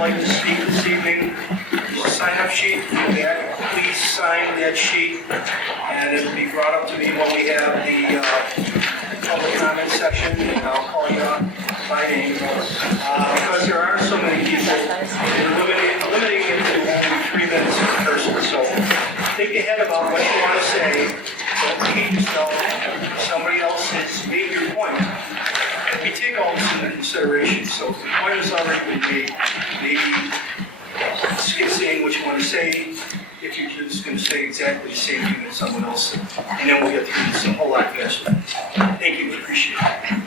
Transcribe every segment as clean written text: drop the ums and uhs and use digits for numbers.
like to speak this evening, there's a sign-up sheet for that. Please sign that sheet, and it'll be brought up to me when we have the public comment section, and I'll call you up by name. Because there are so many people, we're limiting it to only 3 minutes per person, so think ahead about what you want to say. Don't repeat yourself. Somebody else has made your point. And we take all this into consideration. So if the point has already been made, maybe skip saying what you want to say if you're just going to say exactly the same thing that someone else said. And then we'll get through this a whole lot faster. Thank you. Appreciate it.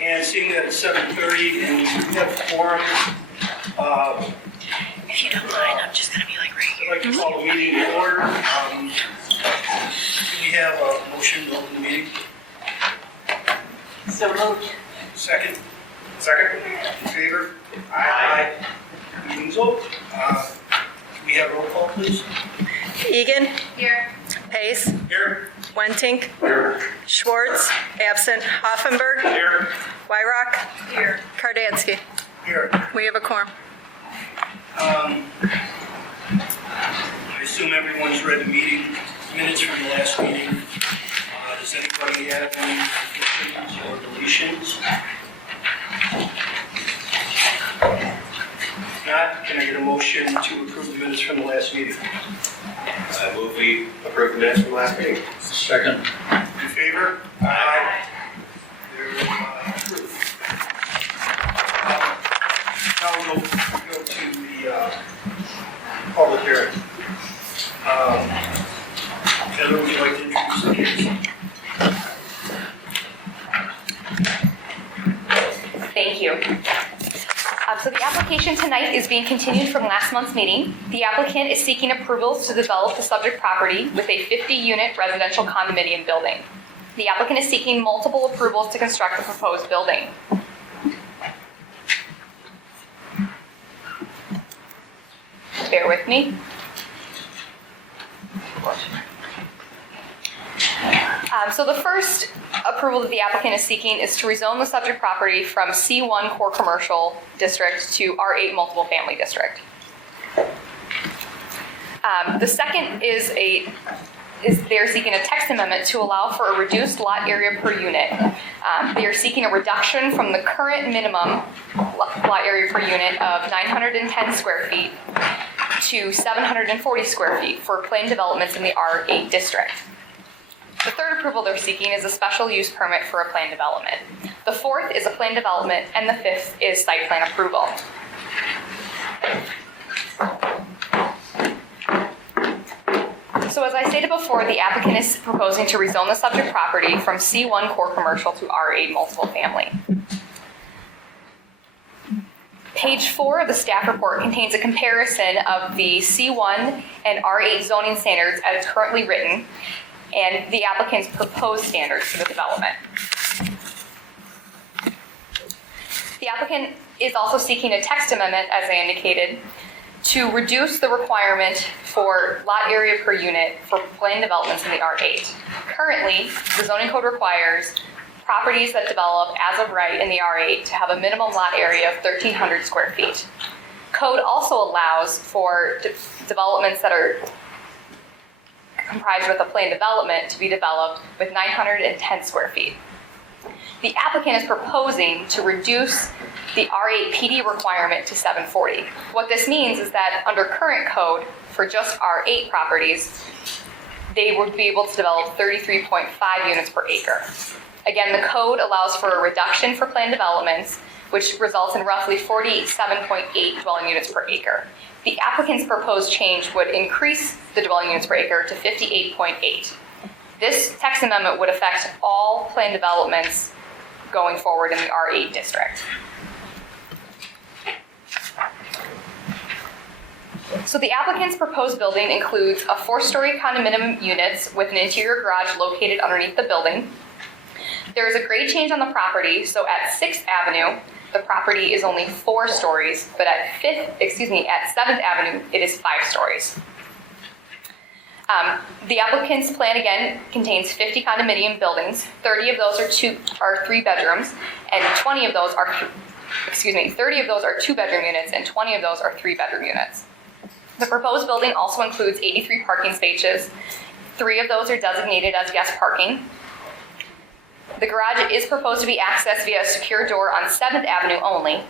And seeing that it's 7:30 and we have a quorum, if you don't mind, I'm just going to be like right here. I'd like to call the meeting in order. Do we have a motion to open the meeting? So moved. Second? Second. In favor? Aye. Meeting's open. Can we have roll call, please? Egan. Here. Pace. Here. Wentink. Here. Schwartz. Absent. Hoffenberg. Here. Wyrock. Here. Kardansky. Here. We have a quorum. I assume everyone's read the meeting minutes from the last meeting. Does anybody have any additions or deletions? If not, can I get a motion to approve the minutes from the last meeting? I move we approve the minutes from last meeting. Second. In favor? Aye. They're approved. Now we'll go to the public hearing. Heather, would you like to introduce the case? Thank you. So the application tonight is being continued from last month's meeting. The applicant is seeking approvals to develop the subject property with a 50-unit residential condominium building. The applicant is seeking multiple approvals to construct the proposed building. Bear with me. So the first approval that the applicant is seeking is to rezone the subject property from C1 Core Commercial District to R8 Multiple Family District. The second is they're seeking a text amendment to allow for a reduced lot area per unit. They are seeking a reduction from the current minimum lot area per unit of 910 square feet to 740 square feet for planned developments in the R8 district. The third approval they're seeking is a special use permit for a planned development. The fourth is a planned development, and the fifth is site plan approval. So as I stated before, the applicant is proposing to rezone the subject property from C1 Core Commercial to R8 Multiple Family. Page 4 of the staff report contains a comparison of the C1 and R8 zoning standards as currently written and the applicant's proposed standards for the development. The applicant is also seeking a text amendment, as I indicated, to reduce the requirement for lot area per unit for planned developments in the R8. Currently, the zoning code requires properties that develop as of right in the R8 to have a minimum lot area of 1,300 square feet. Code also allows for developments that are comprised with a planned development to be developed with 910 square feet. The applicant is proposing to reduce the R8 PD requirement to 740. What this means is that under current code, for just R8 properties, they would be able to develop 33.5 units per acre. Again, the code allows for a reduction for planned developments, which results in roughly 47.8 dwelling units per acre. The applicant's proposed change would increase the dwelling units per acre to 58.8. This text amendment would affect all planned developments going forward in the R8 district. So the applicant's proposed building includes a 4-story condominium units with an interior garage located underneath the building. There is a grade change on the property, so at 6th Avenue, the property is only 4 stories, but at 7th Avenue, it is 5 stories. The applicant's plan, again, contains 50 condominium buildings. 30 of those are 3 bedrooms, and 20 of those are 30 of those are 2-bedroom units and 20 of those are 3-bedroom units. The proposed building also includes 83 parking spaces. 3 of those are designated as guest parking. The garage is proposed to be accessed via a secure door on 7th Avenue only.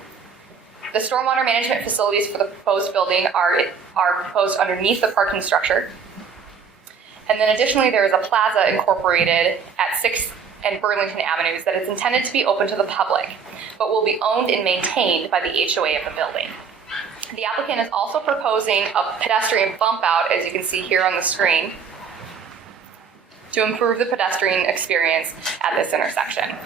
The stormwater management facilities for the proposed building are proposed underneath the parking structure. And then additionally, there is a plaza incorporated at 6th and Burlington Avenues that is intended to be open to the public, but will be owned and maintained by the HOA of the building. The applicant is also proposing a pedestrian bump out, as you can see here on the screen, to improve the pedestrian experience at this intersection.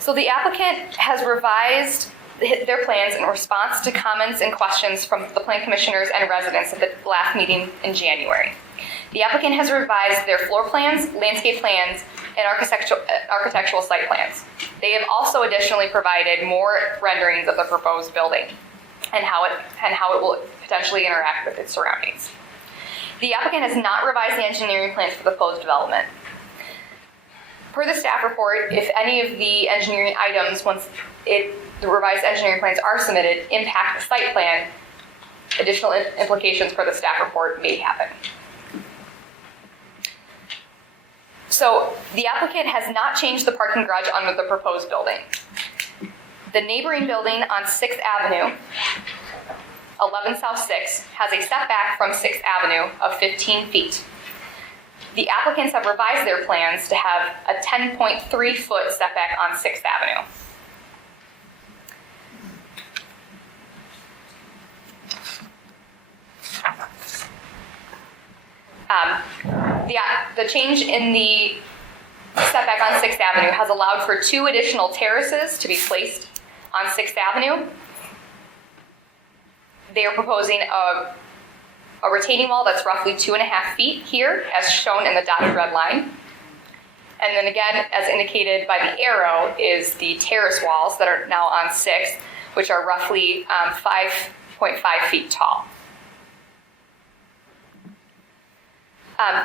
So the applicant has revised their plans in response to comments and questions from the plan commissioners and residents at the last meeting in January. The applicant has revised their floor plans, landscape plans, and architectural site plans. They have also additionally provided more renderings of the proposed building and how it will potentially interact with its surroundings. The applicant has not revised the engineering plans for the proposed development. Per the staff report, if any of the engineering items, once the revised engineering plans are submitted, impact the site plan, additional implications for the staff report may happen. So the applicant has not changed the parking garage under the proposed building. The neighboring building on 6th Avenue, 11 South 6, has a setback from 6th Avenue of 15 feet. The applicants have revised their plans to have a 10.3 foot setback on 6th Avenue. The change in the setback on 6th Avenue has allowed for 2 additional terraces to be placed on 6th Avenue. They are proposing a retaining wall that's roughly 2.5 feet here, as shown in the dotted red line. And then again, as indicated by the arrow, is the terrace walls that are now on 6th, which are roughly 5.5 feet tall.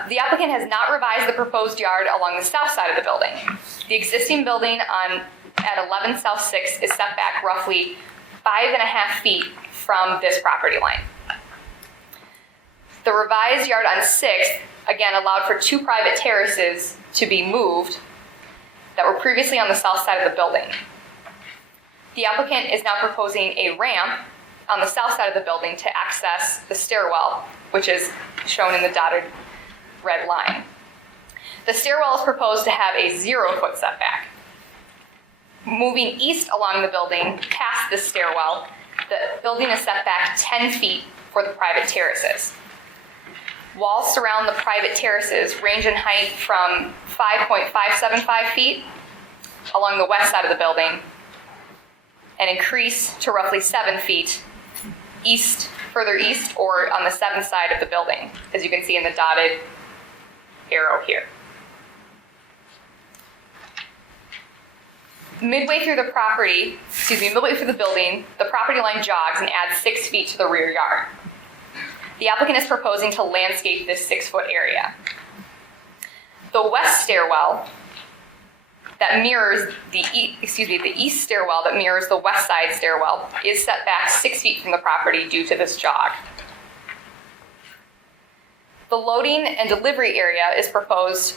The applicant has not revised the proposed yard along the south side of the building. The existing building at 11 South 6 is set back roughly 5.5 feet from this property line. The revised yard on 6th, again, allowed for 2 private terraces to be moved that were previously on the south side of the building. The applicant is now proposing a ramp on the south side of the building to access the stairwell, which is shown in the dotted red line. The stairwell is proposed to have a 0-foot setback. Moving east along the building, past this stairwell, the building is set back 10 feet for the private terraces. Walls surround the private terraces range in height from 5.575 feet along the west side of the building and increase to roughly 7 feet further east or on the 7th side of the building, as you can see in the dotted arrow here. Midway through the building, the property line jogs and adds 6 feet to the rear yard. The applicant is proposing to landscape this 6-foot area. The west stairwell that mirrors the east stairwell that mirrors the west side stairwell is set back 6 feet from the property due to this jog. The loading and delivery area is proposed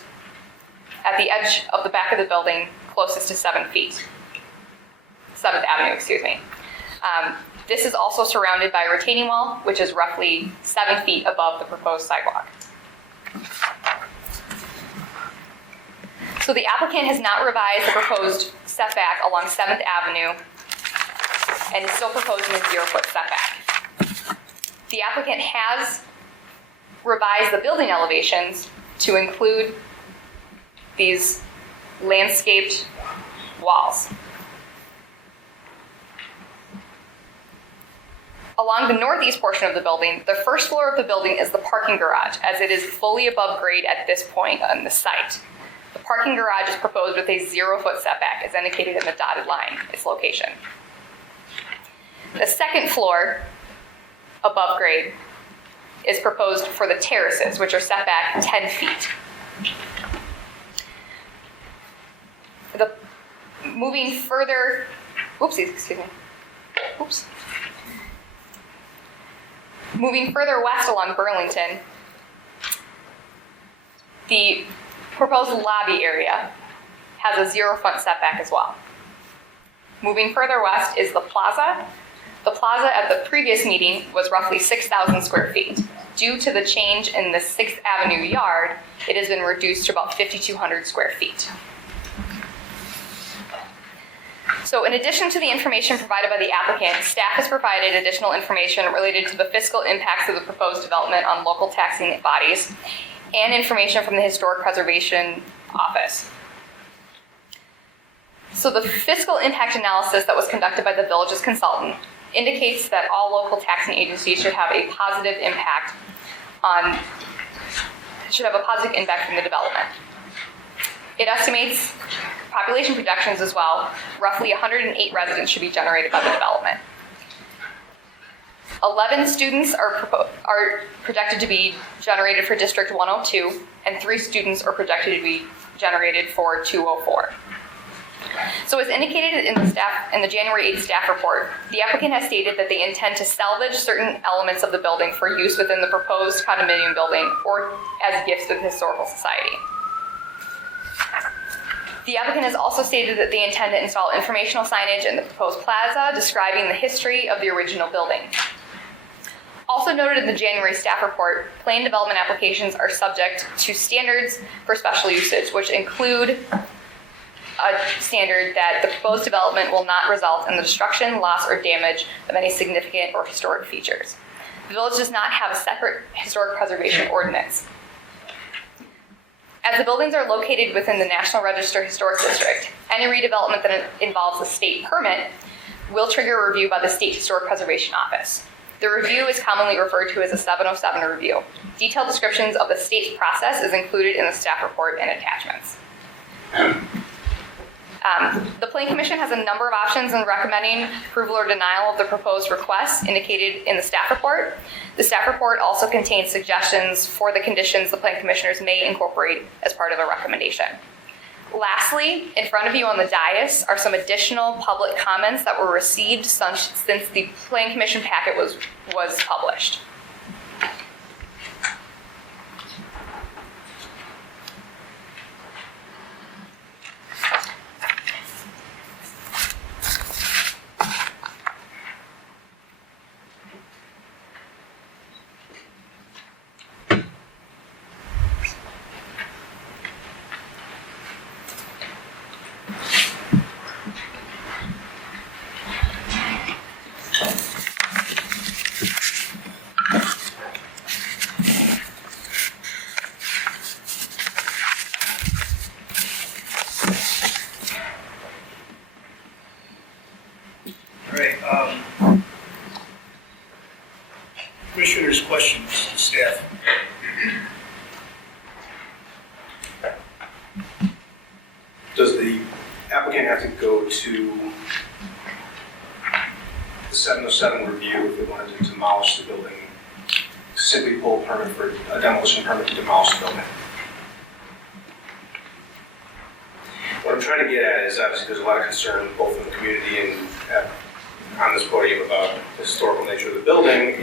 at the edge of the back of the building closest to 7th Avenue. This is also surrounded by a retaining wall, which is roughly 7 feet above the proposed sidewalk. So the applicant has not revised the proposed setback along 7th Avenue and is still proposing a 0-foot setback. The applicant has revised the building elevations to include these landscaped walls. Along the northeast portion of the building, the first floor of the building is the parking garage, as it is fully above grade at this point on the site. The parking garage is proposed with a 0-foot setback, as indicated in the dotted line, its location. The second floor, above grade, is proposed for the terraces, which are set back 10 feet. Moving further, excuse me. Oops. Moving further west along Burlington, the proposed lobby area has a 0 front setback as well. Moving further west is the plaza. The plaza at the previous meeting was roughly 6,000 square feet. Due to the change in the 6th Avenue yard, it has been reduced to about 5,200 square feet. So in addition to the information provided by the applicant, staff has provided additional information related to the fiscal impacts of the proposed development on local taxing bodies and information from the Historic Preservation Office. So the fiscal impact analysis that was conducted by the village's consultant indicates that all local taxing agencies should have a positive impact from the development. It estimates population projections as well. Roughly 108 residents should be generated by the development. 11 students are projected to be generated for District 102, and 3 students are projected to be generated for 204. So as indicated in the January 8th staff report, the applicant has stated that they intend to salvage certain elements of the building for use within the proposed condominium building or as gifts to the Historical Society. The applicant has also stated that they intend to install informational signage in the proposed plaza describing the history of the original building. Also noted in the January staff report, planned development applications are subject to standards for special usage, which include a standard that the proposed development will not result in the destruction, loss, or damage of any significant or historic features. The village does not have a separate historic preservation ordinance. As the buildings are located within the National Register Historic District, any redevelopment that involves a state permit will trigger a review by the State Historic Preservation Office. The review is commonly referred to as a 707 review. Detailed descriptions of the state's process is included in the staff report and attachments. The Planning Commission has a number of options in recommending approval or denial of the proposed requests indicated in the staff report. The staff report also contains suggestions for the conditions the Planning Commissioners may incorporate as part of a recommendation. Lastly, in front of you on the dais are some additional public comments that were received since the Planning Commission packet was published. Commissioners, questions, staff? Does the applicant have to go to the 707 review if they wanted to demolish the building? Simply pull a permit for a demolition permit to demolish the building? What I'm trying to get at is obviously there's a lot of concern both in the community and on this podium about the historical nature of the building,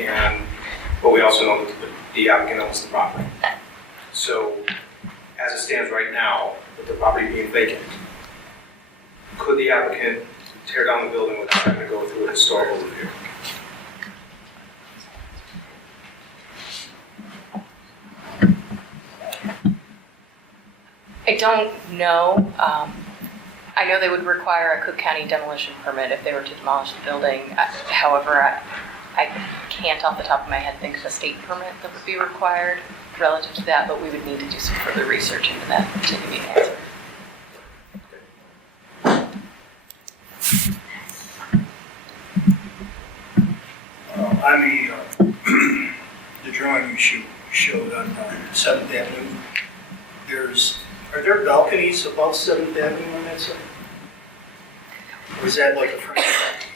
but we also know that the applicant owns the property. So as it stands right now, with the property being vacant, could the applicant tear down the building without having to go through a historical review? I don't know. I know they would require a Cook County demolition permit if they were to demolish the building. However, I can't off the top of my head think of a state permit that would be required relative to that, but we would need to do some further research into that to give you an answer. On the drawing you showed on 7th Avenue, are there balconies above 7th Avenue on that side? Or is that like a French balcony?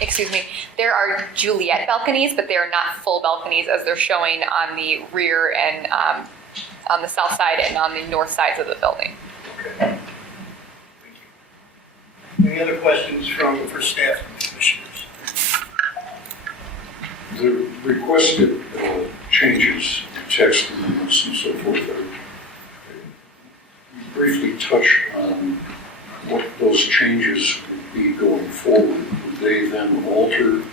Excuse me, there are Juliet balconies, but they are not full balconies as they're showing on the rear and on the south side and on the north sides of the building. Okay. Thank you. Any other questions for staff and commissioners? The requested changes, text amendments and so forth, you briefly touch on what those changes would be going forward. Would they then alter the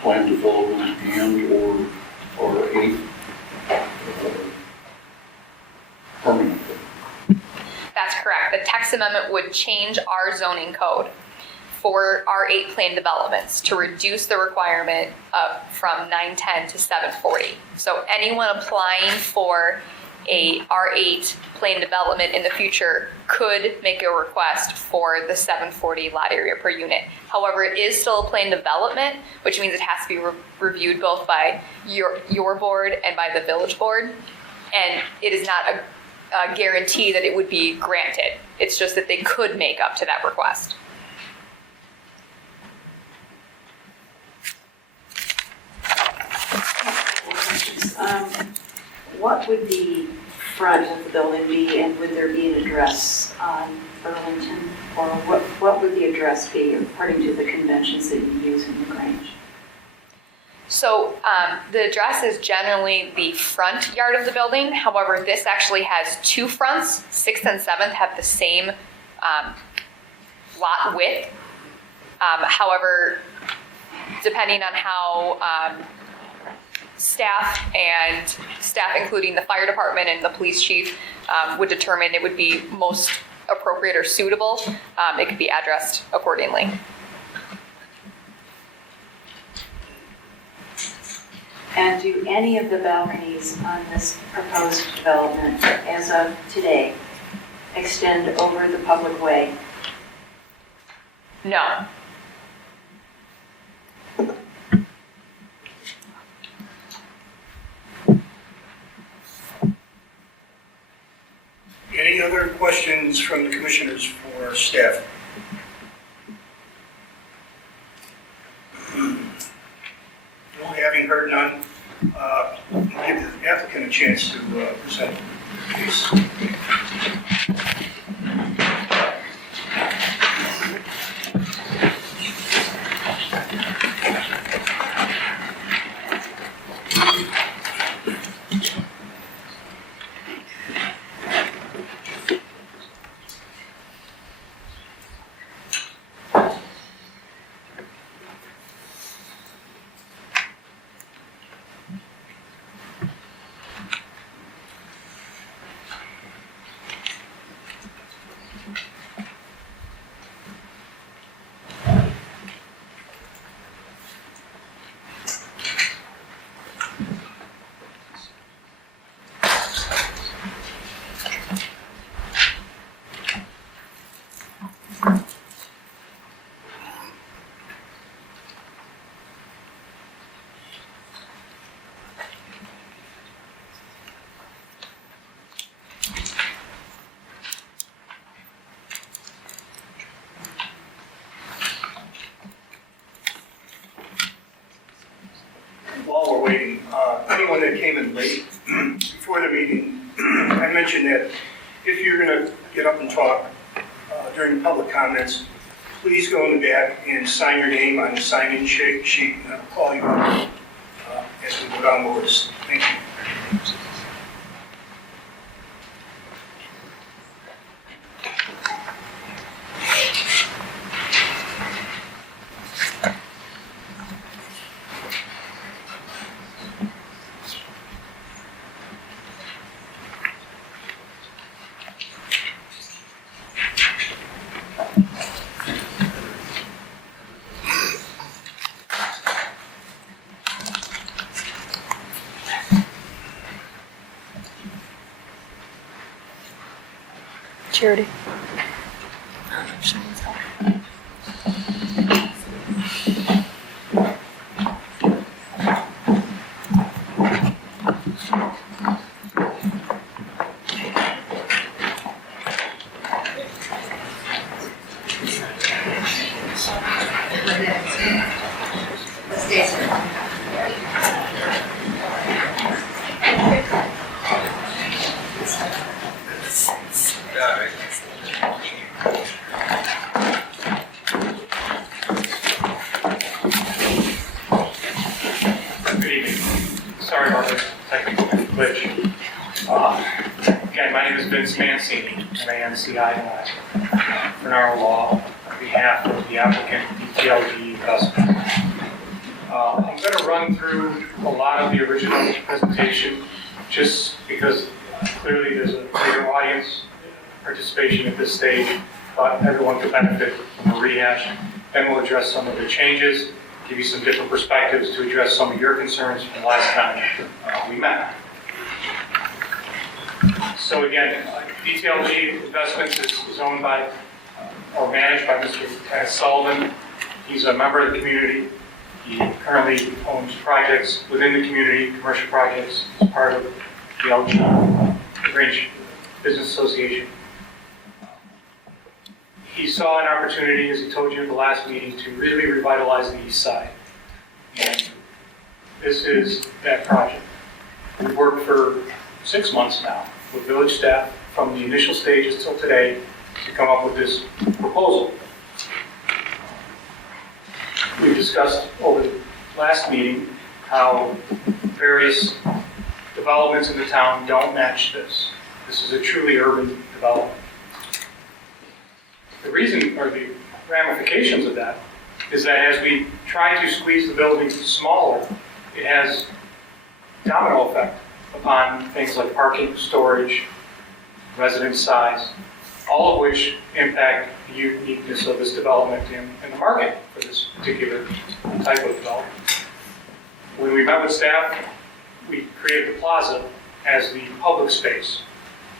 plan development and or R8 permanently? That's correct. The text amendment would change our zoning code for R8 plan developments to reduce the requirement from 910 to 740. So anyone applying for a R8 plan development in the future could make a request for the 740 lot area per unit. However, it is still a plan development, which means it has to be reviewed both by your board and by the village board. And it is not a guarantee that it would be granted. It's just that they could make up to that request. What would the front of the building be, and would there be an address on Burlington? Or what would the address be according to the conventions that you use in the Grange? So the address is generally the front yard of the building. However, this actually has two fronts. 6th and 7th have the same lot width. However, depending on how staff including the fire department and the police chief would determine it would be most appropriate or suitable, it could be addressed accordingly. And do any of the balconies on this proposed development, as of today, extend over the public way? No. Any other questions from the commissioners for staff? Well, having heard none, we'll give the applicant a chance to present the case. While we're waiting, anyone that came in late before the meeting, I mentioned that if you're going to get up and talk during public comments, please go in the back and sign your name on the sign-in sheet, and I'll call you up as we go down the list. Thank you. Charity. My name is Vince Mancini, M-A-N-C-I-N-I, Fernaro Law, on behalf of the applicant, DTLG Investment. I'm going to run through a lot of the original presentation, just because clearly there's a bigger audience participation at this stage, but everyone could benefit from a rehash. Then we'll address some of the changes, give you some different perspectives to address some of your concerns from the last time we met. So again, DTLG Investments is owned by, or managed by Mr. Kenneth Sullivan. He's a member of the community. He currently owns projects within the community, commercial projects, as part of the LG, the Grange Business Association. He saw an opportunity, as he told you at the last meeting, to really revitalize the east side. And this is that project. We've worked for 6 months now with village staff from the initial stages till today to come up with this proposal. We discussed over the last meeting how various developments in the town don't match this. This is a truly urban development. The reason, or the ramifications of that, is that as we try to squeeze the building smaller, it has domino effect upon things like parking, storage, residence size, all of which impact the uniqueness of this development in the market for this particular type of development. When we met with staff, we created the plaza as the public space,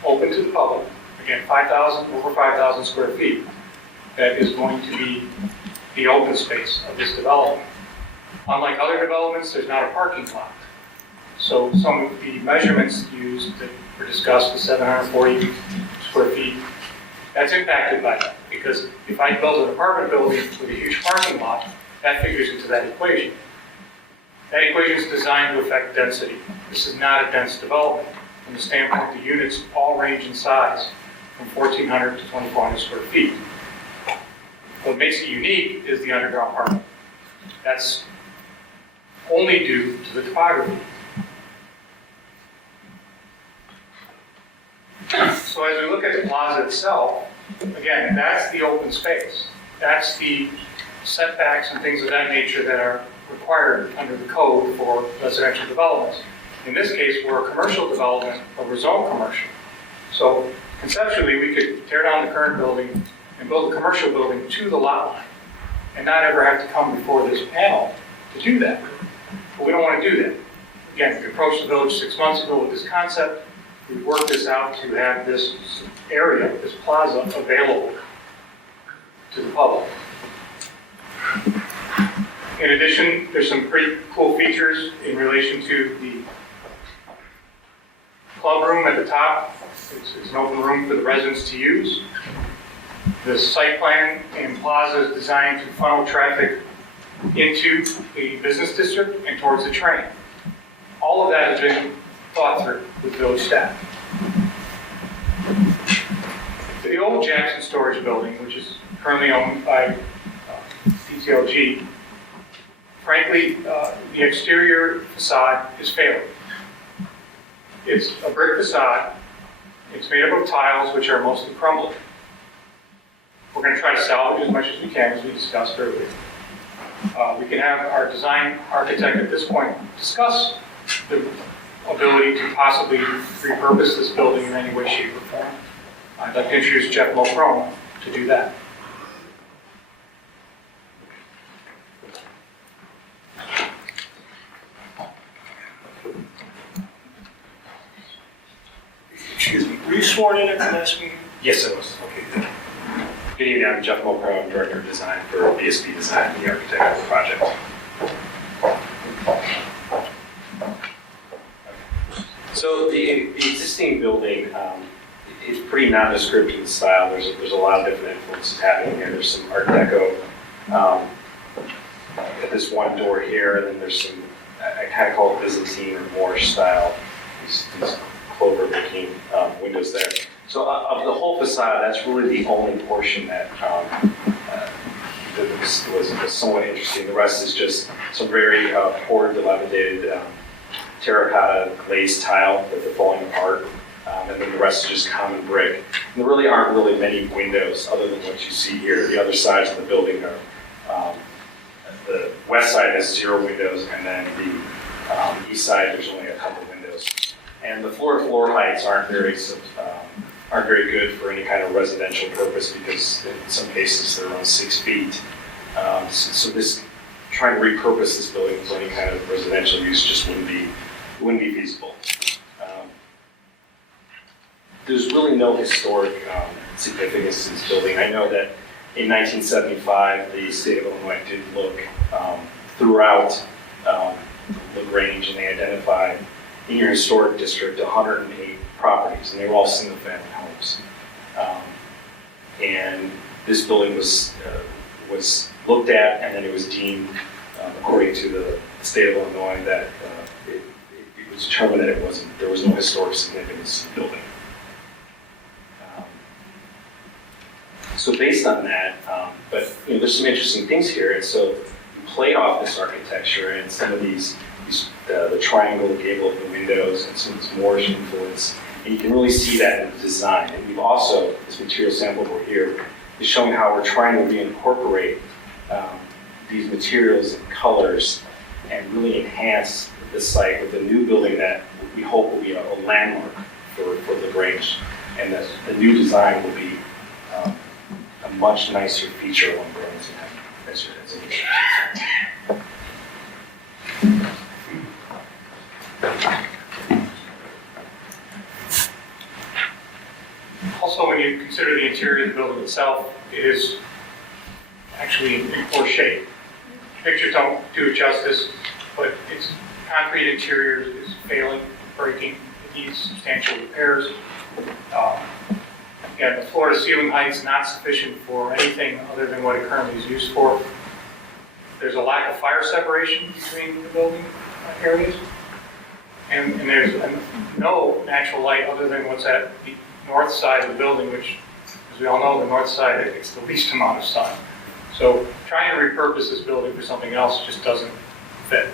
open to the public. Again, over 5,000 square feet. That is going to be the open space of this development. Unlike other developments, there's not a parking lot. So some of the measurements used that were discussed, the 740 square feet, that's impacted by that. Because if I build an apartment building with a huge parking lot, that figures into that equation. That equation is designed to affect density. This is not a dense development. From the standpoint, the units all range in size from 1,400 to 2,400 square feet. What makes it unique is the underground parking. That's only due to the topography. So as we look at the plaza itself, again, that's the open space. That's the setbacks and things of that nature that are required under the code for residential developments. In this case, we're a commercial development, but we're zone commercial. So conceptually, we could tear down the current building and build a commercial building to the lot line and not ever have to come before this panel to do that. But we don't want to do that. Again, we approached the village 6 months ago with this concept. We worked this out to have this area, this plaza, available to the public. In addition, there's some pretty cool features in relation to the club room at the top. It's an open room for the residents to use. The site plan and plaza is designed to funnel traffic into the business district and towards the train. All of that has been thought through with village staff. The old Jackson Storage Building, which is currently owned by DTLG, frankly, the exterior facade is failing. It's a brick facade. It's made up of tiles, which are mostly crumbling. We're going to try to salvage as much as we can, as we discussed earlier. We can have our design architect at this point discuss the ability to possibly repurpose this building in any way, shape, or form. I'd like to introduce Jeff Mulcrone to do that. Excuse me, were you sworn in at the last meeting? Yes, I was. Okay, good. Good evening, I'm Jeff Mulcrone, I'm Director of Design for BSB Design, the architect of the project. So the existing building is pretty nondescript in style. There's a lot of different influences happening here. There's some Art Deco at this one door here, and then there's some, I kind of call it Byzantine or Moorish style, these clover-making windows there. So of the whole facade, that's really the only portion that was somewhat interesting. The rest is just some very poor, dilapidated terracotta glazed tile that they're falling apart. and then the rest is just common brick. And there really aren't really many windows other than what you see here. The other sides of the building are, the west side has 0 windows, and then the east side, there's only a couple windows. And the floor-to-floor heights aren't very good for any kind of residential purpose, because in some cases they're around 6 feet. So this, trying to repurpose this building for any kind of residential use just wouldn't be feasible. There's really no historic significance to this building. I know that in 1975, the state of Illinois did look throughout the Grange, and they identified in your historic district 108 properties, and they were all single-family homes. And this building was looked at, and then it was deemed, according to the state of Illinois, that it was determined that there was no historic significance to the building. So based on that, but there's some interesting things here, and so we played off this architecture and some of the triangle gable of the windows and some of this Moorish influence, and you can really see that in the design. And we've also, this material sample over here, is showing how we're trying to reincorporate these materials and colors and really enhance the site with a new building that we hope will be a landmark for the Grange, and that the new design will be a much nicer feature along Burlington as Also, when you consider the interior of the building itself, it is actually in poor shape. Pictures don't do it justice, but its concrete interior is failing, breaking, it needs substantial repairs. Again, the floor to ceiling height is not sufficient for anything other than what it currently is used for. There's a lack of fire separation between the building areas. And there's no natural light other than what's at the north side of the building, which, as we all know, the north side gets the least amount of sun. So trying to repurpose this building for something else just doesn't fit.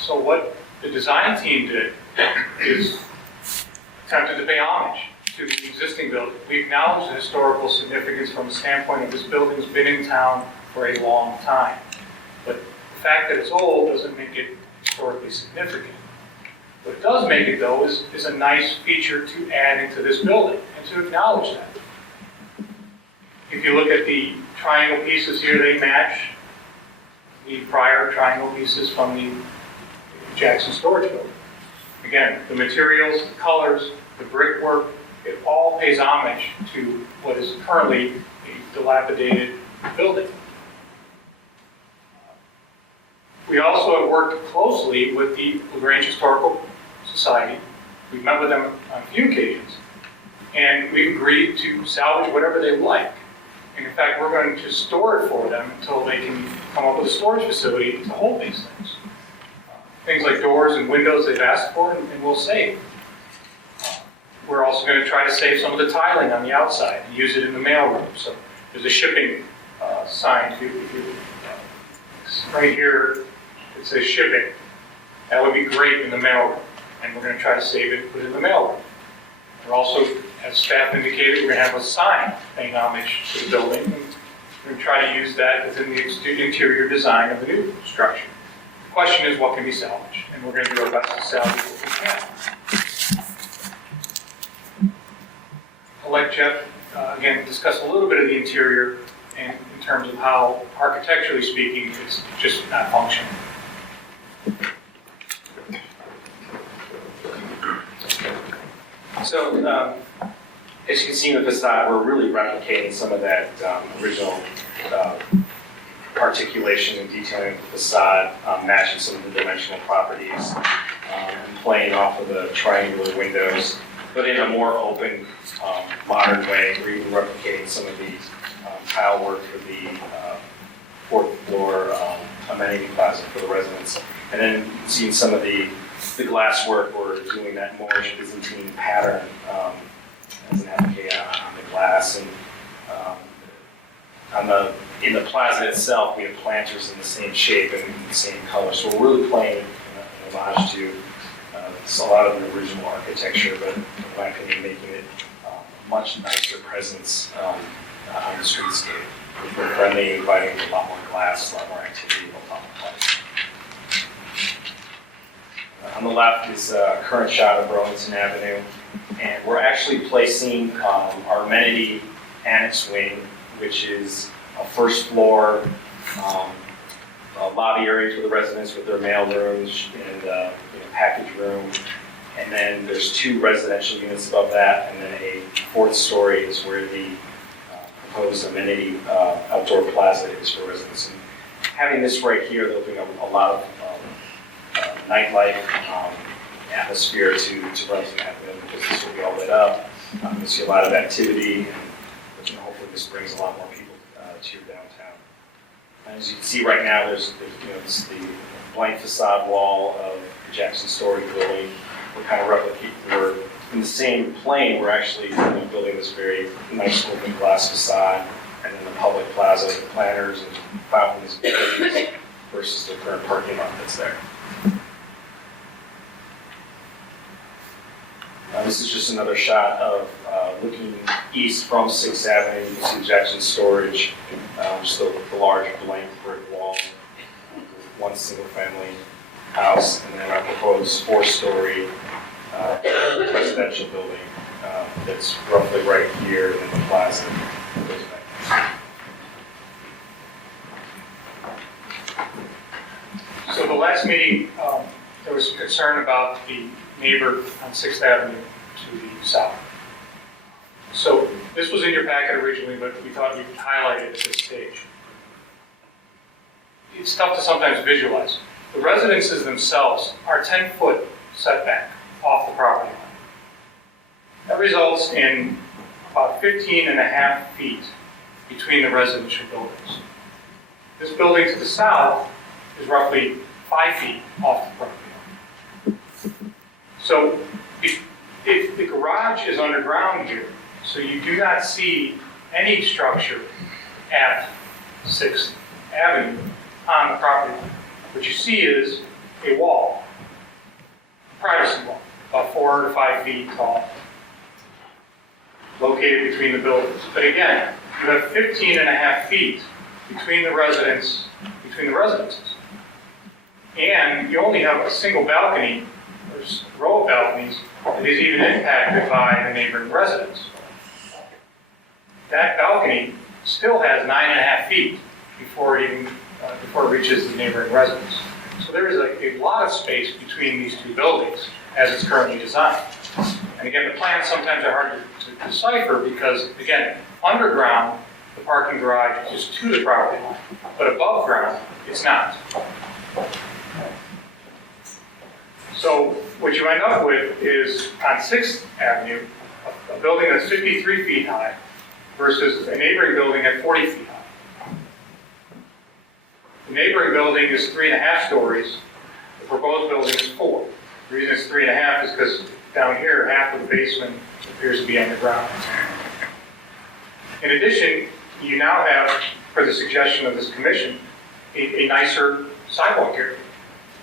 So what the design team did is attempted to pay homage to the existing building. We acknowledge the historical significance from the standpoint of this building's been in town for a long time. But the fact that it's old doesn't make it historically significant. What it does make it, though, is a nice feature to add into this building and to acknowledge that. If you look at the triangle pieces here, they match the prior triangle pieces from the Jackson Storage Building. Again, the materials, the colors, the brickwork, it all pays homage to what is currently a dilapidated building. We also have worked closely with the Grange Historical Society. We've met with them on a few occasions, and we've agreed to salvage whatever they like. And in fact, we're going to store it for them until they can come up with a storage facility to hold these things. Things like doors and windows they've asked for, and we'll save. We're also going to try to save some of the tiling on the outside and use it in the mailroom. So there's a shipping sign. Right here, it says shipping. That would be great in the mailroom. And we're going to try to save it and put it in the mailroom. We're also, as staff indicated, we're going to have a sign paying homage to the building. And we're going to try to use that within the interior design of the new structure. The question is, what can be salvaged? And we're going to do our best to salvage what we can. I'll let Jeff, again, discuss a little bit of the interior and in terms of how, architecturally speaking, it's just not functional. So, as you can see in the facade, we're really replicating some of that original articulation and detailing of the facade, matching some of the dimensional properties, and playing off of the triangular windows, but in a more open, modern way. We're even replicating some of the tile work for the fourth floor amenity plaza for the residents. And then seeing some of the glass work, we're doing that Moorish Byzantine pattern as an applique on the glass. And in the plaza itself, we have planters in the same shape and in the same color. So we're really playing an homage to It's a lot of the original architecture, but in my opinion, making it a much nicer presence on the streetscape. We're friendly, inviting a lot more glass, a lot more activity, a lot more life. On the left is a current shot of Burlington Avenue, and we're actually placing our amenity annex wing, which is a first floor lobby areas for the residents with their mail rooms and package room. And then there's 2 residential units above that, and then a 4th story is where the proposed amenity outdoor plaza is for residents. And having this right here, there'll be a lot of nightlife atmosphere to Burlington Avenue because this will be all lit up. You'll see a lot of activity, and hopefully this brings a lot more people to your downtown. And as you can see right now, there's the blank facade wall of the Jackson Storage Building. We're kind of we're in the same plane. We're actually building this very nice open glass facade, and then the public plaza with the planters and fountains versus the current parking lot that's there. This is just another shot of looking east from 6th Avenue. You can see Jackson Storage, just the large blank brick wall, one single family house, and then our proposed 4-story residential building that's roughly right here in the plaza. So the last meeting, there was some concern about the neighbor on 6th Avenue to the south. So this was in your packet originally, but we thought we could highlight it at this stage. It's tough to sometimes visualize. The residences themselves are 10-foot setback off the property line. That results in about 15.5 feet between the residential buildings. This building to the south is roughly 5 feet off the property line. So if the garage is underground here, so you do not see any structure at 6th Avenue on the property line. What you see is a wall, privacy wall, about 4 to 5 feet tall, located between the buildings. But again, you have 15.5 feet between the residences. And you only have a single balcony, or row of balconies, that is even impacted by the neighboring residents. That balcony still has 9.5 feet before it reaches the neighboring residence. So there is a lot of space between these 2 buildings as it's currently designed. And again, the plans sometimes are hard to decipher because, again, underground, the parking garage is to the property line, but above ground, it's not. So what you end up with is on 6th Avenue, a building that's 53 feet high versus a neighboring building at 40 feet high. The neighboring building is 3.5 stories. The proposed building is 4. The reason it's 3.5 is because down here, half of the basement appears to be underground. In addition, you now have, per the suggestion of this commission, a nicer sidewalk area.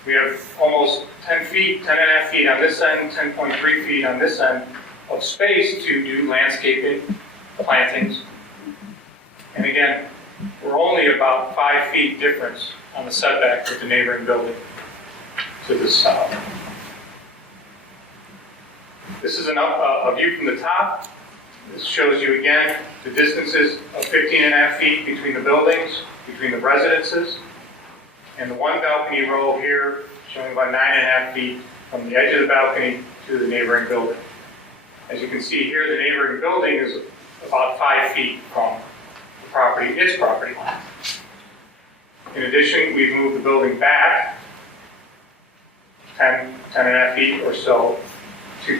We have almost 10 feet, 10.5 feet on this end, 10.3 feet on this end of space to do landscaping, plantings. And again, we're only about 5 feet difference on the setback with the neighboring building to the south. This is a view from the top. This shows you again the distances of 15.5 feet between the buildings, between the residences, and the one balcony row here showing about 9.5 feet from the edge of the balcony to the neighboring building. As you can see here, the neighboring building is about 5 feet from the its property line. In addition, we've moved the building back 10.5 feet or so to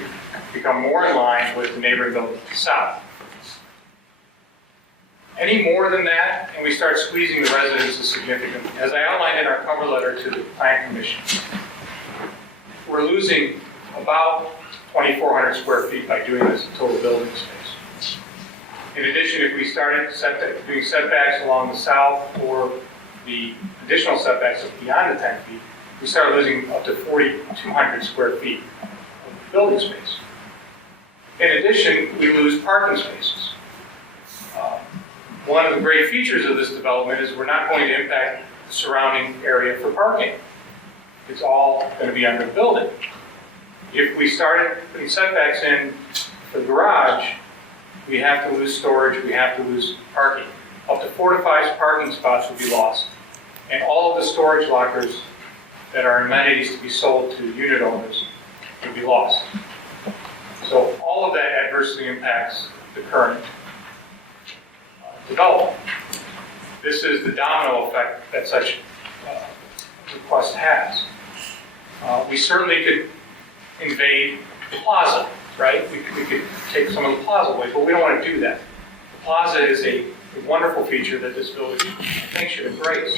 become more in line with the neighboring building to the south. Any more than that, and we start squeezing the residences significantly. As I outlined in our cover letter to the Plan Commission, we're losing about 2,400 square feet by doing this total building space. In addition, if we started doing setbacks along the south or the additional setbacks beyond the 10 feet, we start losing up to 4,200 square feet building space. In addition, we lose parking spaces. One of the great features of this development is we're not going to impact the surrounding area for parking. It's all going to be under the building. If we started putting setbacks in for the garage, we have to lose storage, we have to lose parking. Up to 4 to 5 parking spots would be lost. And all of the storage lockers that are amenities to be sold to unit owners would be lost. So all of that adversely impacts the current development. This is the domino effect that such request has. We certainly could invade the plaza, right? We could take some of the plaza away, but we don't want to do that. The plaza is a wonderful feature that this village, I think, should embrace.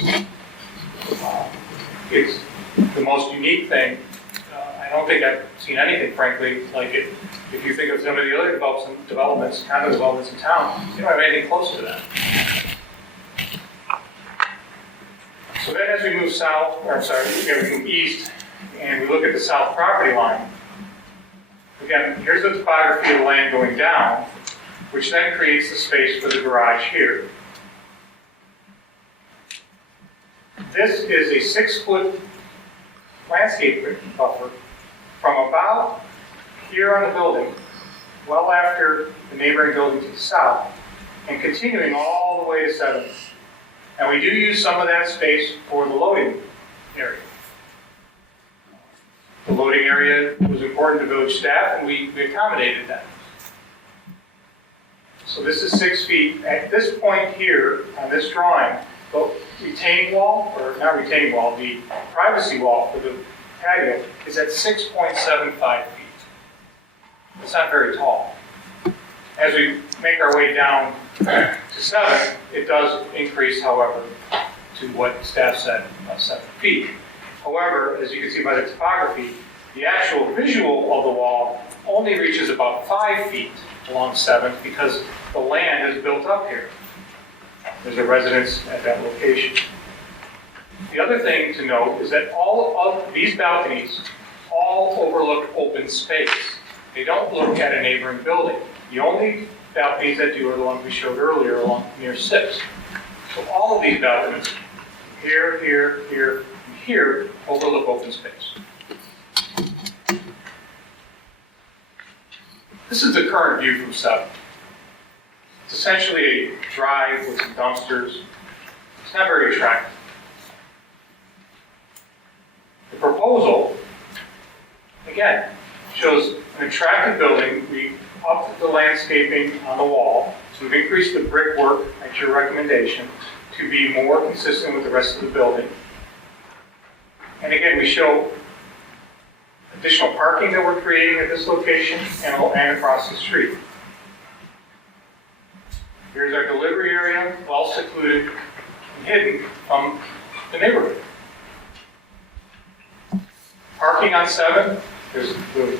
It's the most unique thing. I don't think I've seen anything, frankly, like it. If you think of some of the other developments, condo developments in town, you don't have anything close to that. So then as we move south, or I'm sorry, we move east, and we look at the south property line, again, here's the topography of the land going down, which then creates the space for the garage here. This is a 6-foot landscape buffer from about here on the building, well after the neighboring building to the south, and continuing all the way to 7th. And we do use some of that space for the loading area. The loading area was important to village staff, and we accommodated that. So this is 6 feet. At this point here, on this drawing, the retaining wall, or not retaining wall, the privacy wall for the patio is at 6.75 feet. It's not very tall. As we make our way down to 7, it does increase, however, to what staff said, 7 feet. However, as you can see by the topography, the actual visual of the wall only reaches about 5 feet along 7th because the land is built up here. There's a residence at that location. The other thing to note is that all of these balconies all overlook open space. They don't look at a neighboring building. The only balconies that do are the ones we showed earlier along near 6. So all of these balconies, here, here, here, and here, overlook open space. This is the current view from 7. It's essentially a drive with some dumpsters. It's not very attractive. The proposal, again, shows an attractive building. We upped the landscaping on the wall. So we've increased the brickwork at your recommendation to be more consistent with the rest of the building. And again, we show additional parking that we're creating at this location and across the street. Here's our delivery area, well secluded and hidden from the neighborhood. Parking on 7, there's the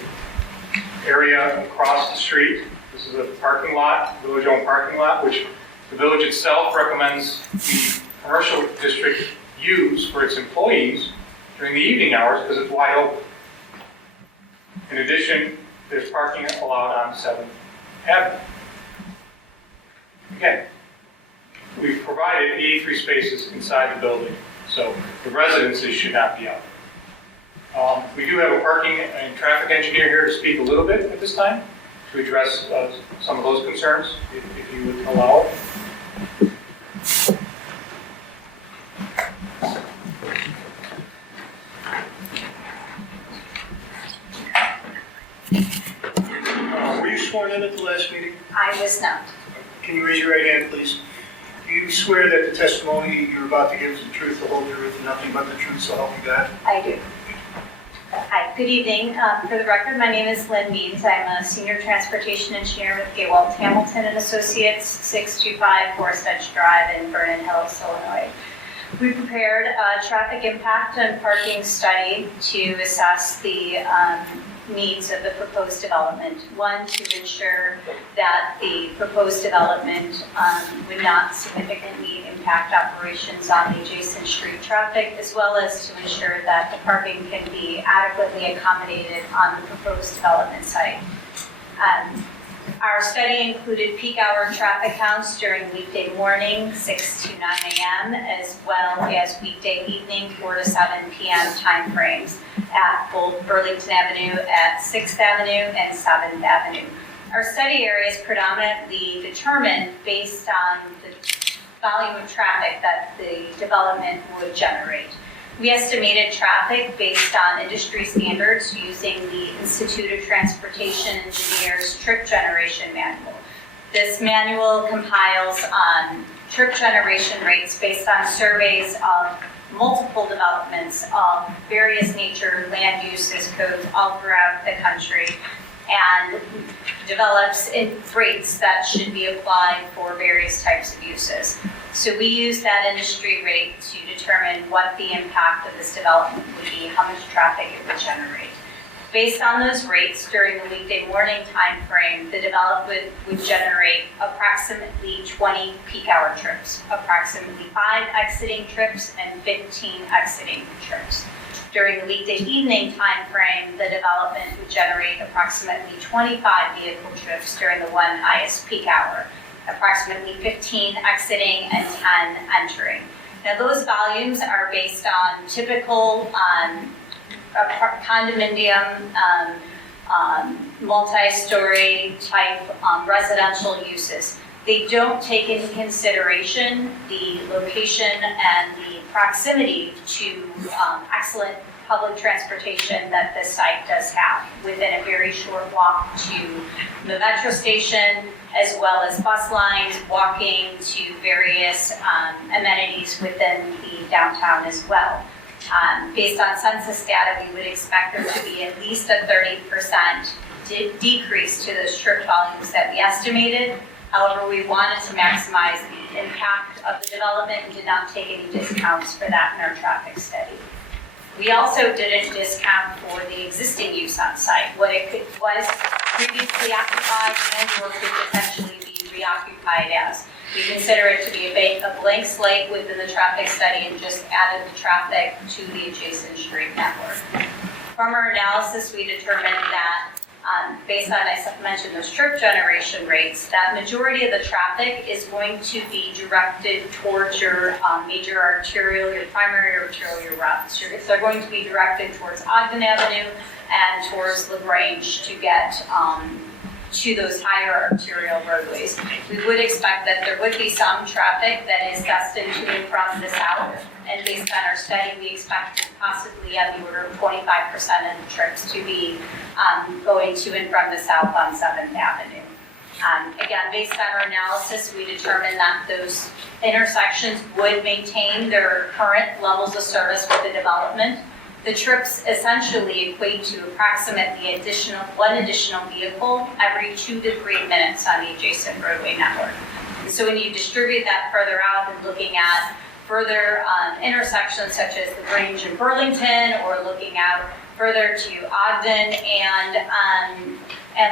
area across the street. This is a parking lot, village-owned parking lot, which the village itself recommends the commercial district use for its employees during the evening hours because it's wide open. In addition, there's parking allowed on 7th Avenue. Again, we've provided 83 spaces inside the building, so the residences should not be out. We do have a parking and traffic engineer here to speak a little bit at this time to address some of those concerns, if you would allow it. Were you sworn in at the last meeting? I was not. Can you raise your right hand, please? Do you swear that the testimony you're about to give is the truth, the whole truth, and nothing but the truth, so help you God? I do. Hi, good evening. For the record, my name is Lynn Means. I'm a senior transportation engineer with Gaywalt Hamilton and Associates, 625 Forest Edge Drive in Vernon Hills, Illinois. We prepared a traffic impact and parking study to assess the needs of the proposed development. One, to ensure that the proposed development would not significantly impact operations on the adjacent street traffic, as well as to ensure that the parking can be adequately accommodated on the proposed development site. Our study included peak hour traffic counts during weekday morning, 6 to 9 a.m., as well as weekday evening, 4 to 7 p.m. timeframes at both Burlington Avenue at 6th Avenue and 7th Avenue. Our study area is predominantly determined based on the volume of traffic that the development would generate. We estimated traffic based on industry standards using the Institute of Transportation Engineers Trip Generation Manual. This manual compiles trip generation rates based on surveys of multiple developments of various nature, land uses codes all throughout the country, and develops in rates that should be applied for various types of uses. So we use that industry rate to determine what the impact of this development would be, how much traffic it would generate. Based on those rates during the weekday morning time frame, the development would generate approximately 20 peak hour trips, approximately 5 exiting trips and 15 exiting trips. During the weekday evening time frame, the development would generate approximately 25 vehicle trips during the one highest peak hour, approximately 15 exiting and 10 entering. Now those volumes are based on typical condominium, multi-story type residential uses. They don't take into consideration the location and the proximity to excellent public transportation that this site does have, within a very short walk to the metro station, as well as bus lines, walking to various amenities within the downtown as well. Based on census data, we would expect there to be at least a 30% decrease to those trip volumes that we estimated. However, we wanted to maximize the impact of the development and did not take any discounts for that in our traffic study. We also didn't discount for the existing use on site, what it was previously occupied and or could potentially be reoccupied as. We consider it to be a blank slate within the traffic study and just added the traffic to the adjacent street network. From our analysis, we determined that based on, I mentioned those trip generation rates, that majority of the traffic is going to be directed towards your major arterial, your primary arterial routes. They're going to be directed towards Ogden Avenue and towards Grange to get to those higher arterial roadways. We would expect that there would be some traffic that is destined to and from the south, and based on our study, we expect to possibly at the order of 25% of the trips to be going to and from the south on 7th Avenue. Again, based on our analysis, we determined that those intersections would maintain their current levels of service with the development. The trips essentially equate to approximately one additional vehicle every 2 to 3 minutes on the adjacent roadway network. And so when you distribute that further out and looking at further intersections such as the Grange and Burlington, or looking out further to Ogden and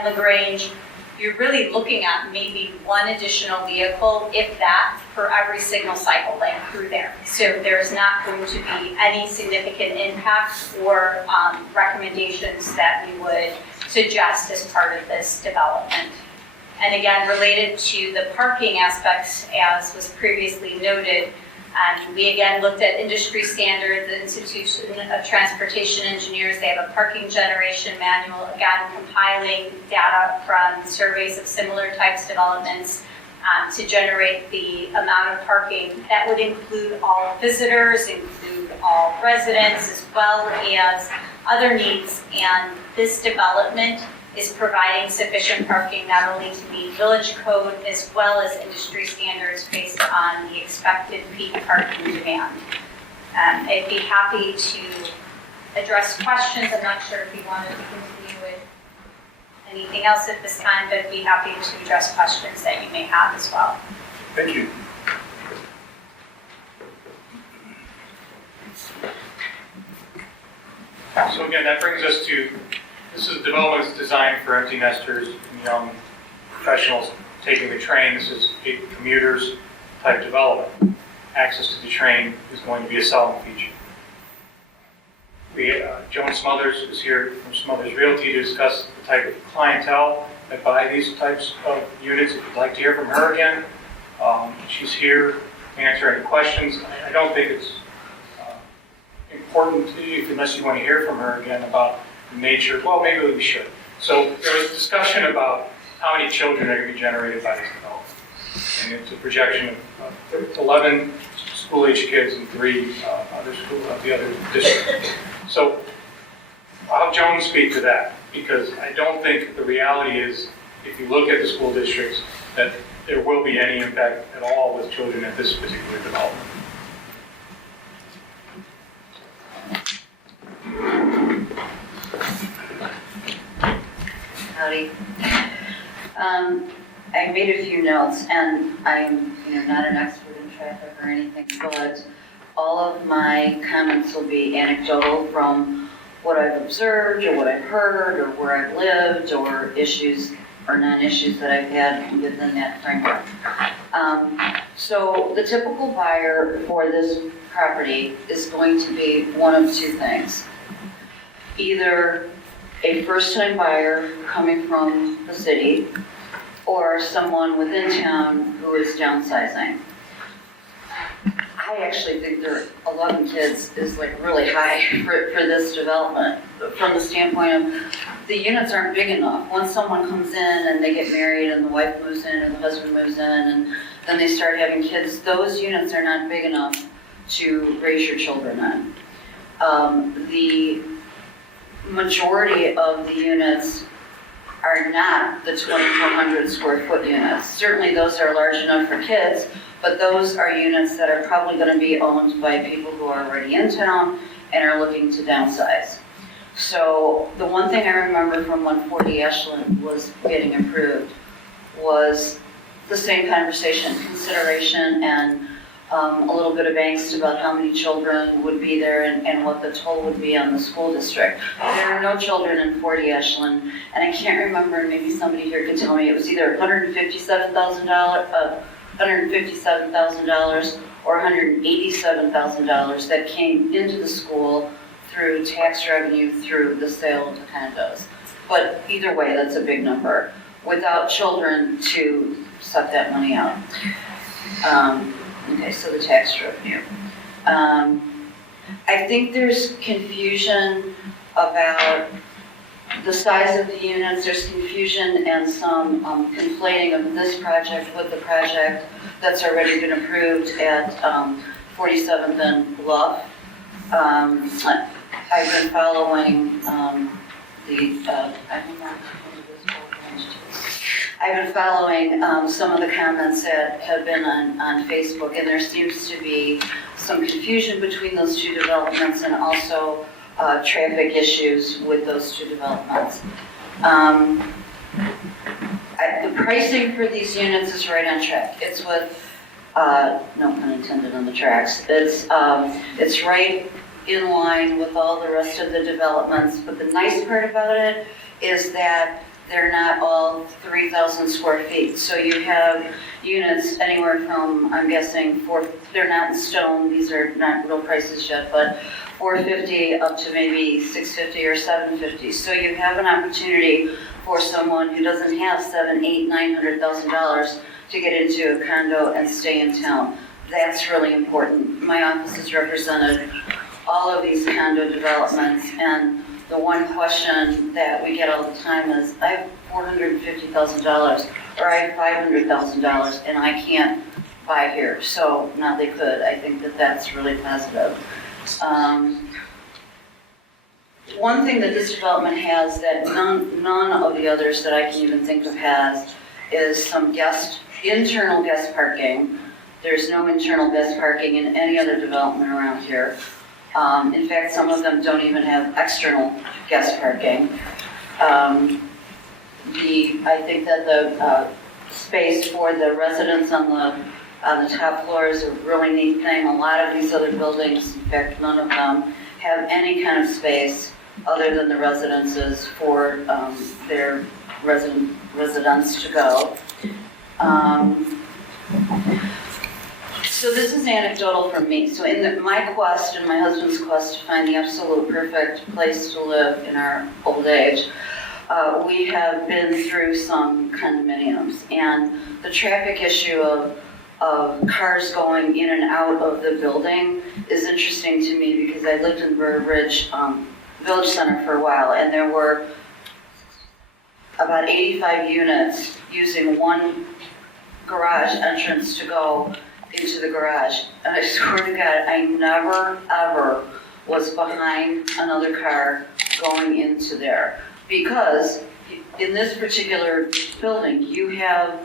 LaGrange, you're really looking at maybe one additional vehicle, if that, for every signal cycle length through there. So there's not going to be any significant impact or recommendations that we would suggest as part of this development. And again, related to the parking aspects, as was previously noted, we again looked at industry standards, the Institute of Transportation Engineers. They have a parking generation manual, again compiling data from surveys of similar types developments to generate the amount of parking. That would include all visitors, include all residents, as well as other needs. And this development is providing sufficient parking not only to meet village code as well as industry standards based on the expected peak parking demand. I'd be happy to address questions. I'm not sure if you wanted to continue with anything else at this time, but I'd be happy to address questions that you may have as well. Thank you. So again, that brings us to This is a development that's designed for empty nesters and young professionals taking the train. This is a commuters type development. Access to the train is going to be a selling feature. Joan Smothers is here from Smothers Realty to discuss the type of clientele that buy these types of units. If you'd like to hear from her again, she's here to answer any questions. I don't think it's important to you, unless you want to hear from her again about the nature. Well, maybe we should. So there was discussion about how many children are going to be generated by this development. And it's a projection of 11 school-age kids and 3 the other districts. So I'll have Joan speak to that, because I don't think the reality is, if you look at the school districts, that there will be any impact at all with children at this particular development. Howdy. I made a few notes, and I'm not an expert in traffic or anything, but all of my comments will be anecdotal from what I've observed or what I've heard or where I've lived or issues or non-issues that I've had within that framework. So the typical buyer for this property is going to be one of two things. Either a first-time buyer coming from the city, or someone within town who is downsizing. I actually think their 11 kids is like really high for this development, from the standpoint of the units aren't big enough. Once someone comes in and they get married and the wife moves in and the husband moves in and then they start having kids, those units are not big enough to raise your children in. The majority of the units are not the 2,400 square foot units. Certainly those are large enough for kids, but those are units that are probably going to be owned by people who are already in town and are looking to downsize. So the one thing I remember from when 40 Ashland was getting approved was the same conversation, consideration, and a little bit of angst about how many children would be there and what the toll would be on the school district. There are no children in 40 Ashland, and I can't remember, and maybe somebody here can tell me, it was either $157,000 or $187,000 that came into the school through tax revenue through the sale of the condos. But either way, that's a big number, without children to suck that money out. Okay, so the tax revenue. I think there's confusion about the size of the units. There's confusion and some conflating of this project with the project that's already been approved at 47th and Bluff. I've been following I've been following some of the comments that have been on Facebook, and there seems to be some confusion between those two developments and also traffic issues with those two developments. The pricing for these units is right on track. It's with, no pun intended on the tracks, it's right in line with all the rest of the developments, but the nice part about it is that they're not all 3,000 square feet. So you have units anywhere from, I'm guessing, they're not in stone, these are not real prices yet, but 450 up to maybe 650 or 750. So you have an opportunity for someone who doesn't have $700,000, $800,000, $900,000 to get into a condo and stay in town. That's really important. My office has represented all of these condo developments, and the one question that we get all the time is, I have $450,000 or I have $500,000 and I can't buy here. So now they could. I think that that's really positive. One thing that this development has that none of the others that I can even think of has is some internal guest parking. There's no internal guest parking in any other development around here. In fact, some of them don't even have external guest parking. I think that the space for the residents on the top floor is a really neat thing. A lot of these other buildings, in fact, none of them, have any kind of space other than the residences for their residents to go. So this is anecdotal from me. So in my quest and my husband's quest to find the absolute perfect place to live in our old age, we have been through some condominiums, and the traffic issue of cars going in and out of the building is interesting to me because I lived in Burr Ridge Village Center for a while, and there were about 85 units using one garage entrance to go into the garage. And I swear to God, I never, ever was behind another car going into there. Because in this particular building, you have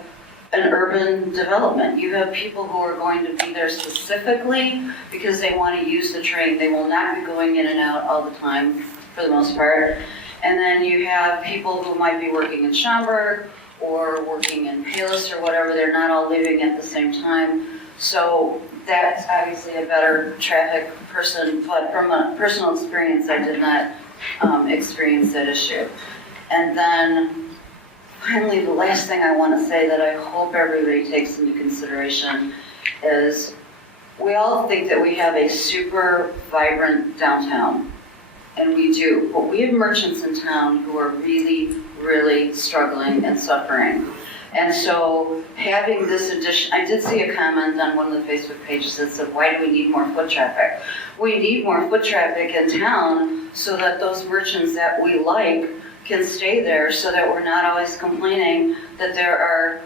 an urban development. You have people who are going to be there specifically because they want to use the train. They will not be going in and out all the time, for the most part. And then you have people who might be working in Schaumburg or working in Palos or whatever. They're not all living at the same time. So that's obviously a better traffic person, but from a personal experience, I did not experience that issue. And then finally, the last thing I want to say that I hope everybody takes into consideration is we all think that we have a super vibrant downtown, and we do, but we have merchants in town who are really, really struggling and suffering. And so having this addition, I did see a comment on one of the Facebook pages that said, why do we need more foot traffic? We need more foot traffic in town so that those merchants that we like can stay there, so that we're not always complaining that there are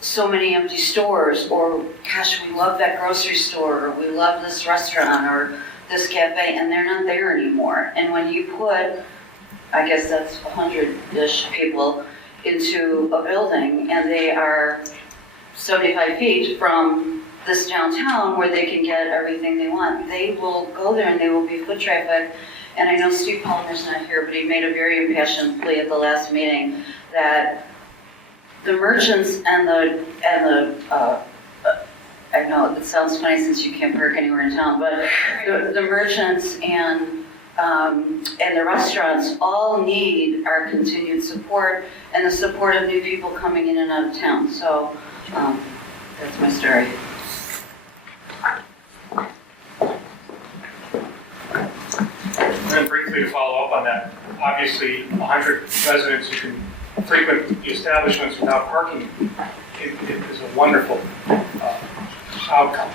so many empty stores, or gosh, we love that grocery store, or we love this restaurant or this cafe, and they're not there anymore. And when you put, I guess that's 100-ish people into a building, and they are 75 feet from this downtown where they can get everything they want, they will go there and they will be foot traffic. And I know Steve Palmer's not here, but he made a very impassioned plea at the last meeting that the merchants and the I know it sounds funny since you can't park anywhere in town, but the merchants and the restaurants all need our continued support and the support of new people coming in and out of town. So that's my story. And then briefly to follow up on that, obviously 100 residents who can frequent the establishments without parking it is a wonderful outcome.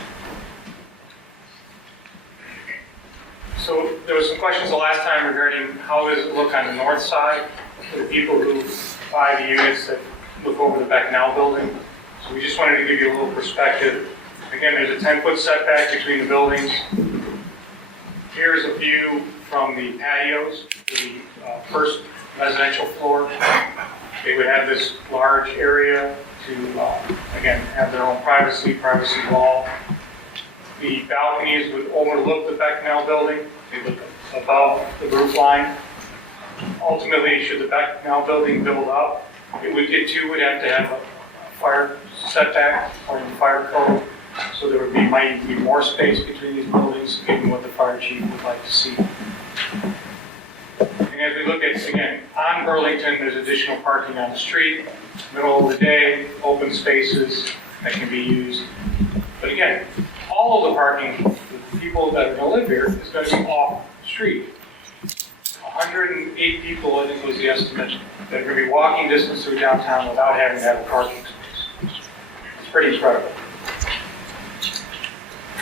So there was some questions the last time regarding how does it look on the north side for the people who buy the units that look over the Becknell building. So we just wanted to give you a little perspective. Again, there's a 10-foot setback between the buildings. Here's a view from the patios to the first residential floor. They would have this large area to, again, have their own privacy wall. The balconies would overlook the Becknell building. They look above the roof line. Ultimately, should the Becknell building build up, it would have to have a fire setback or the fire code. So there might be more space between these buildings, given what the fire chief would like to see. And as we look at, again, on Burlington, there's additional parking on the street, middle of the day, open spaces that can be used. But again, all of the parking for the people that are going to live here is going to be off the street. 108 people, I think was the estimate, that are going to be walking distance through downtown without having to have a parking space. It's pretty incredible.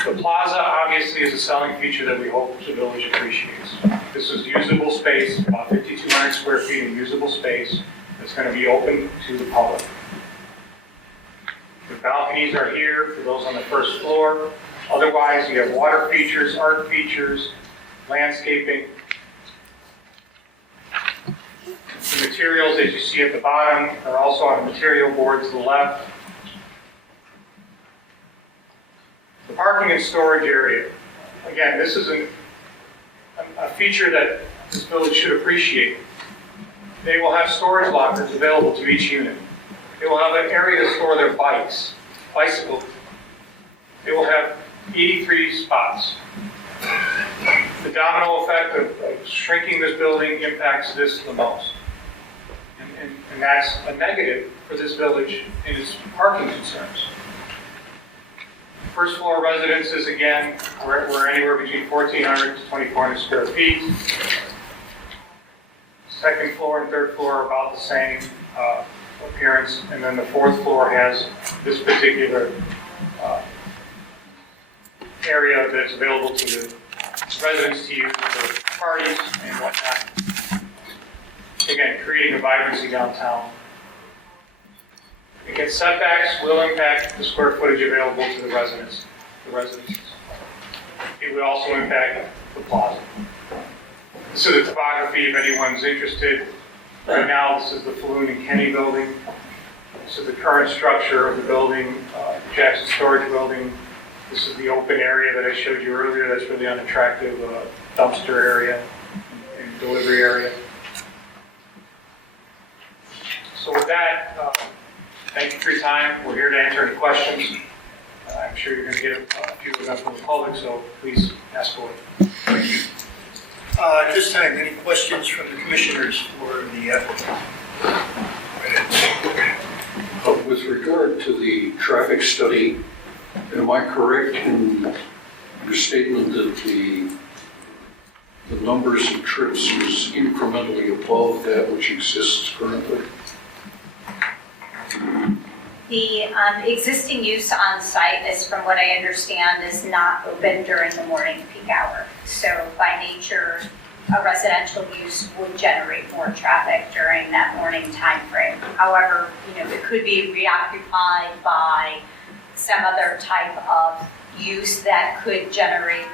The plaza obviously is a selling feature that we hope the village appreciates. This is usable space, about 5,200 square feet of usable space that's going to be open to the public. The balconies are here for those on the first floor. Otherwise, you have water features, art features, landscaping. The materials, as you see at the bottom, are also on the material board to the left. The parking and storage area. Again, this is a feature that this village should appreciate. They will have storage lockers available to each unit. They will have an area to store their bicycles. They will have 83 spots. The domino effect of shrinking this building impacts this the most. And that's a negative for this village in its parking concerns. First floor residences, again, we're anywhere between 1,400 to 2,400 square feet. Second floor and third floor are about the same appearance, and then the fourth floor has this particular area that's available to the residents to use for parties and whatnot. Again, creating a vibrancy downtown. Again, setbacks will impact the square footage available to the residences. It will also impact the plaza. This is the topography if anyone's interested. Right now, this is the Falloon and Kenny building. This is the current structure of the building, Jackson Storage Building. This is the open area that I showed you earlier. That's really unattractive dumpster area and delivery area. So with that, thank you for your time. We're here to answer any questions. I'm sure you're going to get a few of them from the public, so please ask away. At this time, any questions from the commissioners for the applicant? With regard to the traffic study, am I correct in your statement that the numbers of trips is incrementally above that which exists currently? The existing use on site is, from what I understand, is not open during the morning peak hour. So by nature, a residential use would generate more traffic during that morning time frame. However, it could be reoccupied by some other type of use that could generate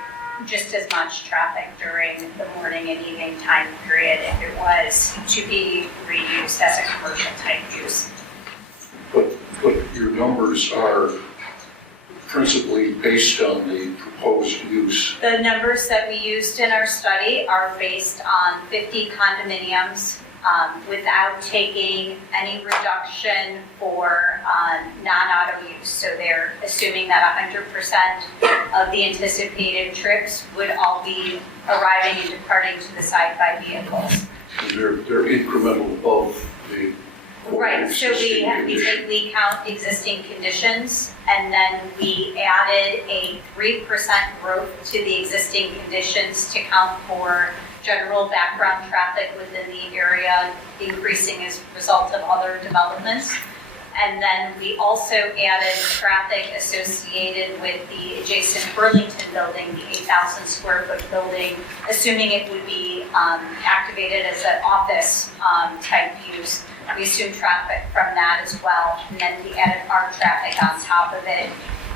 just as much traffic during the morning and evening time period if it was to be reused as a commercial type use. But your numbers are principally based on the proposed use. The numbers that we used in our study are based on 50 condominiums without taking any reduction for non-auto use. So they're assuming that 100% of the anticipated trips would all be arriving and departing to the site by vehicles. They're incremental above the Right, so we count existing conditions, and then we added a 3% growth to the existing conditions to count for general background traffic within the area, increasing as a result of other developments. And then we also added traffic associated with the adjacent Burlington building, the 8,000 square foot building, assuming it would be activated as an office type use. We assumed traffic from that as well, and then we added our traffic on top of it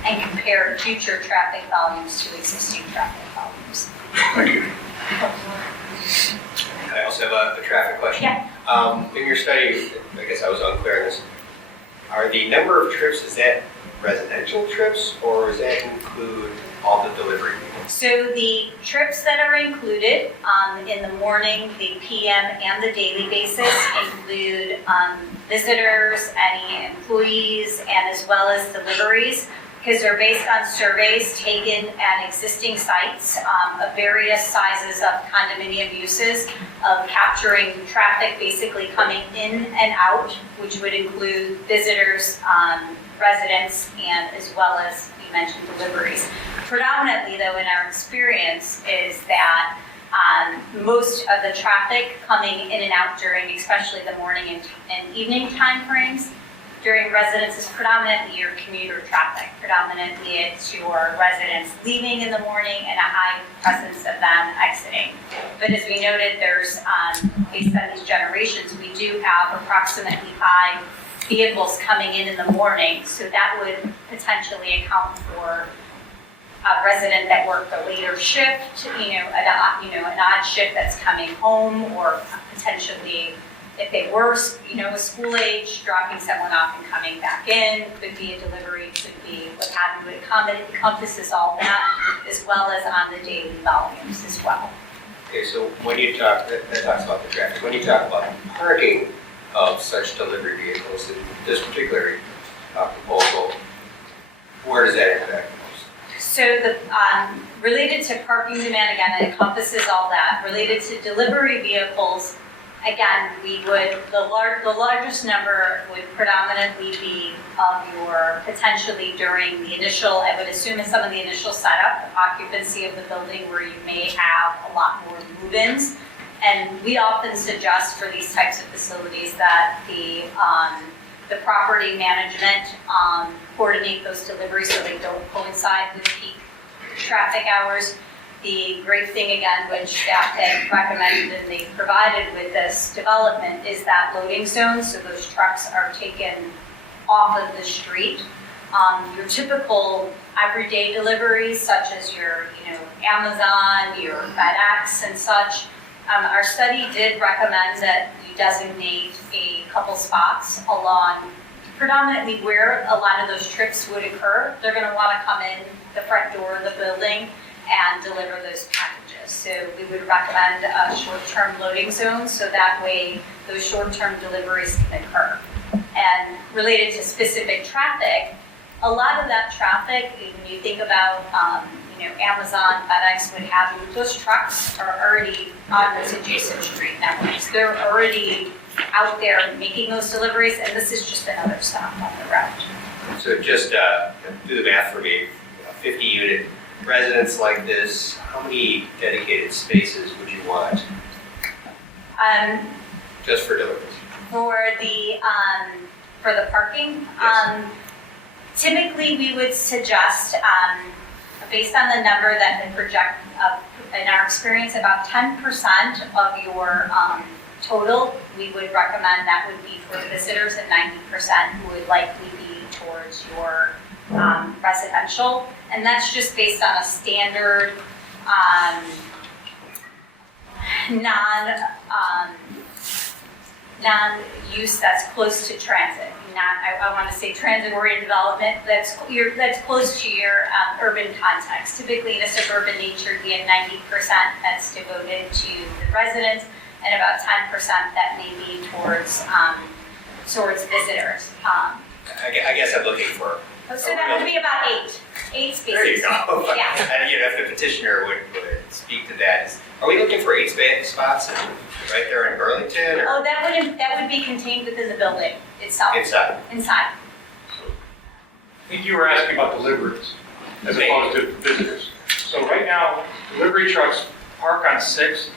and compared future traffic volumes to existing traffic volumes. Thank you. I also have a traffic question. Yeah. In your study, I guess I was unclear on this. Are the number of trips, is that residential trips, or does that include all the delivery? So the trips that are included in the morning, the PM, and the daily basis include visitors, any employees, and as well as deliveries, because they're based on surveys taken at existing sites of various sizes of condominium uses, of capturing traffic basically coming in and out, which would include visitors, residents, and as well as you mentioned deliveries. Predominantly, though, in our experience is that most of the traffic coming in and out during especially the morning and evening time frames during residence is predominantly your commuter traffic. Predominantly it's your residents leaving in the morning and a high presence of them exiting. But as we noted, there's, based on these generations, we do have approximately 5 vehicles coming in the morning, so that would potentially account for a resident that worked a later shift, an odd shift that's coming home, or potentially if they were, a school age, dropping someone off and coming back in, could be a delivery, could be what have you. It encompasses all that, as well as on the daily volumes as well. Okay, so when you talk, that talks about the traffic. When you talk about parking of such delivery vehicles in this particular proposal, where does that impact most? So related to parking demand, again, it encompasses all that. Related to delivery vehicles, again, the largest number would predominantly be of your potentially during the initial, I would assume in some of the initial setup, occupancy of the building where you may have a lot more move-ins. And we often suggest for these types of facilities that the property management coordinate those deliveries so they don't coincide with peak traffic hours. The great thing, again, which staff had recommended and they provided with this development is that loading zone, so those trucks are taken off of the street. Your typical everyday deliveries, such as your, Amazon, your FedEx and such, our study did recommend that you designate a couple spots along predominantly where a lot of those trips would occur. They're going to want to come in the front door of the building and deliver those packages. So we would recommend a short-term loading zone so that way those short-term deliveries can occur. And related to specific traffic, a lot of that traffic, when you think about Amazon, FedEx, what have you, those trucks are already on those adjacent street networks. They're already out there making those deliveries, and this is just another stop on the route. So just do the math for me. 50-unit residence like this, how many dedicated spaces would you want? Just for deliveries? For the parking, Yes. Typically we would suggest, based on the number that they project in our experience, about 10% of your total, we would recommend that would be for visitors, and 90% would likely be towards your residential. And that's just based on a standard non-use that's close to transit. I want to say transit-oriented development that's close to your urban context. Typically in a suburban nature, we have 90% that's devoted to the residents and about 10% that may be towards visitors. I guess I'm looking for. So that would be about eight spaces. There you go. Yeah. And if the petitioner would speak to that, are we looking for 8 spots right there in Burlington? Or? Oh, that would be contained within the building itself. Inside. Inside. I think you were asking about deliveries as opposed to visitors. So right now, delivery trucks park on 6th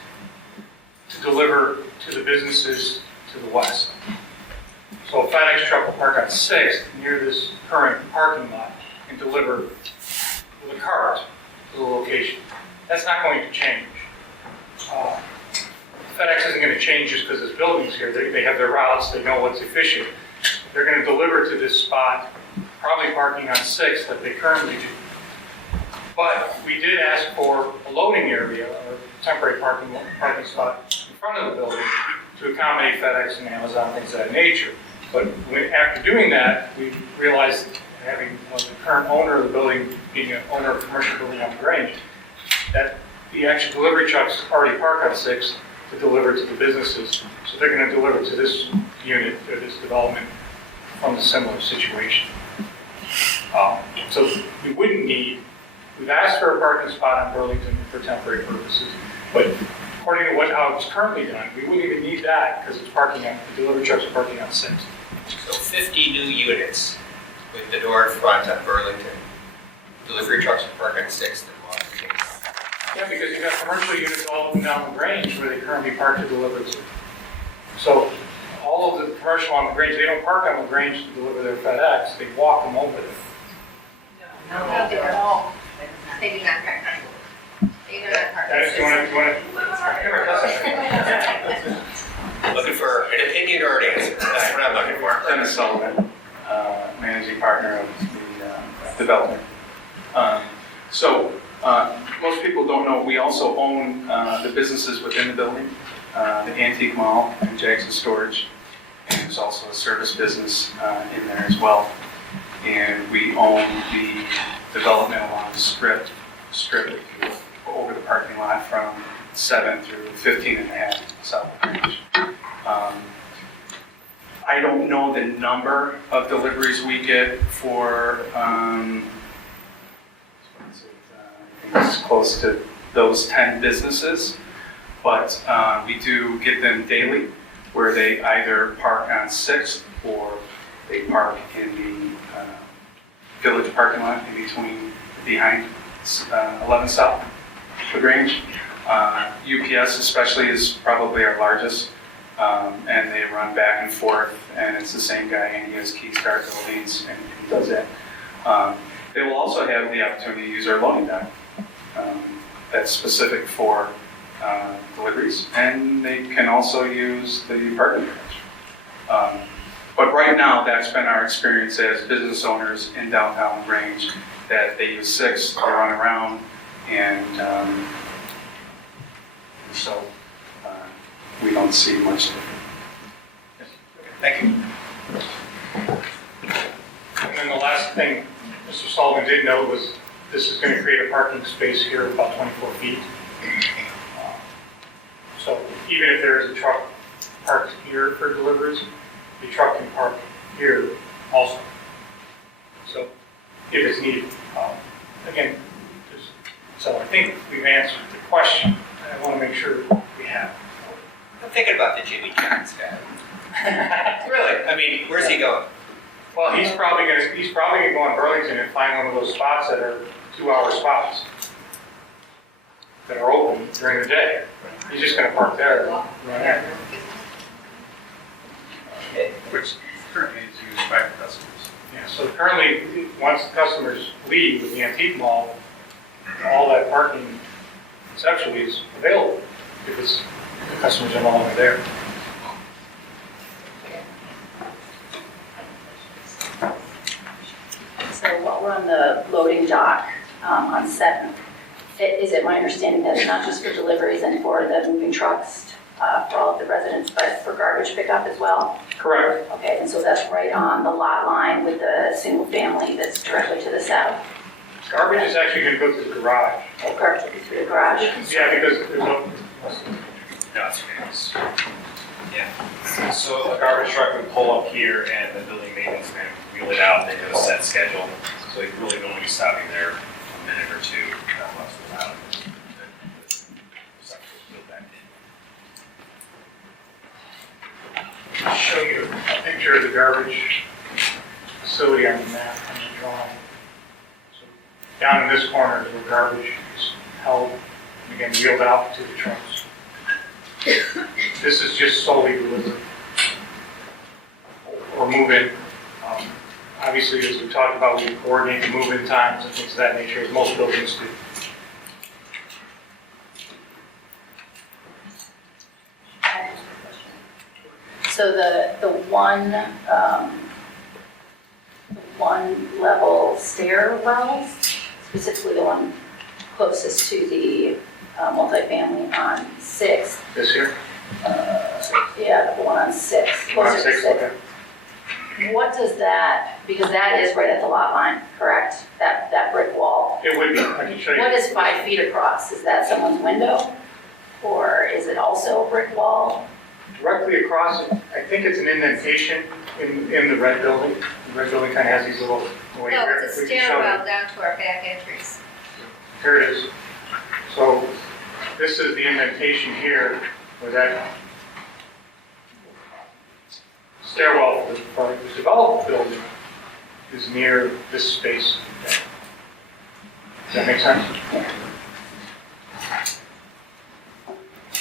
to deliver to the businesses to the west. So a FedEx truck will park on 6th near this current parking lot and deliver with a cart to the location. That's not going to change. FedEx isn't going to change just because this building's here. They have their routes, they know what's efficient. They're going to deliver to this spot, probably parking on 6th like they currently do. But we did ask for a loading area, or temporary parking spot in front of the building to accommodate FedEx and Amazon, things of that nature. But after doing that, we realized, having the current owner of the building, being an owner of a commercial building on Grange, that the actual delivery trucks already park on 6th to deliver to the businesses. So they're going to deliver to this unit, or this development, from a similar situation. So we wouldn't need, we've asked for a parking spot on Burlington for temporary purposes, but according to how it's currently done, we wouldn't even need that because it's parking on, the delivery trucks are parking on 6th. So 50 new units with the door in front on Burlington. Delivery trucks will park on 6th and Water. Yeah, because you have commercial units all up and down the Grange where they currently park to deliver to. So all of the commercial on the Grange, they don't park on the Grange to deliver their FedEx, they walk them over there. No, they don't. They do not park. They do not park. Dennis, do you want to? Looking for an opinion or an answer. That's what I'm looking for. Dennis Sullivan, managing partner of the development. Most people don't know, we also own the businesses within the building, the Antique Mall and Jackson Storage, and there's also a service business in there as well. And we own the development along the strip over the parking lot from 7 through 15.5 South Grange. I don't know the number of deliveries we get for as close to those 10 businesses, but we do get them daily where they either park on 6th or they park in the village parking lot in between, behind 11 South, the Grange. UPS especially is probably our largest, and they run back and forth, and it's the same guy, and he has key start buildings, and he does that. They will also have the opportunity to use our loading dock. That's specific for deliveries, and they can also use the parking garage. But right now, that's been our experience as business owners in downtown Grange, that they use 6, they run around, and so we don't see much difference. Thank you. And then the last thing Mr. Sullivan did note was this is going to create a parking space here of about 24 feet. So even if there is a truck parked here for deliveries, the truck can park here also. So if it's needed. Again, so I think we've answered the question. I want to make sure we have. I'm thinking about the Jimmy John's guy. Really? I mean, where's he going? Well, he's probably gonna go on Burlington and find one of those spots that are 2-hour spots that are open during the day. He's just gonna park there and run there. Which currently is used by the customers. Yeah, so currently, once the customers leave the antique mall, all that parking conceptually is available if the customers are no longer there. So while we're on the loading dock on 7th, is it my understanding that it's not just for deliveries and for the moving trucks for all of the residents, but for garbage pickup as well? Correct. Okay, and so that's right on the lot line with the single family that's directly to the south? Garbage is actually gonna go to the garage. Oh, garbage will be through the garage? Yeah, because there's no, No, it's okay. Yeah. So a garbage truck would pull up here and the building maintenance man would wheel it out. They have a set schedule. So they really don't be stopping there a minute or two once we're out. I'll show you a picture of the garbage facility on the map, on the drawing. So down in this corner is where garbage is held, and again, wheeled out to the trucks. This is just solely delivery or move-in. Obviously, as we talked about, we coordinate the move-in times and things of that nature, as most buildings do. So the one level stairwells, specifically the one closest to the multifamily on 6th. This here? Yeah, the one on 6th. One on closer to 6th, okay. What does that, because that is right at the lot line, correct? That brick wall. It would be, I can show you. What is 5 feet across? Is that someone's window? Or is it also a brick wall? Directly across it, I think it's an indentation in the red building. The red building kind of has these little. No, it's a stairwell down to our back entries. Here it is. So this is the indentation here where that stairwell for the developed building is near this space. Does that make sense?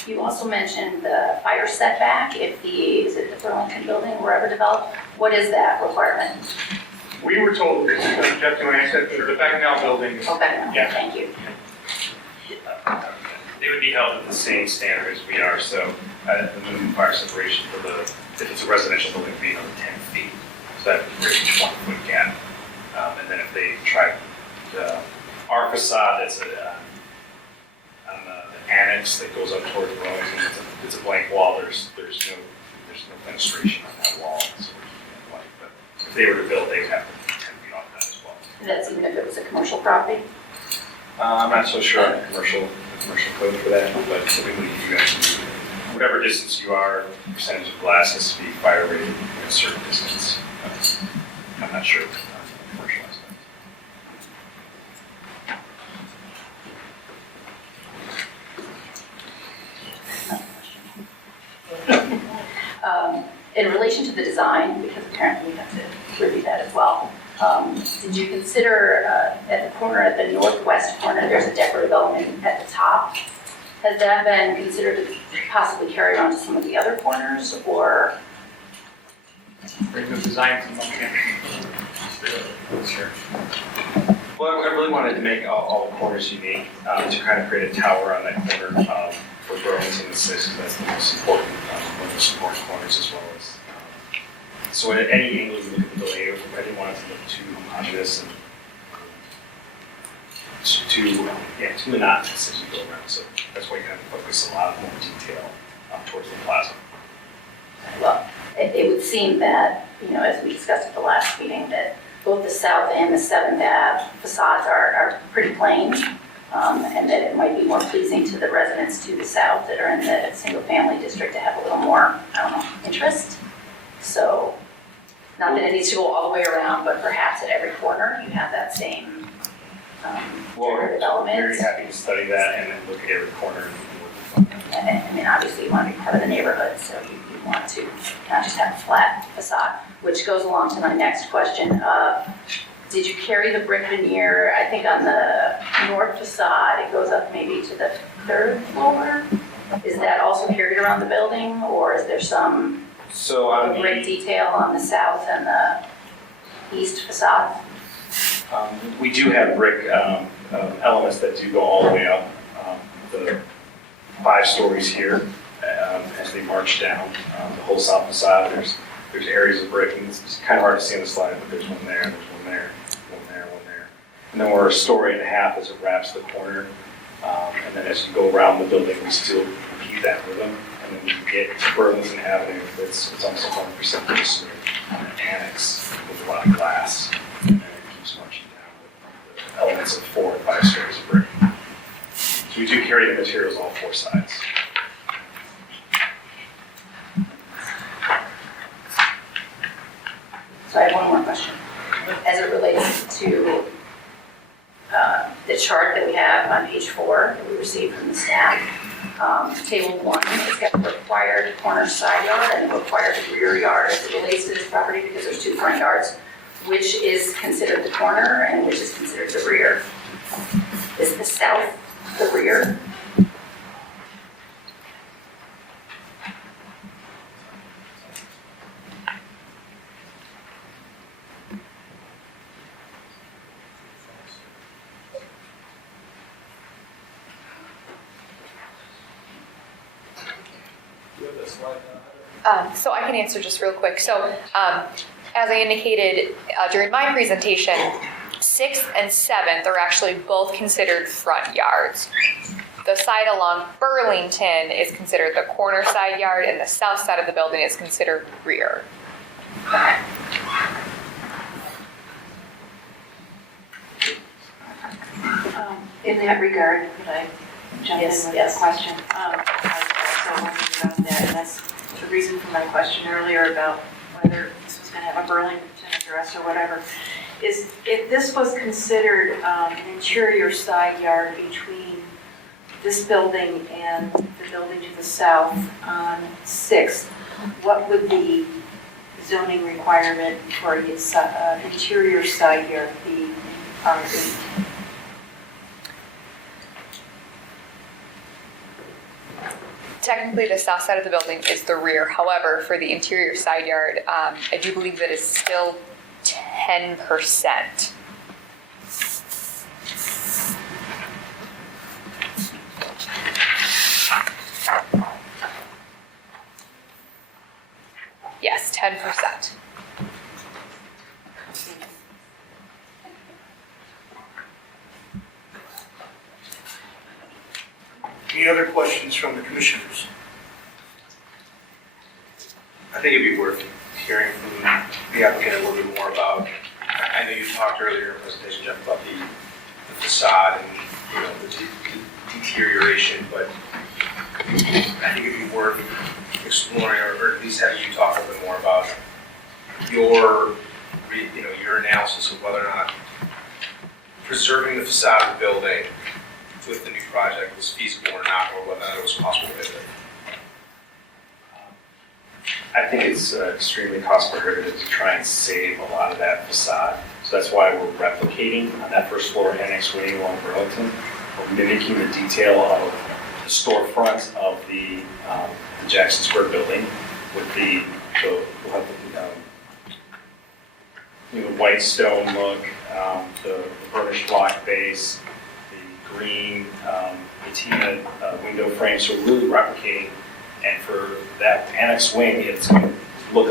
You also mentioned the fire setback if is it the Burlington building were ever developed? What is that requirement? We were told, Jeff, do you want to answer, the Becknell building is. Oh, Becknell, Yeah. thank you. They would be held at the same standard as we are, so the minimum fire separation for the, if it's a residential building, would be another 10 feet. So that would create a 1-foot gap. And then if they try, our facade, that's on the annex that goes up towards Burlington, it's a blank wall, there's no fenestration on that wall, so we're keeping it blank. But if they were to build, they'd have to be 10 feet off that as well. That's even if it was a commercial property? I'm not so sure on the commercial code for that, but typically you have to, whatever distance you are, percentage of glass has to be fire rated in a certain distance. I'm not sure on the commercial aspect. in relation to the design, because apparently we have to review that as well, did you consider at the corner, at the northwest corner, there's a decorative element at the top? Has that been considered to possibly carry on to some of the other corners, or? Bring the design to motion. Sure. Well, I really wanted to make all the corners unique, to kind of create a tower on that corner for Burlington and Sixth. That's the most important, one of the most important corners as well as. So at any angle you look at the building, I didn't want it to look too homogeneous and too monotonous as you go around. So that's why you kind of focus a lot more detail towards the plaza. Well, it would seem that, as we discussed at the last meeting, that both the South and the 7th Ave facades are pretty plain, and that it might be more pleasing to the residents to the south that are in the single-family district to have a little more, interest. So, not that it needs to go all the way around, but perhaps at every corner you have that same decorative element. Very happy to study that and then look at every corner. And obviously you want to be part of the neighborhood, so you want to not just have a flat facade, which goes along to my next question. Did you carry the brick veneer? I think on the north facade, it goes up maybe to the 3rd floor. Is that also carried around the building, or is there some brick detail on the south and the east facade? We do have brick elements that do go all the way up the 5 stories here as they march down the whole south facade. There's areas of brick, and it's kind of hard to see on the slide, but there's one there, there's one there, one there, one there. And then we're a story and a half as it wraps the corner. And then as you go around the building, we still repeat that rhythm. And then when you get to Burlington Avenue, it's almost 100% masonry on an annex with a lot of glass. And it keeps marching down with the elements of 4 and 5 stories of brick. So we do carry the materials on 4 sides. So I have one more question. As it relates to the chart that we have on page 4 that we received from the staff, table 1, it's got the required corner side yard and the required rear yard as it relates to this property, because there's 2 front yards. Which is considered the corner and which is considered the rear? Is the south the rear? So I can answer just real quick. So as I indicated during my presentation, 6th and 7th are actually both considered front yards. The side along Burlington is considered the corner side yard, and the south side of the building is considered rear. In that regard, could I jump in with a question? I also wondered about that, and that's the reason for my question earlier about whether this was going to have a Burlington address or whatever. Is if this was considered an interior side yard between this building and the building to the south on 6th, what would the zoning requirement for an interior side yard be? Technically, the south side of the building is the rear. However, for the interior side yard, I do believe that it's still 10%. Yes, 10%. Any other questions from the commissioners? I think it'd be worth hearing from the applicant a little bit more about, I know you talked earlier in the presentation, Jeff, about the facade and the deterioration, but I think it'd be worth exploring, or at least having you talk a little bit more about your analysis of whether or not preserving the facade of the building with the new project was feasible or not, or whether or not it was possible with it. I think it's extremely cost prohibitive to try and save a lot of that facade. So that's why we're replicating on that first floor annex wing along Burlington. We're mimicking the detail of the storefront of the Jackson Square building with we'll have the white stone look, the burnished block base, the green patina window frame. So we're really replicating. And for that annex wing, it's going to look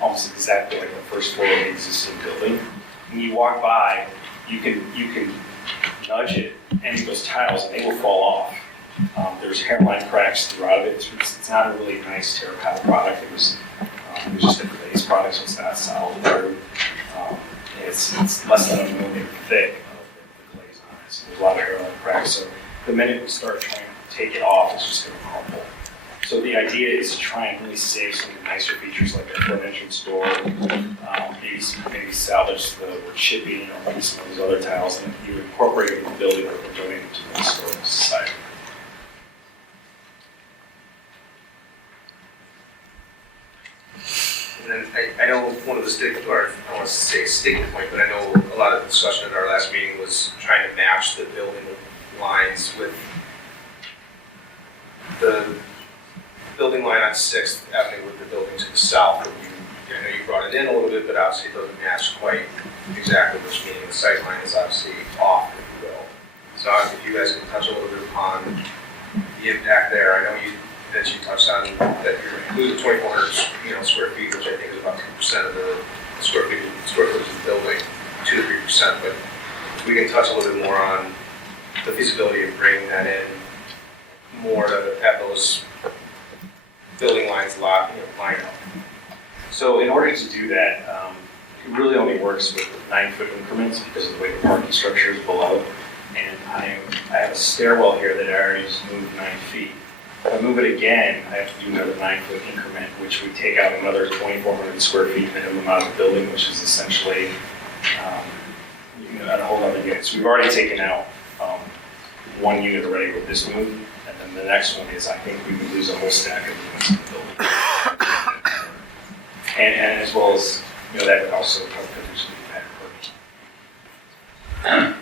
almost exactly like the first floor of the existing building. When you walk by, you can nudge it, any of those tiles, and they will fall off. There's hairline cracks throughout it. It's not a really nice terracotta product. It was just a glaze product, so it's not solid hard. It's less than 1 millimeter thick of the glaze on it. So there's a lot of hairline cracks. So the minute we start trying to take it off, it's just going to crumble. So the idea is to try and really save some of the nicer features like our front entrance door, maybe salvage the wood chipping or maybe some of those other tiles, and you incorporate it in the building or donate it to the historical society. And then I know one of the sticking, or I don't want to say sticking point, but I know a lot of the discussion at our last meeting was trying to match the building lines with the building line on 6th Avenue with the building to the south. I know you brought it in a little bit, but obviously it doesn't match quite exactly, which meaning the sight line is obviously off, if you will. So if you guys can touch a little bit upon the impact there. I know that you touched on that you're including 2,400 square feet, which I think is about 2% of the square footage of the building, 2 to 3%. But if we can touch a little bit more on the feasibility of bringing that in more to have those building lines line up. So in order to do that, it really only works with 9-foot increments because of the way the parking structure is below. And I have a stairwell here that I already just moved 9 feet. If I move it again, I have to do another 9-foot increment, which would take out another 2,400 square feet minimum out of the building, which is essentially a whole other unit. So we've already taken out 1 unit already with this move, and then the next one is I think we would lose a whole stack of units in the building. And as well as, that would also help potentially impact parking.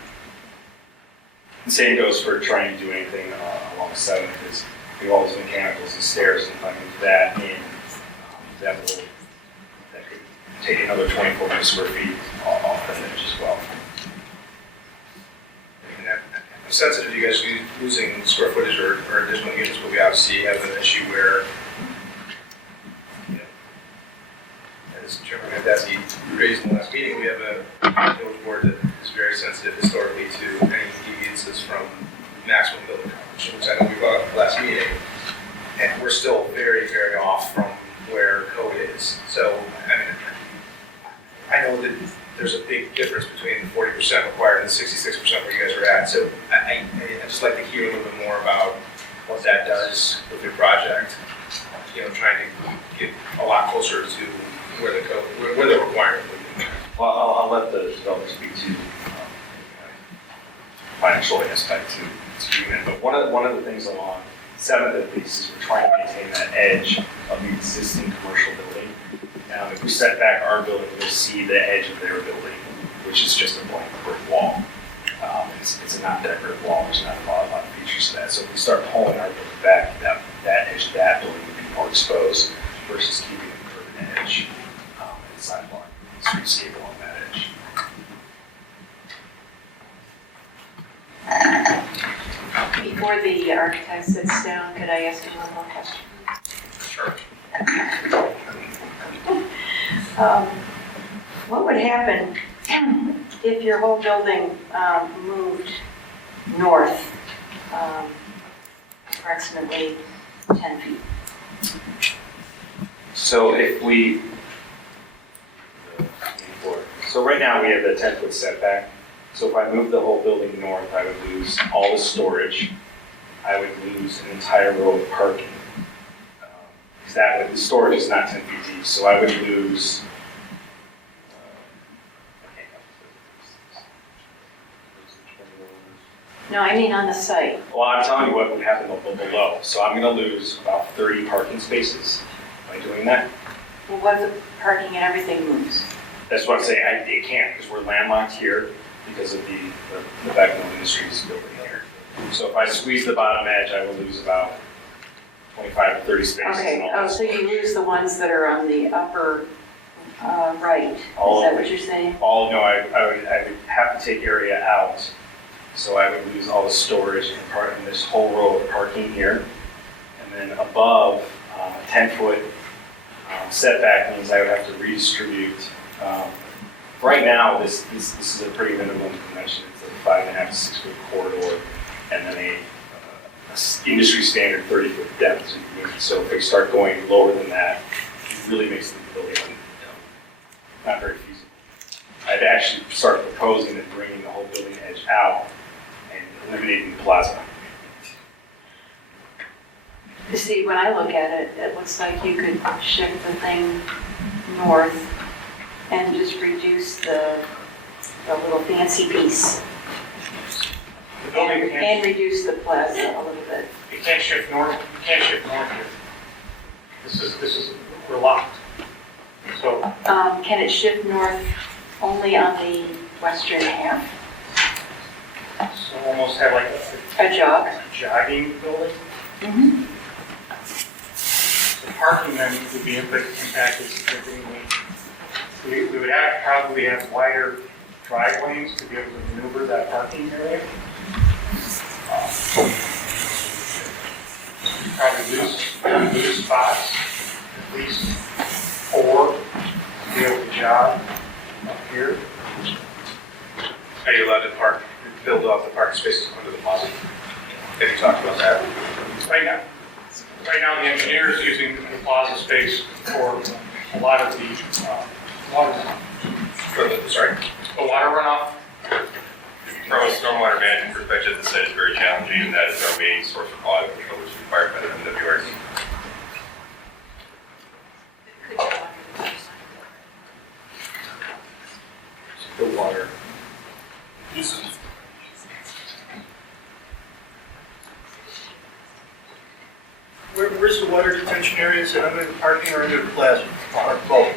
The same goes for trying to do anything along 7th, because we have all those mechanicals and stairs, and if I move that in, that could take another 2,400 square feet off the edge as well. I'm sensitive to you guys losing square footage or additional units, but we obviously have an issue where, as Chairman Haddazzi raised in the last meeting, we have a village board that is very sensitive historically to any deviances from maximum building coverage, which I know we brought up last meeting, and we're still very, very off from where code is. So, I know that there's a big difference between the 40% required and the 66% where you guys are at. So I just like to hear a little bit more about what that does with your project. Trying to get a lot closer to where the code, where the requirement would be. Well, I'll let the developer speak to financial aspect to unit. But one of the things along 7th at least is we're trying to maintain that edge of the existing commercial building. Now, if we set back our building, we'll see the edge of their building, which is just a blank brick wall. It's a non-decorative wall. There's not a lot of features to that. So if we start pulling our building back, that edge of that building would be more exposed versus keeping the curved edge and the sidewalk, streetscape along that edge. Before the architect sits down, could I ask you one more question? Sure. What would happen if your whole building moved north approximately 10 feet? So so right now we have the 10-foot setback. So if I move the whole building north, I would lose all the storage. I would lose an entire row of parking. The storage is not 10 feet deep, so I would lose. No, I mean on the site. Well, I'm telling you what would happen below. So I'm going to lose about 30 parking spaces by doing that. Well, what if the parking and everything moves? That's what I'm saying, it can't, because we're landlocked here because of the backbone industries building here. So if I squeeze the bottom edge, I will lose about 25 to 30 spaces. Okay, and all that. so you lose the ones that are on the upper right, is All that of what you're saying? No, I would have to take area out, so I would lose all the storage and this whole row of parking here. And then above, a 10-foot setback means I would have to redistribute. Right now, this is a pretty minimum dimension. It's a 5.5 to 6 foot corridor, and then a industry standard 30-foot depth. So if they start going lower than that, it really makes the building not very feasible. I'd actually start proposing and bringing the whole building edge out and eliminating the plaza. You see, when I look at it, it looks like you could shift the thing north and just reduce the little fancy piece. The building And can't, reduce the plaza a little bit. it can't shift north, you can't shift north here. This is, we're locked. So, Can it shift north only on the western half? so almost have like A jog? a jogging building. Mm-hmm. The parking then would be impacted significantly. We would have to probably have wider drive lanes to be able to maneuver that parking area. Probably lose spots, at least 4 to be able to jog up here. Are you allowed to build off the parking spaces under the plaza? Have you talked about that? Right now the engineer is using the plaza space for a lot of the water, Sorry? the water runoff. From a stormwater management perspective, the site is very challenging, and that is our main source of quality control, which is required by the MWRC. The water. Where's the water detention area? Is it under the parking or under the plaza? Or both?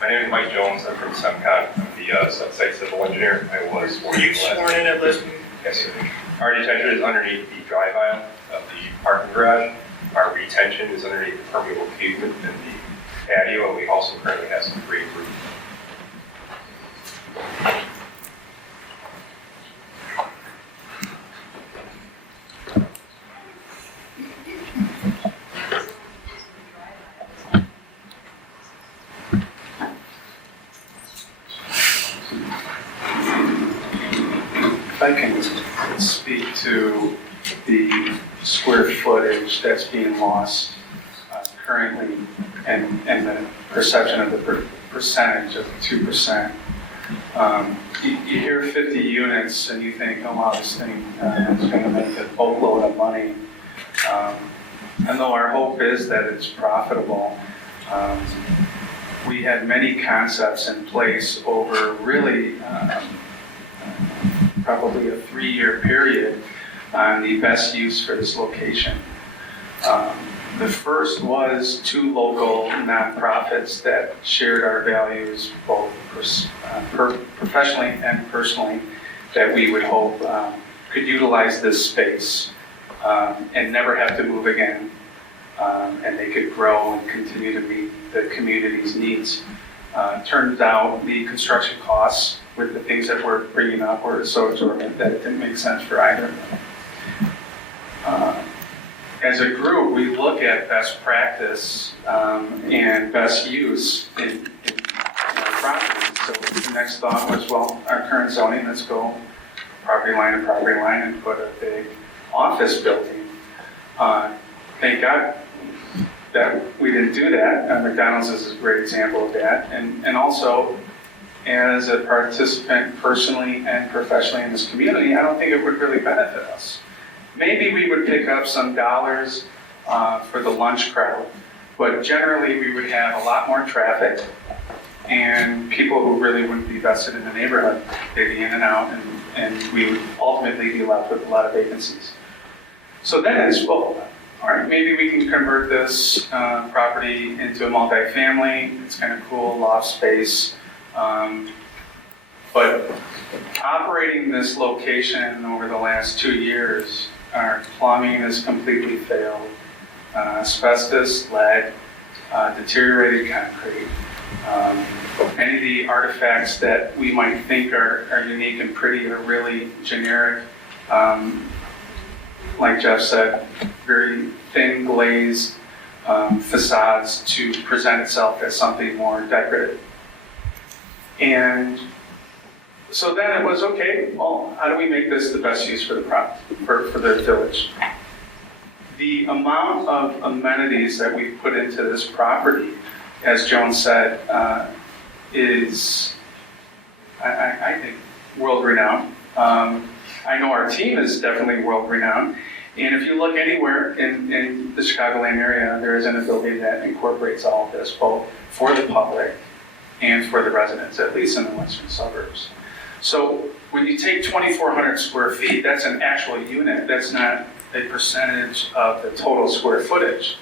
My name is Mike Jones, I'm from SEMCON, I'm the site civil engineer. I was. Were you sworn in at listing? Yes, sir. Our detention is underneath the drive aisle of the parking garage. Our retention is underneath the permeable pavement in the patio, and we also currently have some grade roof. If I can speak to the square footage that's being lost currently and the perception of the percentage of 2%. You hear 50 units and you think, oh wow, this thing is going to make a boatload of money. And though our hope is that it's profitable, we had many concepts in place over really probably a 3-year period on the best use for this location. The first was 2 local nonprofits that shared our values both professionally and personally, that we would hope could utilize this space and never have to move again, and they could grow and continue to meet the community's needs. Turns out the construction costs with the things that we're bringing up were so exorbitant that it didn't make sense for either of them. As a group, we look at best practice and best use in our property. So the next thought was, well, our current zoning, let's go property line to property line and put a big office building. Thank God that we didn't do that. McDonald's is a great example of that. And also, as a participant personally and professionally in this community, I don't think it would really benefit us. Maybe we would pick up some dollars for the lunch crowd, but generally we would have a lot more traffic and people who really wouldn't be vested in the neighborhood. They'd be in and out, and we would ultimately be left with a lot of vacancies. So then it's, well, all right, maybe we can convert this property into a multifamily. It's kind of cool, loft space. But operating this location over the last 2 years, our plumbing has completely failed. Asbestos, lead, deteriorated concrete. Any of the artifacts that we might think are unique and pretty are really generic. Like Jeff said, very thin glazed facades to present itself as something more decorative. And so then it was, okay, well, how do we make this the best use for the village? The amount of amenities that we put into this property, as Joan said, is, I think, world-renowned. I know our team is definitely world-renowned. And if you look anywhere in the Chicagoland area, there isn't a building that incorporates all of this, both for the public and for the residents, at least in the western suburbs. So when you take 2,400 square feet, that's an actual unit. That's not a percentage of the total square footage,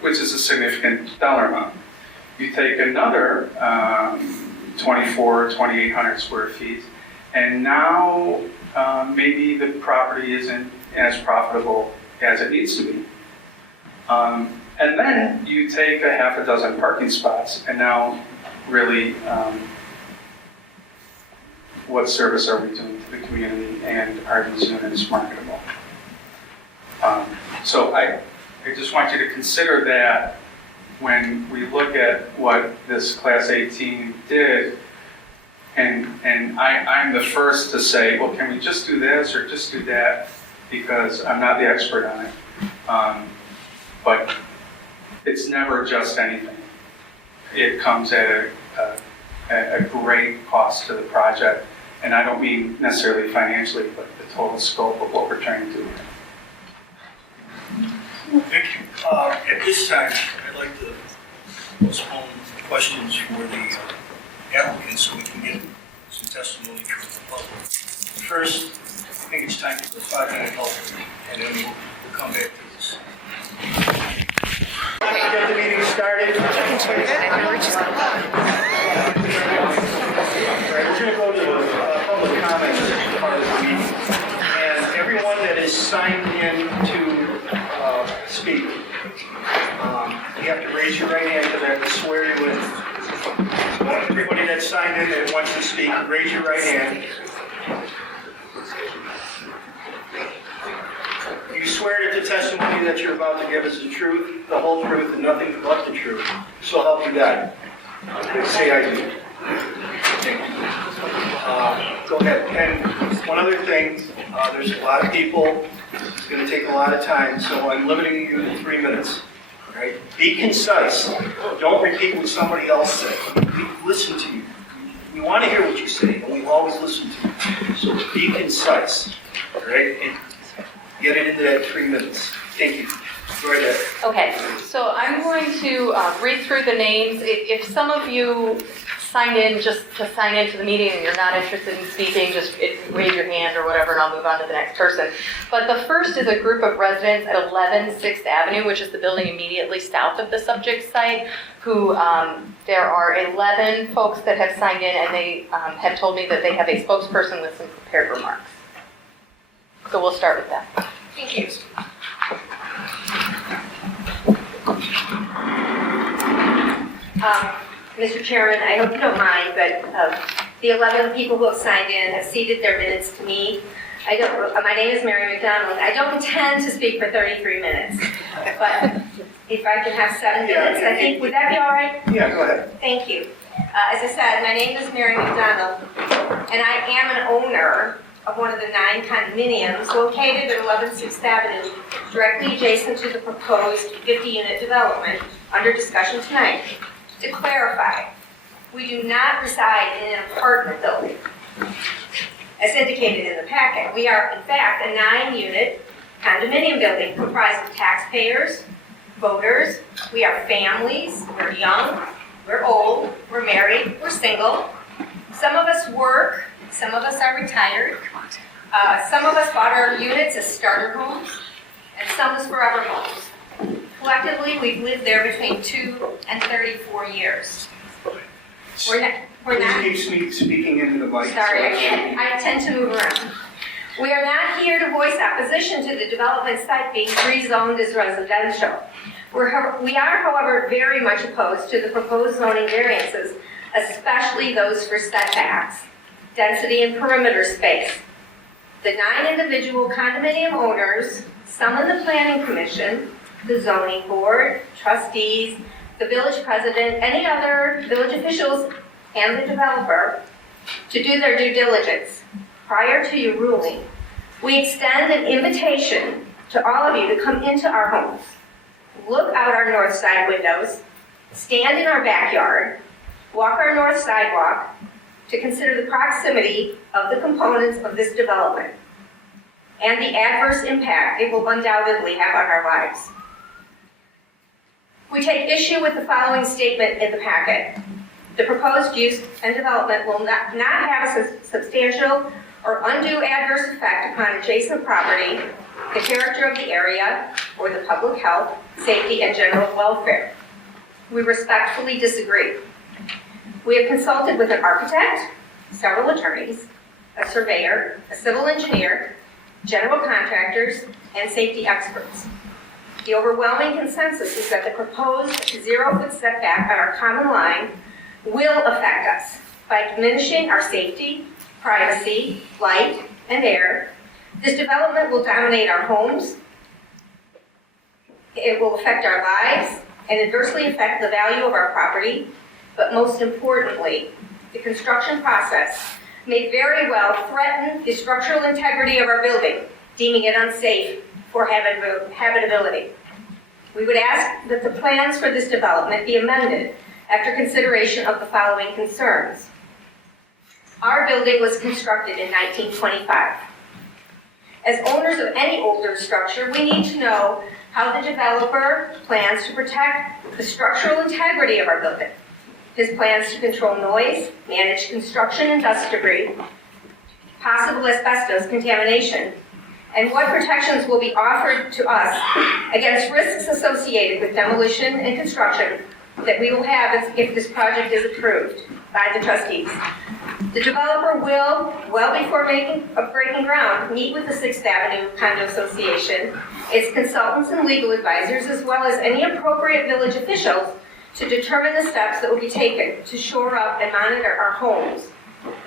which is a significant dollar amount. You take another 2,800 square feet, and now maybe the property isn't as profitable as it needs to be. And then you take a half a dozen parking spots, and now really, what service are we doing to the community, and are these units marketable? So I just want you to consider that when we look at what this Class 18 did, and I'm the first to say, well, can we just do this or just do that, because I'm not the expert on it. But it's never just anything. It comes at a great cost to the project, and I don't mean necessarily financially, but the total scope of what we're trying to do. Thank you. At this time, I'd like to postpone questions for the applicants so we can get some testimony from the public. First, I think it's time for the 5-minute halt, and then we'll come back to this. Get the meeting started. We're going to go to the public comments part of the meeting. And everyone that is signed in to speak, you have to raise your right hand because I have to swear you in. Everybody that's signed in that wants to speak, raise your right hand. You swear that the testimony that you're about to give is the truth, the whole truth, and nothing but the truth. So help you God. Say I do. Go ahead. And one other thing, there's a lot of people. It's going to take a lot of time, so I'm limiting you to 3 minutes. All right? Be concise. Don't repeat what somebody else said. We listen to you. We want to hear what you say, and we always listen to you. So be concise. All right? And get it into that 3 minutes. Thank you. Go right ahead. Okay, so I'm going to read through the names. If some of you signed in just to sign into the meeting and you're not interested in speaking, just raise your hand or whatever, and I'll move on to the next person. But the first is a group of residents at 11 6th Avenue, which is the building immediately south of the subject site, who there are 11 folks that have signed in, and they have told me that they have a spokesperson with some prepared remarks. So we'll start with that. Thank you. Mr. Chairman, I hope you don't mind, but the 11 people who have signed in have ceded their minutes to me. My name is Mary McDonald. I don't intend to speak for 33 minutes, but if I can have 7 minutes, I think, would that be all right? Yeah, go ahead. Thank you. As I said, my name is Mary McDonald, and I am an owner of one of the 9 condominiums located at 11 6th Avenue, directly adjacent to the proposed 50-unit development under discussion tonight. To clarify, we do not reside in an apartment building, as indicated in the packet. We are, in fact, a 9-unit condominium building comprised of taxpayers, voters. We are families. We're young. We're old. We're married. We're single. Some of us work. Some of us are retired. Some of us bought our units as starter homes, and some is forever homes. Collectively, we've lived there between 2 and 34 years. We're not, Please keep speaking into the mic. sorry, I tend to move around. We are not here to voice opposition to the development site being rezoned as residential. We are, however, very much opposed to the proposed zoning variances, especially those for setbacks, density and perimeter space. The 9 individual condominium owners, summon the planning commission, the zoning board, trustees, the village president, any other village officials, and the developer to do their due diligence. Prior to your ruling, we extend an invitation to all of you to come into our homes, look out our north side windows, stand in our backyard, walk our north sidewalk, to consider the proximity of the components of this development and the adverse impact it will undoubtedly have on our lives. We take issue with the following statement in the packet. The proposed use and development will not have a substantial or undue adverse effect upon adjacent property, the character of the area, or the public health, safety, and general welfare. We respectfully disagree. We have consulted with an architect, several attorneys, a surveyor, a civil engineer, general contractors, and safety experts. The overwhelming consensus is that the proposed 0-foot setback on our common line will affect us by diminishing our safety, privacy, light, and air. This development will dominate our homes. It will affect our lives and adversely affect the value of our property. But most importantly, the construction process may very well threaten the structural integrity of our building, deeming it unsafe for habitability. We would ask that the plans for this development be amended after consideration of the following concerns. Our building was constructed in 1925. As owners of any older structure, we need to know how the developer plans to protect the structural integrity of our building, his plans to control noise, manage construction and dust debris, possible asbestos contamination, and what protections will be offered to us against risks associated with demolition and construction that we will have if this project is approved by the trustees. The developer will, well before breaking ground, meet with the 6th Avenue Condo Association, its consultants and legal advisors, as well as any appropriate village officials to determine the steps that will be taken to shore up and monitor our homes,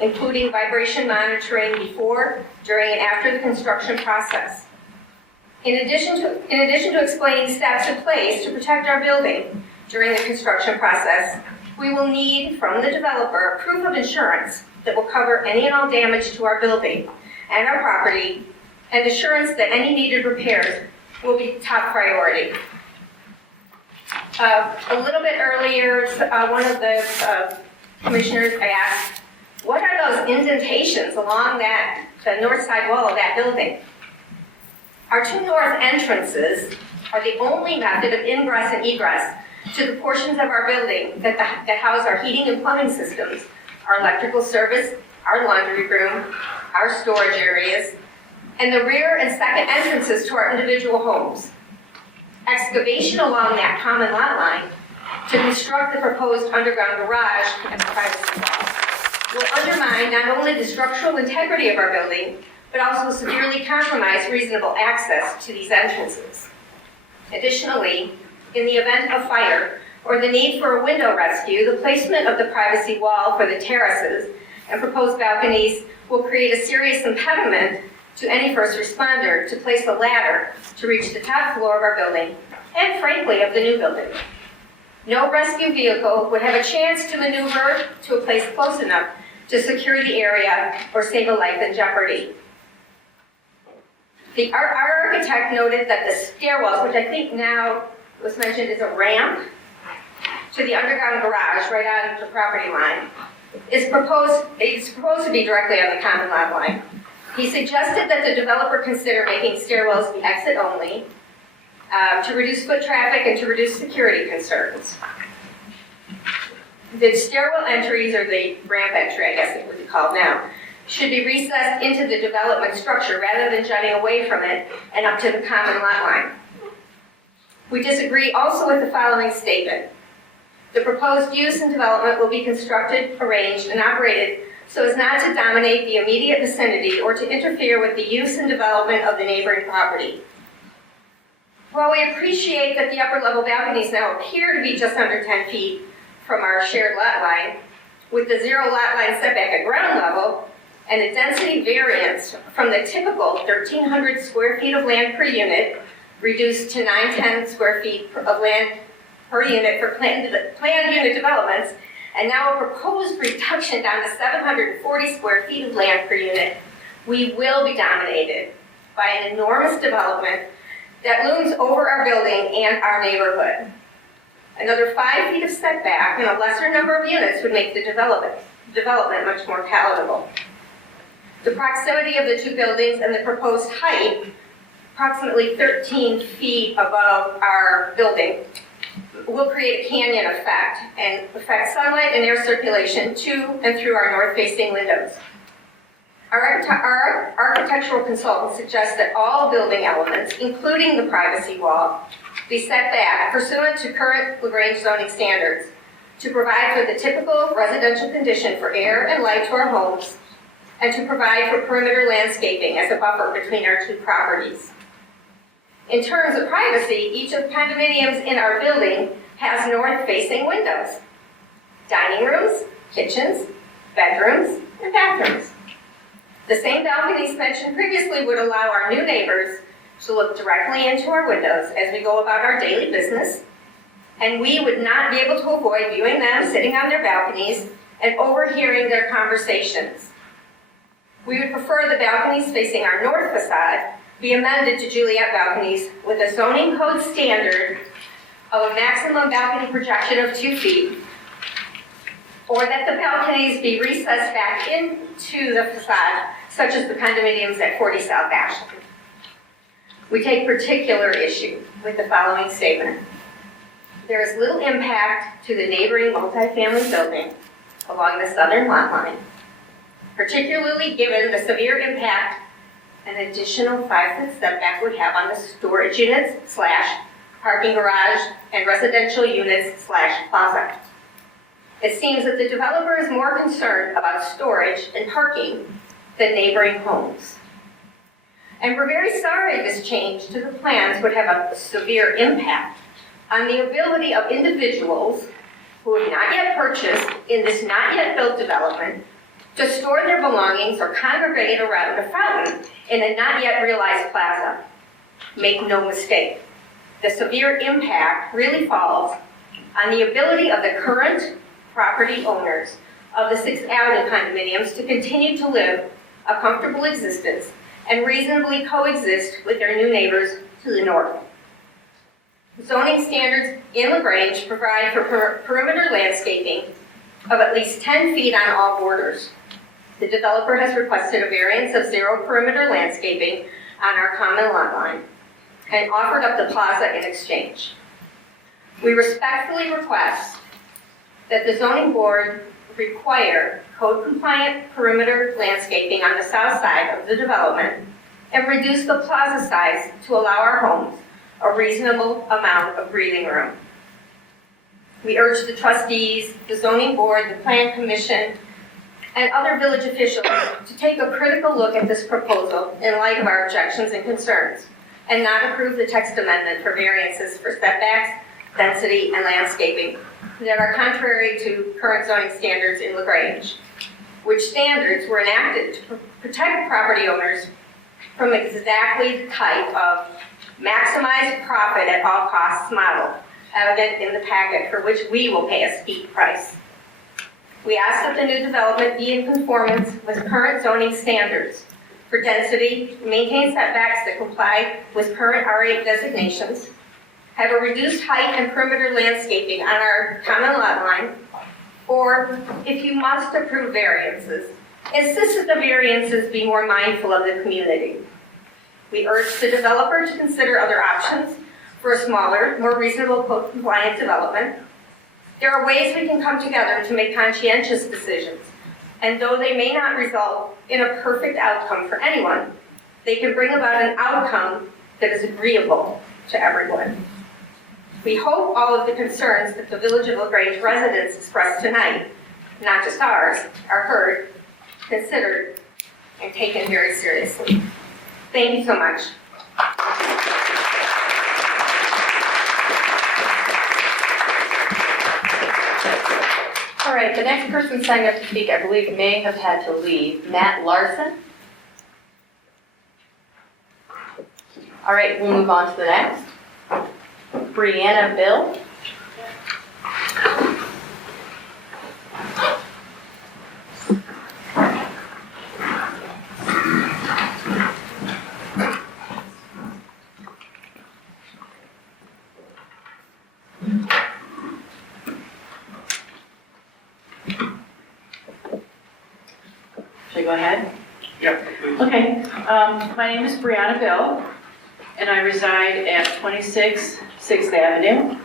including vibration monitoring before, during, and after the construction process. In addition to explaining steps in place to protect our building during the construction process, we will need from the developer a proof of insurance that will cover any and all damage to our building and our property, and assurance that any needed repairs will be top priority. A little bit earlier, one of the commissioners asked, what are those indentations along the north side wall of that building? Our 2 north entrances are the only method of ingress and egress to the portions of our building that house our heating and plumbing systems, our electrical service, our laundry room, our storage areas, and the rear and second entrances to our individual homes. Excavation along that common lot line to construct the proposed underground garage and privacy wall will undermine not only the structural integrity of our building, but also severely compromise reasonable access to these entrances. Additionally, in the event of fire or the need for a window rescue, the placement of the privacy wall for the terraces and proposed balconies will create a serious impediment to any first responder to place a ladder to reach the top floor of our building, and frankly, of the new building. No rescue vehicle would have a chance to maneuver to a place close enough to secure the area or save a life in jeopardy. Our architect noted that the stairwells, which I think now was mentioned as a ramp to the underground garage right on the property line, is proposed to be directly on the common lot line. He suggested that the developer consider making stairwells be exit only to reduce foot traffic and to reduce security concerns. The stairwell entries, or the ramp entry, I guess it would be called now, should be recessed into the development structure rather than jutting away from it and up to the common lot line. We disagree also with the following statement. The proposed use and development will be constructed, arranged, and operated so as not to dominate the immediate vicinity or to interfere with the use and development of the neighboring property. While we appreciate that the upper level balconies now appear to be just under 10 feet from our shared lot line, with the 0 lot line setback at ground level and a density variance from the typical 1,300 square feet of land per unit reduced to 910 square feet of land per unit for planned unit developments, and now a proposed reduction down to 740 square feet of land per unit, we will be dominated by an enormous development that looms over our building and our neighborhood. Another 5 feet of setback and a lesser number of units would make the development much more palatable. The proximity of the two buildings and the proposed height, approximately 13 feet above our building, will create a canyon effect and affect sunlight and air circulation to and through our north-facing windows. Our architectural consultant suggests that all building elements, including the privacy wall, be set back pursuant to current Grange zoning standards to provide for the typical residential condition for air and light to our homes and to provide for perimeter landscaping as a buffer between our two properties. In terms of privacy, each of the condominiums in our building has north-facing windows, dining rooms, kitchens, bedrooms, and bathrooms. The same balconies mentioned previously would allow our new neighbors to look directly into our windows as we go about our daily business, and we would not be able to avoid viewing them sitting on their balconies and overhearing their conversations. We would prefer the balconies facing our north facade be amended to Juliet balconies with a zoning code standard of a maximum balcony projection of 2 feet, or that the balconies be recessed back into the facade, such as the condominiums at 40 South Ashland. We take particular issue with the following statement. There is little impact to the neighboring multifamily building along the southern lot line, particularly given the severe impact an additional 5-foot setback would have on the storage units / parking garage and residential units / plaza. It seems that the developer is more concerned about storage and parking than neighboring homes. And we're very sorry this change to the plans would have a severe impact on the ability of individuals who have not yet purchased in this not yet built development to store their belongings or congregate around a fountain in a not yet realized plaza. Make no mistake, the severe impact really falls on the ability of the current property owners of the 6th Avenue condominiums to continue to live a comfortable existence and reasonably coexist with their new neighbors to the north. Zoning standards in LaGrange provide for perimeter landscaping of at least 10 feet on all borders. The developer has requested a variance of 0 perimeter landscaping on our common lot line and offered up the plaza in exchange. We respectfully request that the zoning board require code-compliant perimeter landscaping on the south side of the development and reduce the plaza size to allow our homes a reasonable amount of breathing room. We urge the trustees, the zoning board, the plan commission, and other village officials to take a critical look at this proposal in light of our objections and concerns, and not approve the text amendment for variances for setbacks, density, and landscaping that are contrary to current zoning standards in LaGrange, which standards were enacted to protect property owners from exactly the type of maximize profit at all costs model evident in the packet for which we will pay a steep price. We ask that the new development be in conformance with current zoning standards for density, maintain setbacks that comply with current R8 designations, have a reduced height and perimeter landscaping on our common lot line, or if you must approve variances, insist that the variances be more mindful of the community. We urge the developer to consider other options for a smaller, more reasonable code-compliant development. There are ways we can come together to make conscientious decisions And though they may not result in a perfect outcome for anyone, they can bring about an outcome that is agreeable to everyone. We hope all of the concerns that the Village of LaGrange residents expressed tonight, not just ours, are heard, considered, and taken very seriously. Thank you so much. All right, the next person signed up to speak, I believe, may have had to leave. Matt Larson. All right, we'll move on to the next. Brianna Bill. Should I go ahead? Yeah, please. Okay, my name is Brianna Bill, and I reside at 26 6th Avenue,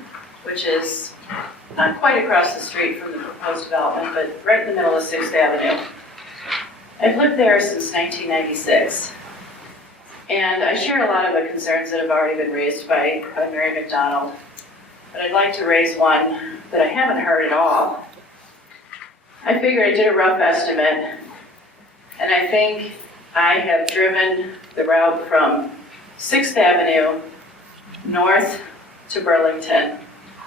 which is not quite across the street from the proposed development, but right in the middle of 6th Avenue. I've lived there since 1996, and I share a lot of the concerns that have already been raised by Mary McDonald, but I'd like to raise one that I haven't heard at all. I figured I did a rough estimate, and I think I have driven the route from 6th Avenue north to Burlington,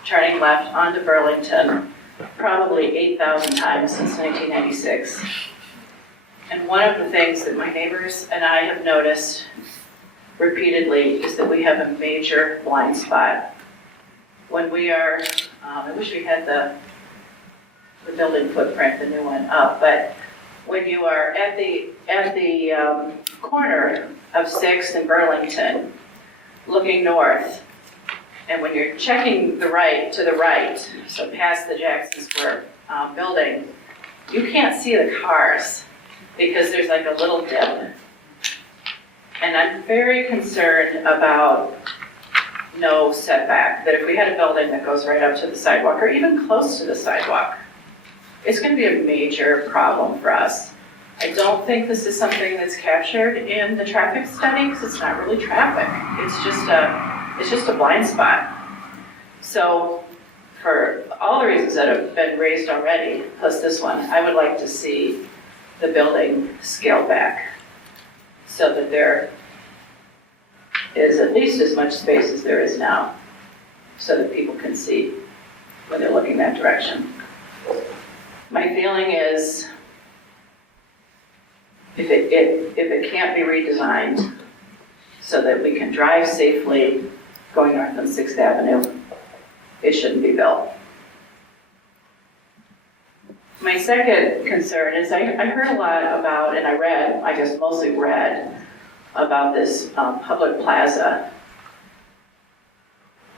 turning left onto Burlington, probably 8,000 times since 1996. And one of the things that my neighbors and I have noticed repeatedly is that we have a major blind spot. When we are, I wish we had the building footprint, the new one up, but when you are at the corner of 6th and Burlington, looking north, and when you're checking the right to the right, so past the Jackson Square building, you can't see the cars because there's like a little dip. And I'm very concerned about no setback, that if we had a building that goes right up to the sidewalk or even close to the sidewalk, it's going to be a major problem for us. I don't think this is something that's captured in the traffic study because it's not really traffic. It's just a blind spot. So for all the reasons that have been raised already, plus this one, I would like to see the building scaled back so that there is at least as much space as there is now so that people can see when they're looking that direction. My feeling is if it can't be redesigned so that we can drive safely going north on 6th Avenue, it shouldn't be built. My second concern is I heard a lot about, and I read, I guess mostly read, about this public plaza.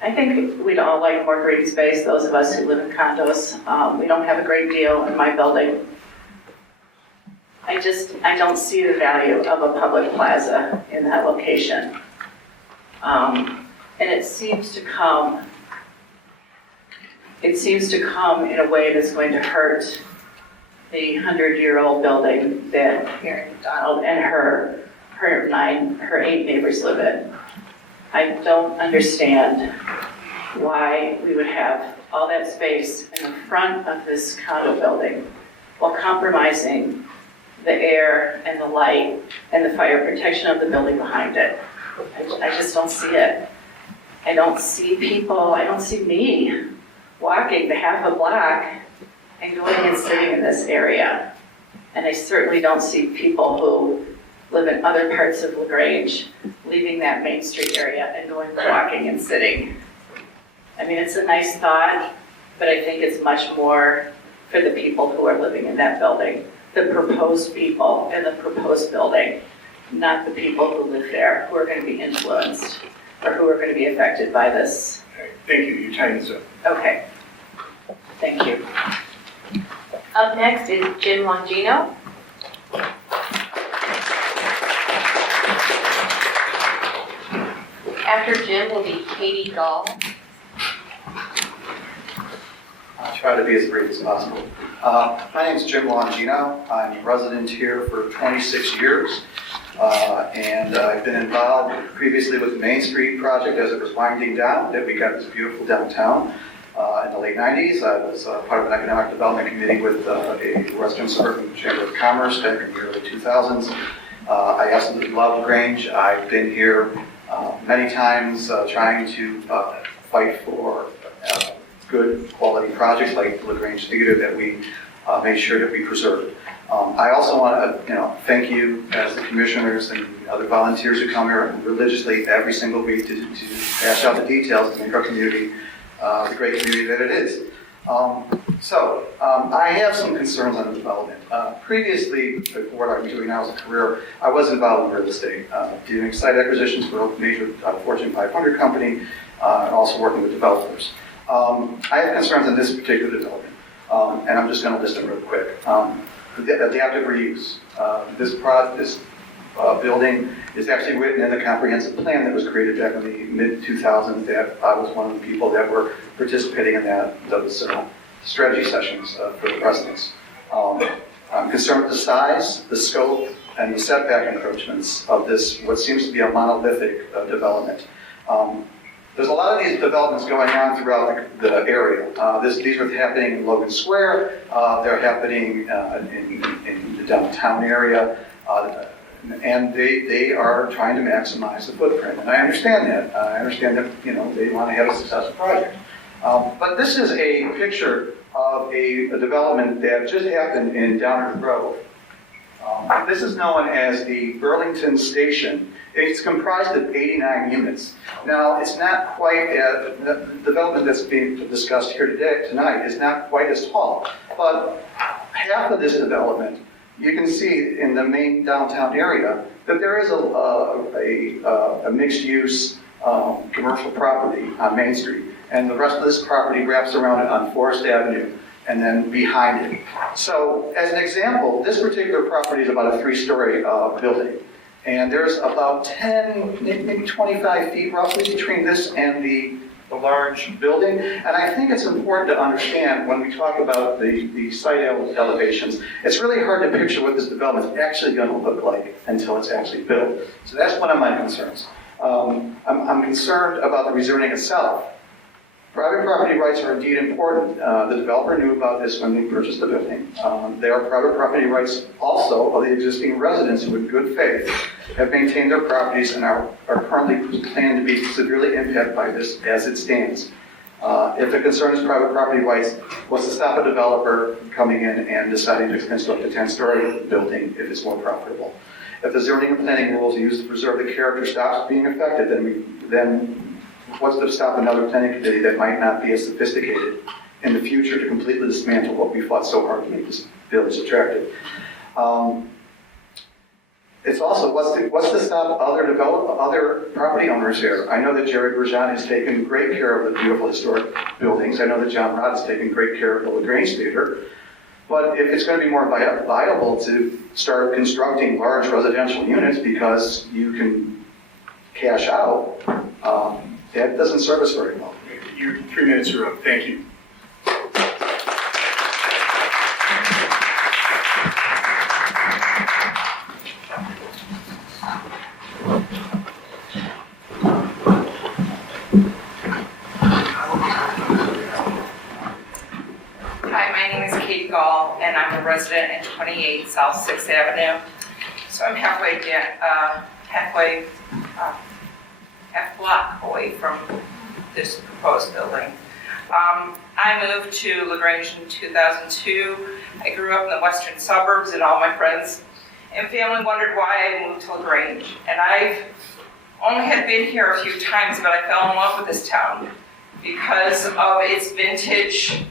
I think we'd all like more green space, those of us who live in condos. We don't have a great deal in my building. I don't see the value of a public plaza in that location. And it seems to come in a way that's going to hurt the 100-year-old building that Mary McDonald and her 8 neighbors live in. I don't understand why we would have all that space in the front of this condo building while compromising the air and the light and the fire protection of the building behind it. I just don't see it. I don't see people, I don't see me walking the half a block and going and sitting in this area. And I certainly don't see people who live in other parts of LaGrange leaving that Main Street area and going walking and sitting. I mean, it's a nice thought, but I think it's much more for the people who are living in that building, the proposed people in the proposed building, not the people who live there who are going to be influenced or who are going to be affected by this. Okay, thank you. Your time is up. Okay. Thank you. Up next is Jim Longino. After Jim will be Katie Gall. I'll try to be as brief as possible. My name is Jim Longino. I'm a resident here for 26 years. And I've been involved previously with the Main Street project as it was winding down, that we got this beautiful downtown. In the late 90s, I was part of an economic development committee with a Western Suburban Chamber of Commerce back in the early 2000s. I absolutely love Grange. I've been here many times trying to fight for good quality projects like the Grange Theater that we made sure that we preserved. I also want to, thank you as the commissioners and other volunteers who come here religiously every single week to hash out the details to make our community the great community that it is. I have some concerns on the development. Previously, before what I'm doing now as a career, I was involved in real estate, doing site acquisitions for a major Fortune 500 company, and also working with developers. I have concerns on this particular development, and I'm just going to list them real quick. Adaptive reuse. This building is actually written in the comprehensive plan that was created back in the mid-2000s. That I was one of the people that were participating in those strategy sessions for the residents. I'm concerned with the size, the scope, and the setback encroachments of this, what seems to be a monolithic development. There's a lot of these developments going on throughout the area. These are happening in Logan Square. They're happening in the downtown area. And they are trying to maximize the footprint. And I understand that. I understand that, they want to have a successful project. But this is a picture of a development that just happened in Downers Grove. This is known as the Burlington Station. It's comprised of 89 units. Now, it's not quite, the development that's being discussed here tonight is not quite as tall, but half of this development, you can see in the main downtown area that there is a mixed-use commercial property on Main Street, and the rest of this property wraps around it on Forest Avenue and then behind it. So, as an example, this particular property is about a 3-story building. And there's about 10, maybe 25 feet roughly between this and the large building. And I think it's important to understand when we talk about the site elevations, it's really hard to picture what this development is actually going to look like until it's actually built. So that's one of my concerns. I'm concerned about the rezoning itself. Private property rights are indeed important. The developer knew about this when they purchased the building. There are private property rights also of the existing residents who in good faith have maintained their properties and are currently planned to be severely impacted by this as it stands. If the concern is private property rights, what's to stop a developer coming in and deciding to construct a 10-story building if it's more profitable? If the zoning and planning rules used to preserve the character stops being affected, then what's to stop another planning committee that might not be as sophisticated in the future to completely dismantle what we fought so hard to make this village attractive? It's also what's to stop other property owners here. I know that Jerry Bergeon has taken great care of the beautiful historic buildings. I know that John Rod has taken great care of the Grange Theater. But if it's going to be more viable to start constructing large residential units because you can cash out, that doesn't serve us very well. Your 3 minutes are up. Thank you. Hi, my name is Katie Gall, and I'm a resident at 28 South 6th Avenue. So I'm half block away from this proposed building. I moved to LaGrange in 2002. I grew up in the western suburbs, and all my friends and family wondered why I moved to LaGrange. And I've only had been here a few times, but I fell in love with this town because of its vintage,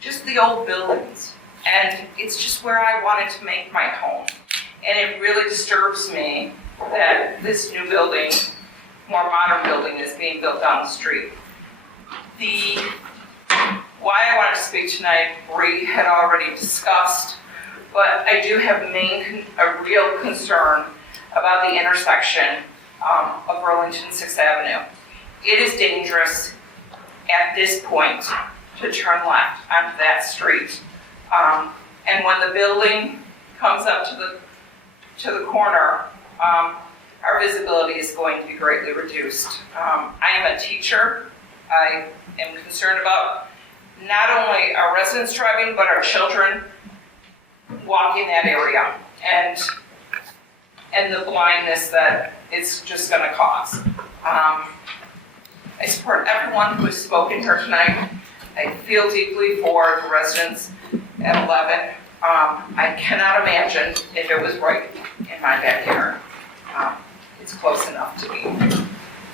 just the old buildings. And it's just where I wanted to make my home. And it really disturbs me that this new building, more modern building, is being built down the street. Why I wanted to speak tonight, Bree had already discussed, but I do have a real concern about the intersection of Burlington 6th Avenue. It is dangerous at this point to turn left onto that street. And when the building comes up to the corner, our visibility is going to be greatly reduced. I am a teacher. I am concerned about not only our residents driving, but our children walking that area and the blindness that it's just going to cause. I support everyone who has spoken here tonight. I feel deeply for the residents at 11. I cannot imagine if it was right in my backyard. It's close enough to me.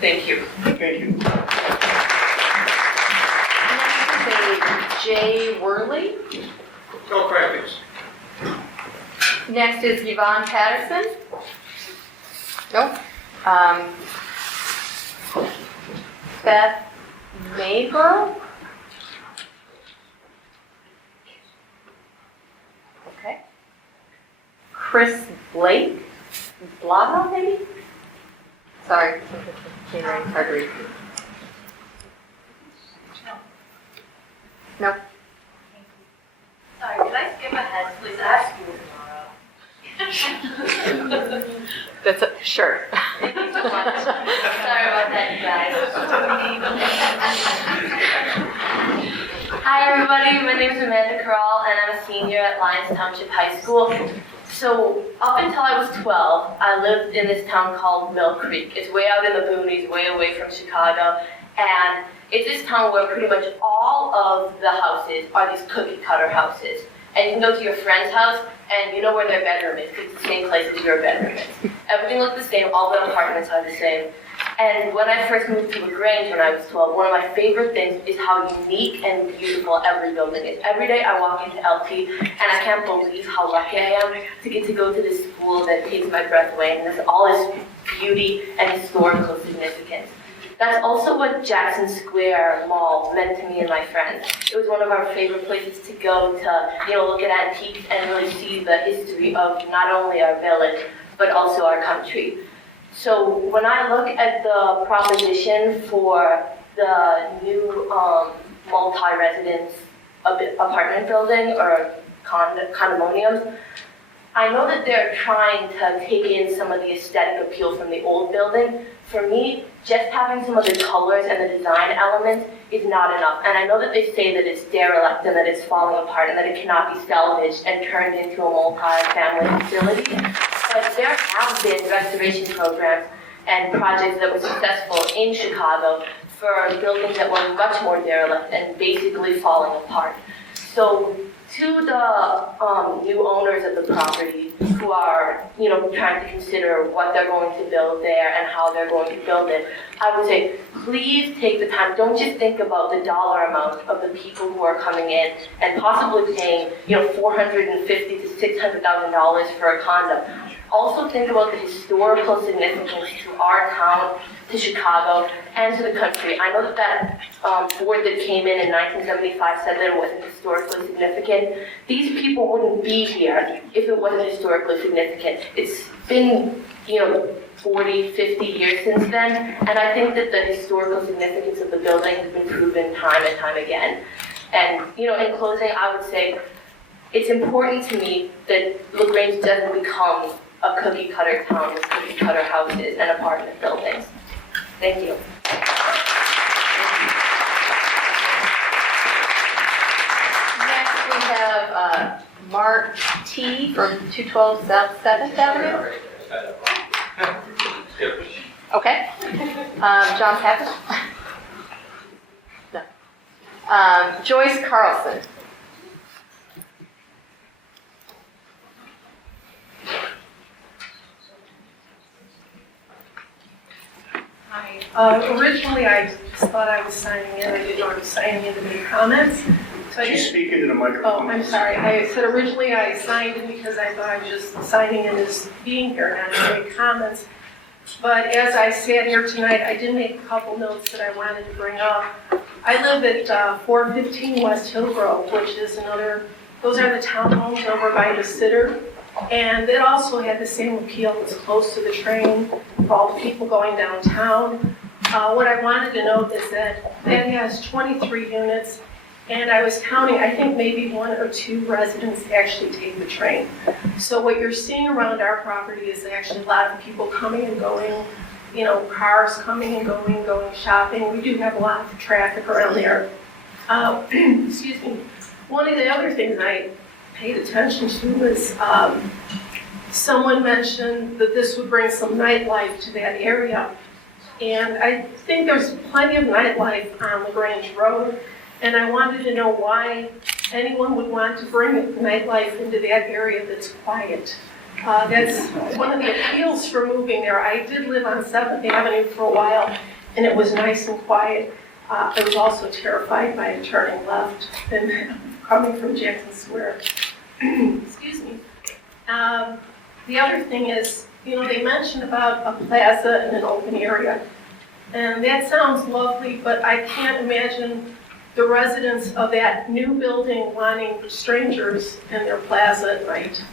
Thank you. Thank you. Next is Jay Worley. Go quick, please. Next is Yvonne Patterson. Nope. Beth Mayburg. Okay. Chris Blake. Blava, maybe? Sorry, it's hard to read. No. Sorry, can I skip ahead, please? I have school tomorrow. That's sure. Thank you so much. Sorry about that, you guys. Hi, everybody. My name is Amanda Carroll, and I'm a senior at Lyons Township High School. So, up until I was 12, I lived in this town called Mill Creek. It's way out in the boonies, way away from Chicago, and it's this town where pretty much all of the houses are these cookie cutter houses. And you can go to your friend's house, and you know where their bedroom is. It's the same place as your bedroom is. Everything looks the same, all the apartments are the same. And when I first moved to Grange when I was 12, one of my favorite things is how unique and beautiful every building is. Every day I walk into LT, and I can't believe how lucky I am to get to go to this school that takes my breath away, and there's all this beauty and historical significance. That's also what Jackson Square Mall meant to me and my friends. It was one of our favorite places to go to, look at antiques and really see the history of not only our village, but also our country. So when I look at the proposition for the new multi-residence apartment building or condominiums, I know that they're trying to take in some of the aesthetic appeal from the old building. For me, just having some of the colors and the design elements is not enough. And I know that they say that it's derelict and that it's falling apart and that it cannot be salvaged and turned into a multi-family facility. But there have been restoration programs and projects that were successful in Chicago for buildings that were much more derelict and basically falling apart. So to the new owners of the property who are, trying to consider what they're going to build there and how they're going to build it, I would say, please take the time. Don't just think about the dollar amount of the people who are coming in and possibly paying, $450,000 to $600,000 for a condo. Also think about the historical significance to our town, to Chicago, and to the country. I know that board that came in 1975 said that it wasn't historically significant. These people wouldn't be here if it wasn't historically significant. It's been, 40, 50 years since then, and I think that the historical significance of the building has been proven time and time again. And, in closing, I would say it's important to me that LaGrange doesn't become a cookie cutter town with cookie cutter houses and apartment buildings. Thank you. Next we have Mark T. from 212 South 7th Avenue. Okay. John Pappas? No. Joyce Carlson. Hi. Originally, I just thought I was signing in. I didn't know I was signing in to make comments. So Could you speak into the microphone? Oh, I'm sorry. I said originally I signed in because I thought I was just signing in as being here, not to make comments. But as I sat here tonight, I did make a couple notes that I wanted to bring up. I live at 415 West Hillgrove, which is those are the townhomes over by the Sitter. And it also had the same appeal. It's close to the train for all the people going downtown. What I wanted to note is that it has 23 units, And I was counting, I think maybe 1 or 2 residents actually take the train. So what you're seeing around our property is actually a lot of people coming and going, you know, cars coming and going shopping. We do have a lot of traffic around there. Excuse me. One of the other things I paid attention to was someone mentioned that this would bring some nightlife to that area. And I think there's plenty of nightlife on Grange Road. And I wanted to know why anyone would want to bring nightlife into that area that's quiet. That's one of the appeals for moving there. I did live on 7th Avenue for a while, and it was nice and quiet. I was also terrified by turning left and coming from Jackson Square. Excuse me. The other thing is, you know, they mentioned about a plaza and an open area. And that sounds lovely, but I can't imagine the residents of that new building wanting strangers in their plaza at night.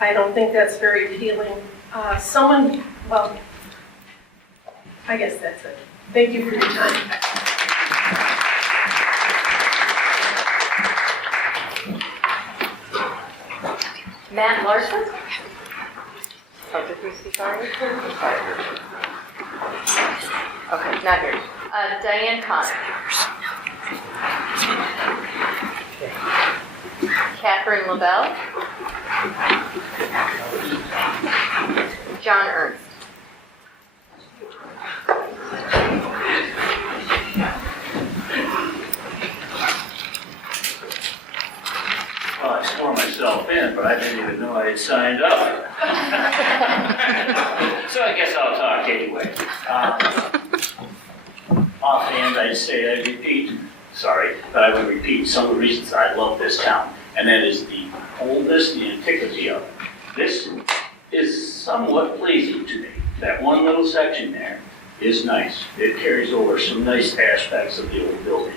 I don't think that's very appealing. Well, I guess that's it. Thank you for your time. Matt Larson? Oh, did we see Carter? Okay, not here. Diane Connor. Catherine LaBelle. John Ernst. Well, I swore myself in, but I didn't even know I had signed up. So I guess I'll talk anyway. Offhand, I'd say I would repeat some of the reasons I love this town, and that is the oldness, the antiquity of it. This is somewhat pleasing to me. That one little section there is nice. It carries over some nice aspects of the old building,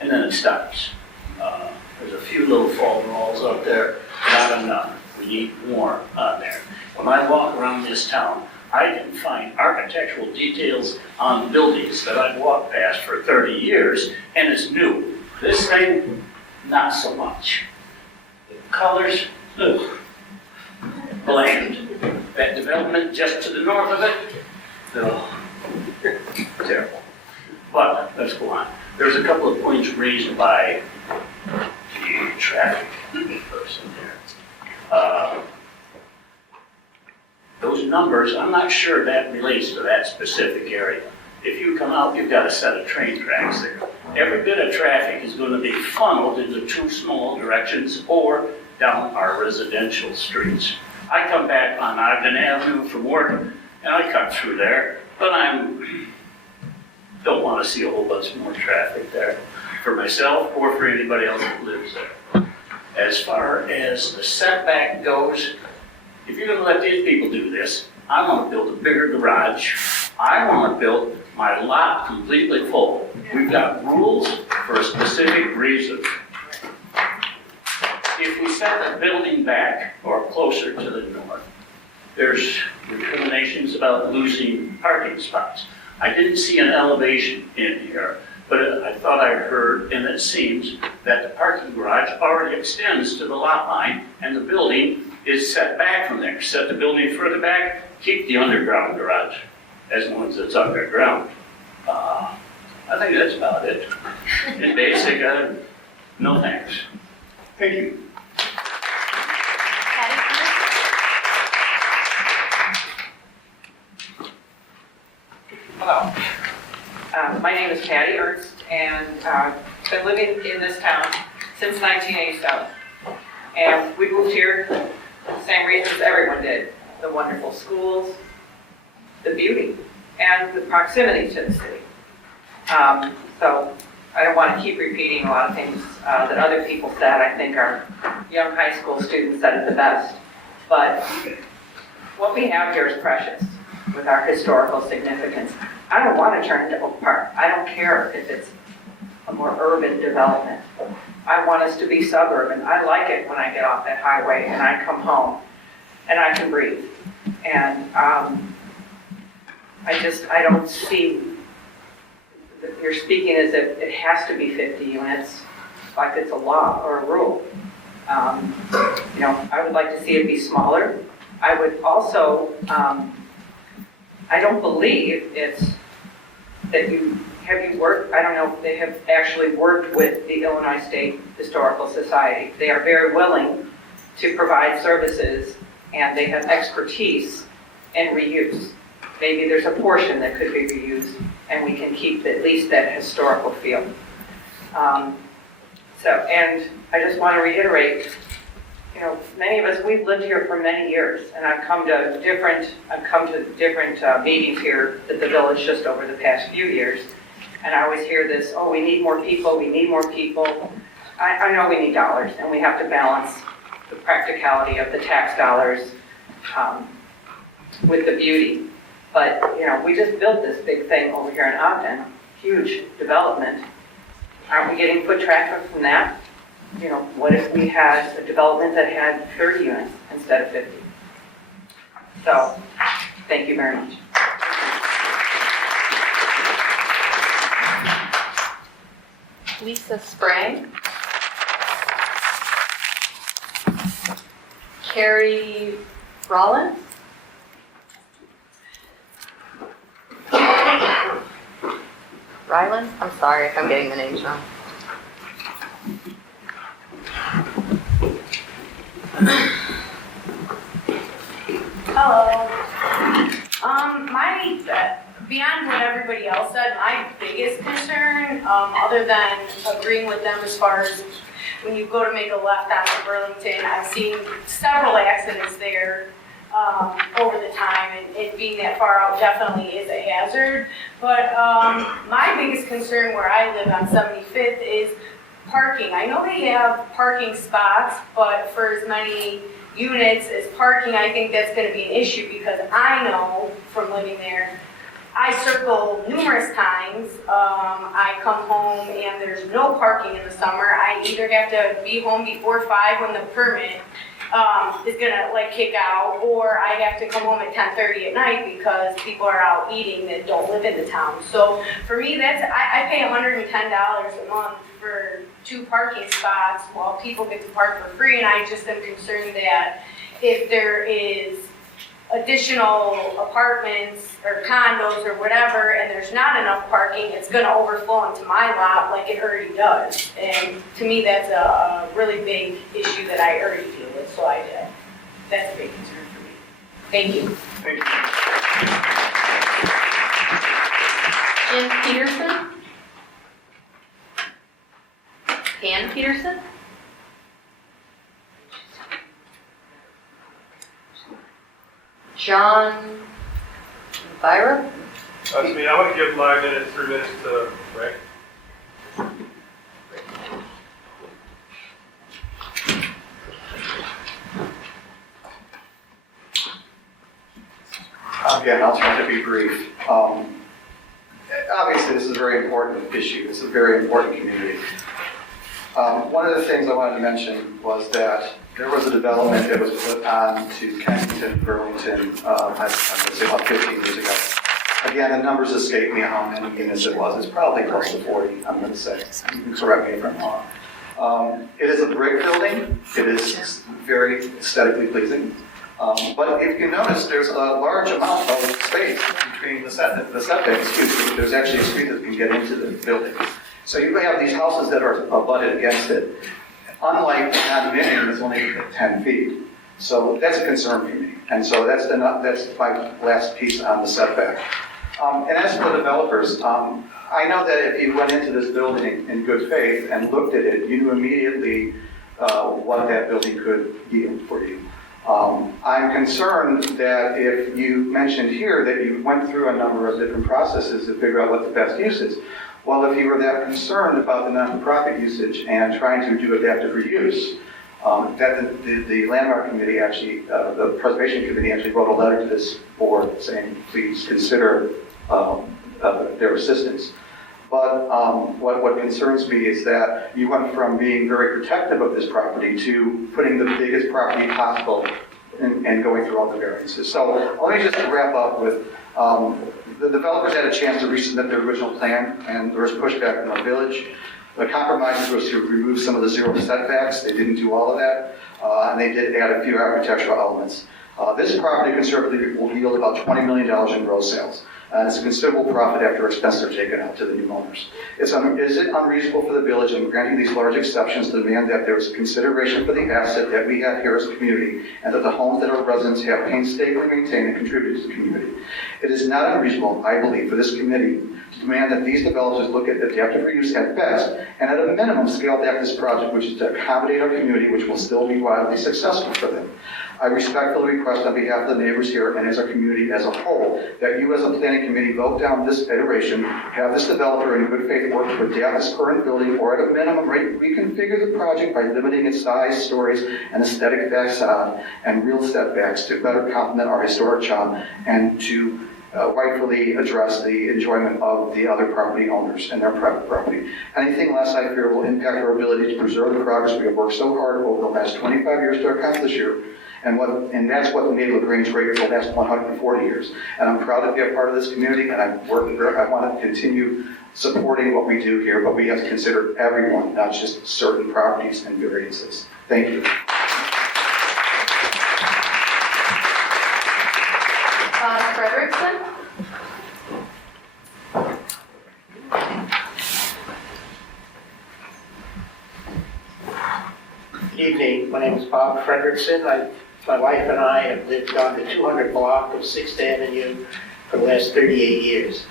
and then it stops. There's a few little fall walls up there, not enough. We need more on there. When I walk around this town, I can find architectural details on buildings that I've walked past for 30 years, and it's new. This thing, not so much. The colors, bland. That development just to the north of it, terrible. But let's go on. There's a couple of points raised by the traffic person there. Those numbers, I'm not sure that relates to that specific area. If you come out, you've got a set of train tracks there. Every bit of traffic is going to be funneled into 2 small directions or down our residential streets. I come back on Ogden Avenue from work, and I cut through there, but don't want to see a whole bunch more traffic there for myself or for anybody else that lives there. As far as the setback goes, if you're going to let these people do this, I want to build a bigger garage. I want to build my lot completely full. We've got rules for a specific reason. If we set the building back or closer to the north, there's recriminations about losing parking spots. I didn't see an elevation in here, but I thought I heard, and it seems, that the parking garage already extends to the lot line, and the building is set back from there. Set the building further back, keep the underground garage as long as it's underground. I think that's about it. In basic, no thanks. Thank you. Hello. My name is Patty Ernst, and I've been living in this town since 1987. And we moved here for the same reasons everyone did. The wonderful schools, the beauty, and the proximity to the city. So I don't want to keep repeating a lot of things that other people said. I think our young high school students said it the best. But what we have here is precious with our historical significance. I don't want to turn into Oak Park. I don't care if it's a more urban development. I want us to be suburban. I like it when I get off that highway and I come home and I can breathe. And I don't see you're speaking as if it has to be 50 units, like it's a law or a rule. You know, I would like to see it be smaller. I would also, I don't believe it's that have you worked, I don't know if they have actually worked with the Illinois State Historical Society. They are very willing to provide services, and they have expertise in reuse. Maybe there's a portion that could be reused, and we can keep at least that historical feel. And I just want to reiterate, you know, many of us, we've lived here for many years, and I've come to different meetings here at the village just over the past few years, and I always hear this, oh, we need more people, we need more people. I know we need dollars, and we have to balance the practicality of the tax dollars with the beauty. But, you know, we just built this big thing over here in Ogden, huge development. Aren't we getting foot traffic from that? You know, what if we had a development that had 30 units instead of 50? So, thank you very much. Lisa Sprang. Carrie Rollins. Ryland? I'm sorry if I'm getting the names wrong. Hello. Beyond what everybody else said, my biggest concern, other than agreeing with them as far as when you go to make a left onto Burlington, I've seen several accidents there over the time, and it being that far out definitely is a hazard. But my biggest concern where I live on 75th is parking. I know they have parking spots, but for as many units as parking, I think that's going to be an issue, because I know from living there, I circle numerous times. I come home and there's no parking in the summer. I either have to be home before 5 when the permit is gonna kick out, or I have to come home at 10:30 at night because people are out eating that don't live in the town. So for me, I pay $110 a month for 2 parking spots while people get to park for free, and I just am concerned that if there is additional apartments or condos or whatever, and there's not enough parking, it's gonna overflow into my lot like it already does. And to me, that's a really big issue that I already deal with, so that's a big concern for me. Thank you. Thank you. Jim Peterson? Ann Peterson? John Byra? That's me. I want to give my 3 minutes to Ray. Again, I'll try to be brief. Obviously, this is a very important issue. It's a very important community. One of the things I wanted to mention was that there was a development that was put on to Kensington, Burlington, I would say about 15 years ago. Again, the numbers escape me how many units it was. It's probably close to 40, I'm going to say. You can correct me if I'm wrong. It is a brick building. It is very aesthetically pleasing. But if you notice, there's a large amount of space between the setbacks. There's actually a street that can get into the building. So you have these houses that are abutted against it. Unlike the condominium, it's only 10 feet. So that's a concern for me. And so that's my last piece on the setback. And as for the developers, I know that if you went into this building in good faith and looked at it, you knew immediately what that building could yield for you. I'm concerned that if you mentioned here that you went through a number of different processes to figure out what the best use is, well, if you were that concerned about the non-for-profit usage and trying to do adaptive reuse, the landmark committee actually, the preservation committee actually wrote a letter to this board saying, please consider their assistance. But what concerns me is that you went from being very protective of this property to putting the biggest property possible and going through all the variances. So let me just wrap up with The developers had a chance to resubmit their original plan, and there was pushback from the village. The compromise was to remove some of the zero setbacks. They didn't do all of that, and they did add a few architectural elements. This property conservatively will yield about $20 million in gross sales. And it's a considerable profit after expenses are taken out to the new owners. Is it unreasonable for the village in granting these large exceptions to demand that there is consideration for the asset that we have here as a community, and that the homes that our residents have painstakingly maintained and contributed to the community? It is not unreasonable, I believe, for this committee to demand that these developers look at adaptive reuse at best, and at a minimum scale back this project, which is to accommodate our community, which will still be wildly successful for them. I respectfully request on behalf of the neighbors here and as our community as a whole, that you as a planning committee vote down this iteration, have this developer in good faith work to adapt this current building, or at a minimum reconfigure the project by limiting its size, stories, and aesthetic facade and real setbacks to better complement our historic charm, and to rightfully address the enjoyment of the other property owners and their private property. Anything less, I fear, will impact our ability to preserve the progress we have worked so hard over the last 25 years to accomplish here. And that's what made LaGrange great for the last 140 years. And I'm proud to be a part of this community, and I want to continue supporting what we do here, but we have to consider everyone, not just certain properties and variances. Thank you. Bob Frederickson? Good evening. My name is Bob Frederickson. My wife and I have lived on the 200 block of 6th Avenue for the last 38 years.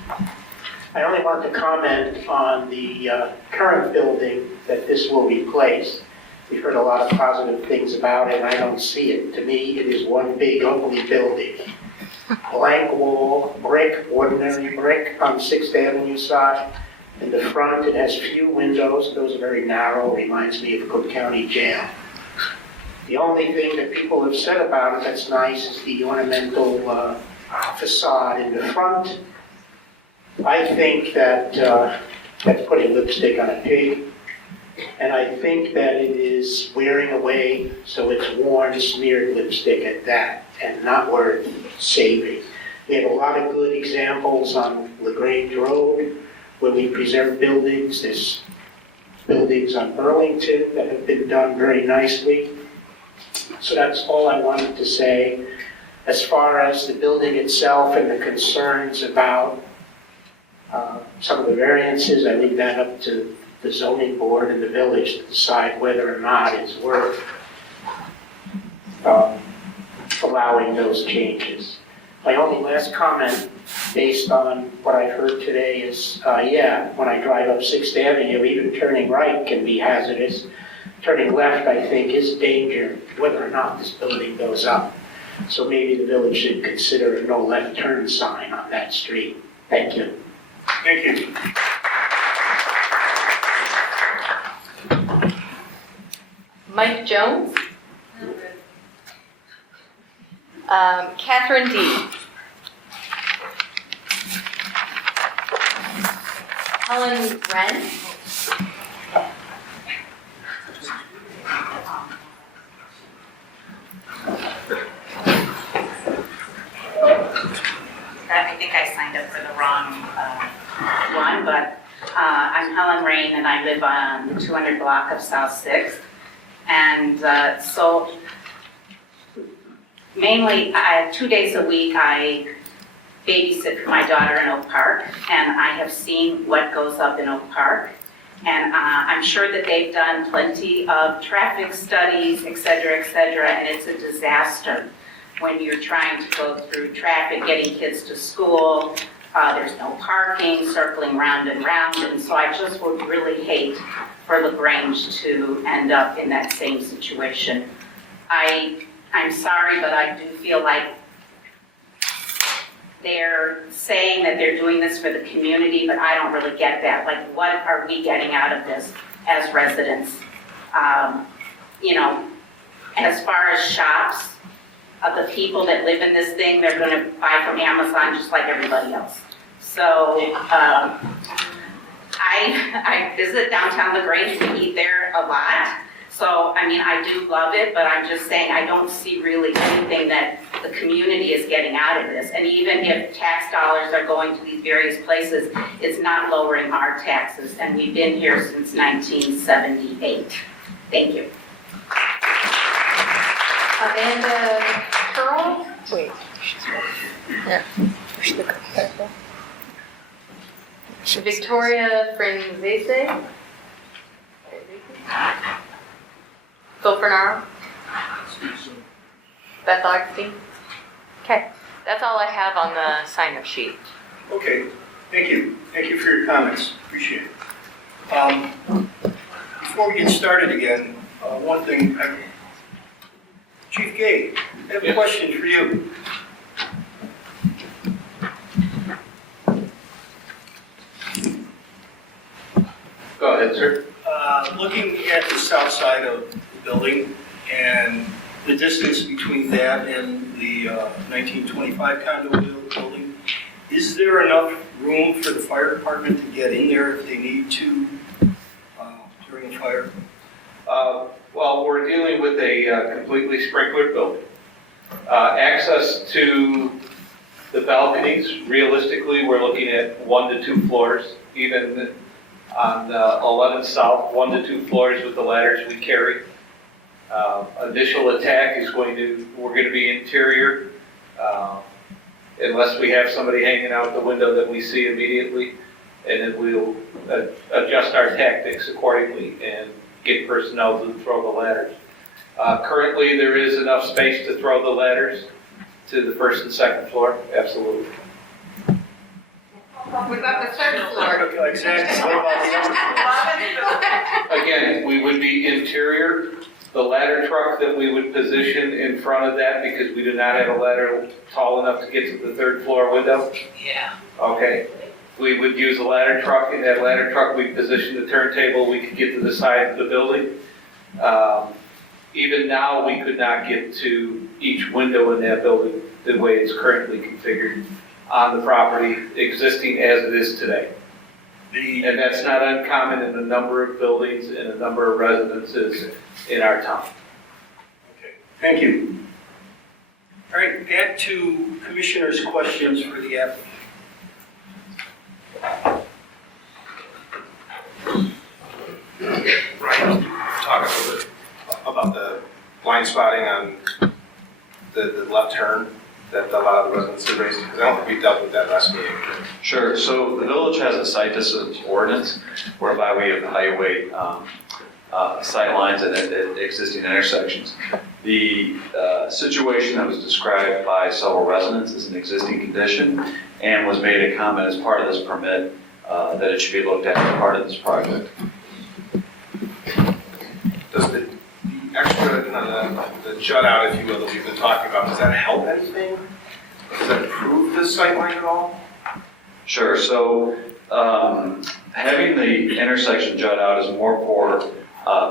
I only want to comment on the current building that this will replace. We've heard a lot of positive things about it, and I don't see it. To me, it is one big ugly building. Blank wall, brick, ordinary brick on 6th Avenue side. In the front, it has few windows. Those are very narrow. Reminds me of Cook County Jail. The only thing that people have said about it that's nice is the ornamental facade in the front. I think that that's putting lipstick on a pig. And I think that it is wearing away, so it's worn, smeared lipstick at that, and not worth saving. We have a lot of good examples on LaGrange Road where we preserve buildings. There's buildings on Burlington that have been done very nicely. So that's all I wanted to say. As far as the building itself and the concerns about some of the variances, I leave that up to the zoning board and the village to decide whether or not it's worth allowing those changes. My only last comment, based on what I've heard today, is when I drive up 6th Avenue, even turning right can be hazardous. Turning left, I think, is danger, whether or not this building goes up. So maybe the village should consider a no left turn sign on that street. Thank you. Thank you. Mike Jones? Catherine D. Helen Wren? I think I signed up for the wrong one, but I'm Helen Rain and I live on the 200 block of South 6th. And so mainly 2 days a week I babysit for my daughter in Oak Park, and I have seen what goes up in Oak Park. And I'm sure that they've done plenty of traffic studies, et cetera, and it's a disaster when you're trying to go through traffic, getting kids to school. There's no parking, circling round and round, and so I just would really hate for LaGrange to end up in that same situation. I'm sorry, but I do feel like they're saying that they're doing this for the community, but I don't really get that. Like, what are we getting out of this as residents? As far as shops, the people that live in this thing, they're going to buy from Amazon just like everybody else. So I visit downtown LaGrange, we eat there a lot. So, I mean, I do love it, but I'm just saying I don't see really anything that the community is getting out of this. And even if tax dollars are going to these various places, it's not lowering our taxes. And we've been here since 1978. Thank you. Amanda Curl? Wait. Yeah. Victoria Franzese? Phil Fernaro? Beth Augustine? Okay, that's all I have on the sign-up sheet. Okay, thank you. Thank you for your comments. Appreciate it. Before we get started again, one thing, Chief Gay, I have a question for you. Go ahead, sir. Looking at the south side of the building and the distance between that and the 1925 condo building, is there enough room for the fire department to get in there if they need to during a fire? Well, we're dealing with a completely sprinklered building. Access to the balconies, realistically, we're looking at 1 to 2 floors, even on 11 South, 1 to 2 floors with the ladders we carry. Initial attack is we're going to be interior, unless we have somebody hanging out the window that we see immediately, and then we'll adjust our tactics accordingly and get personnel to throw the ladders. Currently, there is enough space to throw the ladders to the first and second floor, absolutely. What about the third floor? Exactly. What about the Again, we would be interior. The ladder truck that we would position in front of that, because we do not have a ladder tall enough to get to the third floor window. Yeah. Okay. We would use a ladder truck. In that ladder truck, we position the turntable. We could get to the side of the building. Even now, we could not get to each window in that building the way it's currently configured on the property existing as it is today. And that's not uncommon in a number of buildings and a number of residences in our town. Okay, thank you. All right, back to commissioners' questions for the applicant. Ryan, talk a little bit about the blind spotting on the left turn that a lot of the residents have raised, because I don't think we dealt with that last meeting. Sure. So the village has a site distance ordinance whereby we evaluate sight lines at existing intersections. The situation that was described by several residents is an existing condition and was made a comment as part of this permit that it should be looked at as part of this project. Does the extra, the jut out, if you will, that we've been talking about, does that help anything? Does that improve the sight line at all? Sure. So having the intersection jut out is more for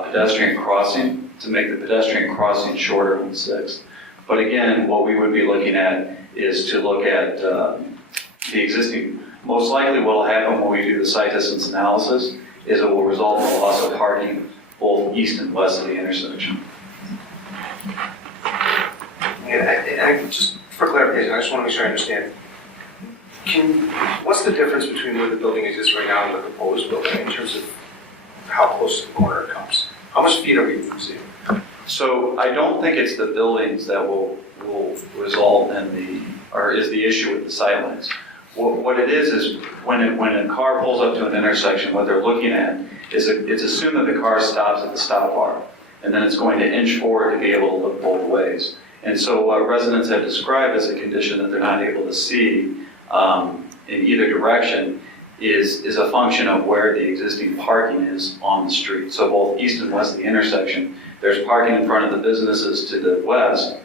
pedestrian crossing, to make the pedestrian crossing shorter than 6. But again, what we would be looking at is to look at the existing, most likely what will happen when we do the site distance analysis is it will result in a loss of parking both east and west of the intersection. And just for clarification, I just want to make sure I understand. What's the difference between where the building exists right now and the proposed building in terms of how close to the corner it comes? How much feet are we losing? So I don't think it's the buildings that will result in is the issue with the sight lines. What it is when a car pulls up to an intersection, what they're looking at is it's assumed that the car stops at the stop bar, and then it's going to inch forward to be able to look both ways. And so what residents have described as a condition that they're not able to see in either direction is a function of where the existing parking is on the street. So both east and west of the intersection, there's parking in front of the businesses to the west,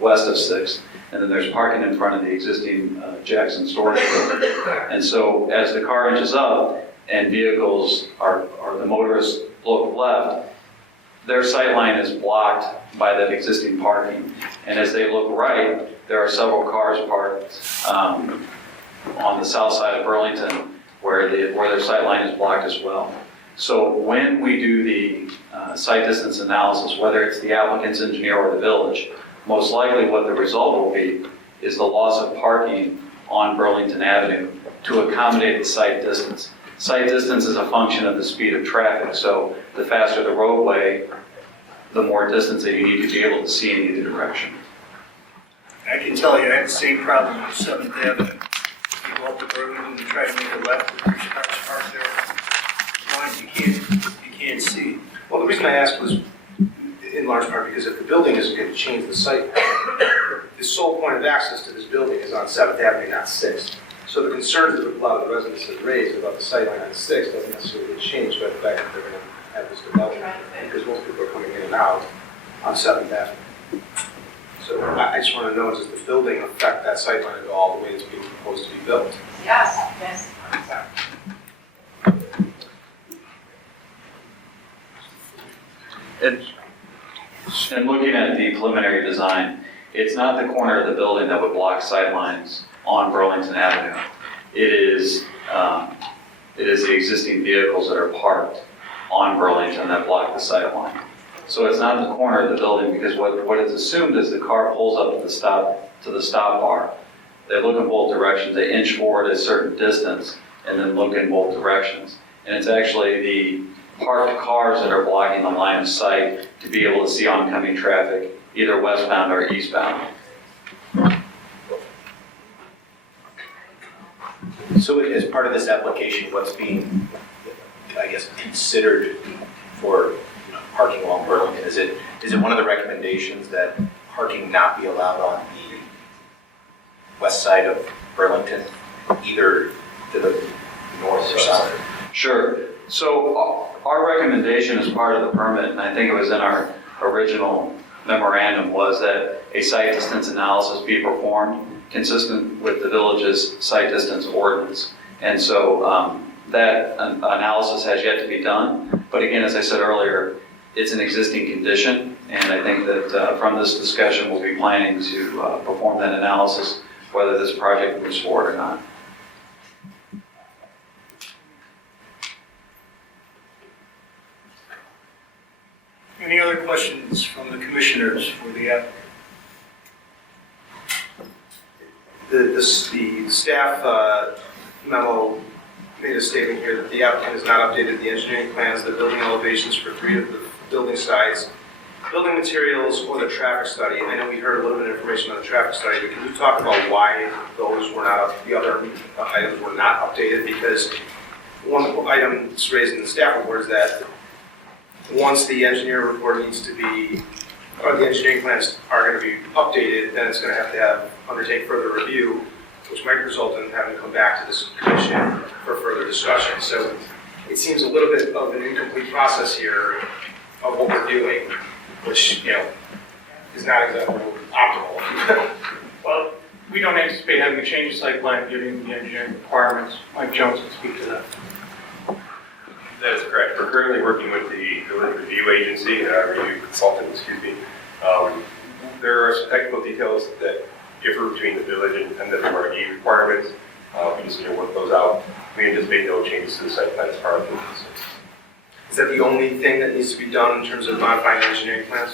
west of 6th, and then there's parking in front of the existing Jackson storage building. And so as the car inches up and vehicles the motorists look left, their sight line is blocked by that existing parking. And as they look right, there are several cars parked on the south side of Burlington where their sight line is blocked as well. So when we do the site distance analysis, whether it's the applicant's engineer or the village, most likely what the result will be is the loss of parking on Burlington Avenue to accommodate the site distance. Site distance is a function of the speed of traffic, so the faster the roadway, the more distance that you need to be able to see in either direction. I can tell you, I had the same problem with 7th Avenue. You go up to Burlington and try to make a left, there's cars parked there. Lines you can't see. Well, the reason I asked was in large part because if the building isn't going to change the site, the sole point of access to this building is on 7th Avenue, not 6th. So the concerns that a lot of the residents have raised about the sightline on 6th doesn't necessarily change by the fact that they're going to have this development, because most people are coming in and out on 7th Avenue. So I just want to know, does the building affect that sightline at all, the way it's being proposed to be built? Yes, yes. And looking at the preliminary design, it's not the corner of the building that would block sightlines on Burlington Avenue. It is the existing vehicles that are parked on Burlington that block the sightline. So it's not the corner of the building, because what is assumed is the car pulls up to the stop bar. They look in both directions, they inch forward a certain distance, and then look in both directions. And it's actually the parked cars that are blocking the line of sight to be able to see oncoming traffic, either westbound or eastbound. So as part of this application, what's being, I guess, considered for parking along Burlington? Is it one of the recommendations that parking not be allowed on the west side of Burlington, either to the north or south? Sure. So our recommendation as part of the permit, and I think it was in our original memorandum, was that a site distance analysis be performed consistent with the village's site distance ordinance. And so that analysis has yet to be done. But again, as I said earlier, it's an existing condition, and I think that from this discussion, we'll be planning to perform that analysis, whether this project moves forward or not. Any other questions from the commissioners for the applicant? The staff memo made a statement here that the applicant has not updated the engineering plans, the building elevations for 3 of the building sites, building materials, or the traffic study. I know we heard a little bit of information on the traffic study, but can you talk about why those were not, the other items were not updated? Because one item that's raised in the staff report is that once the engineer report needs to be, or the engineering plans are going to be updated, then it's going to have undertake further review, which might result in having to come back to this commission for further discussion. So it seems a little bit of an incomplete process here of what we're doing, which, is not exactly optimal. Well, we don't anticipate having to change the site plan given the engineering requirements. Mike Jones can speak to that. That is correct. We're currently working with the building review agency, review consultant, There are some technical details that differ between the village and the MRD requirements. We just need to work those out. We anticipate no changes to the site plan as part of this. Is that the only thing that needs to be done in terms of modifying the engineering plans?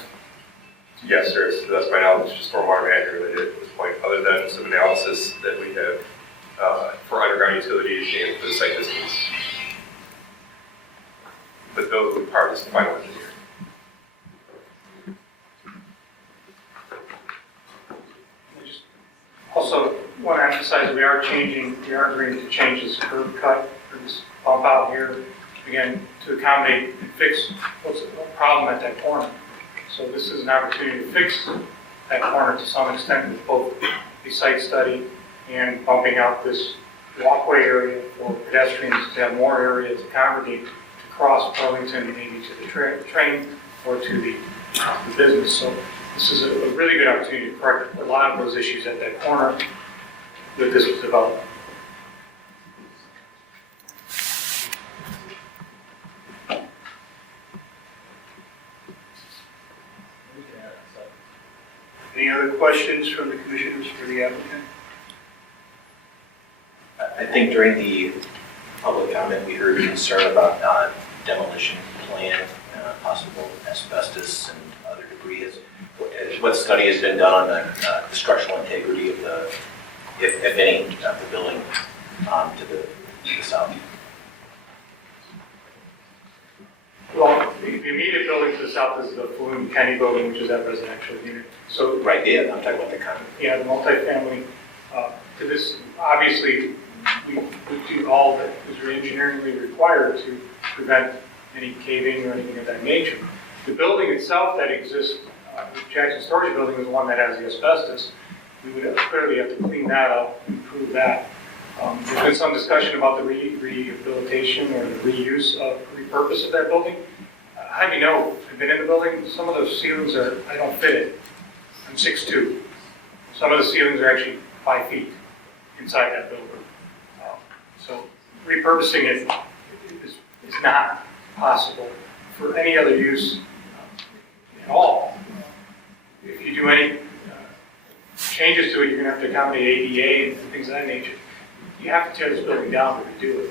Yes, sir. So that's my knowledge, just stormwater management related at this point, other than some analysis that we have for underground utilities and for the site distance. But those will be part of this final engineering. Also, want to emphasize we are agreeing to change this curb cut or this bump out here, again, to accommodate and fix what's the problem at that corner. So this is an opportunity to fix that corner to some extent with both the site study and bumping out this walkway area for pedestrians to have more area to congregate to cross Burlington, maybe to the train or to the business. So this is a really good opportunity to correct a lot of those issues at that corner with this development. Any other questions from the commissioners for the applicant? I think during the public comment, we heard concern about demolition plan, possible asbestos and other debris? What study has been done on the structural integrity of the, if any, of the building to the south? Well, the immediate building to the south is the Falloon Kenny building, which is that residential unit. So, Right, yeah, I'm talking about the condo. yeah, the multifamily, to this, obviously, we do all that is engineeringly required to prevent any caving or anything of that nature. The building itself that exists, the Jackson Storage Building is the one that has the asbestos. We would clearly have to clean that up, improve that. There's been some discussion about the rehabilitation or the reuse of, repurpose of that building. How do you know, I've been in the building, some of those ceilings are, I don't fit it. I'm 6'2". Some of the ceilings are actually 5 feet inside that building. So repurposing it is not possible for any other use at all. If you do any changes to it, you're going to have to accommodate ADA and things of that nature. You have to tear this building down to do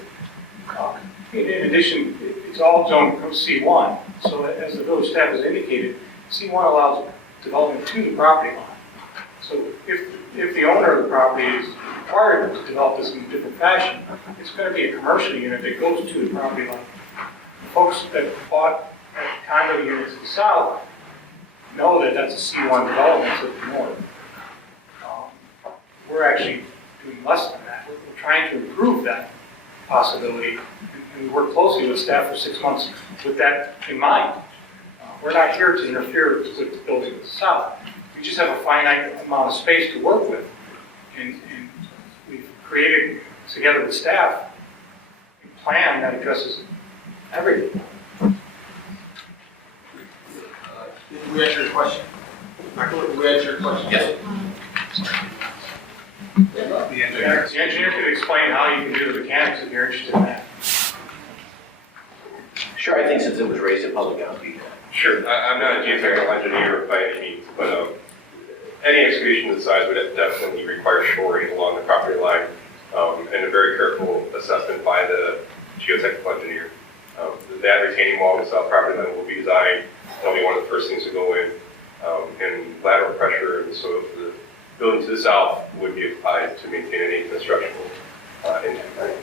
it. In addition, it's all zoned from C1. So as the village staff has indicated, C1 allows development to the property line. So if the owner of the property is required to develop this in a different fashion, it's going to be a commercial unit that goes to the property line. The folks that bought condo units to the south know that that's a C1 development to the north. We're actually doing less than that. We're trying to improve that possibility, and we work closely with staff for 6 months with that in mind. We're not here to interfere with the building to the south. We just have a finite amount of space to work with, and we've created, together with staff, a plan that addresses everything. Did we answer your question? Michael, did we answer your question? Yes. The engineer could explain how you can do the mechanics if you're interested in that. Sure, I think since it was raised in public, I'll be. Sure, I'm not a geotechnical engineer by any means, but any excavation of the size would definitely require shoring along the property line, and a very careful assessment by the geotechnical engineer. That retaining wall on the south property line will be designed. That'll be one of the first things to go in, and lateral pressure and so the building to the south would be applied to maintain any construction intent.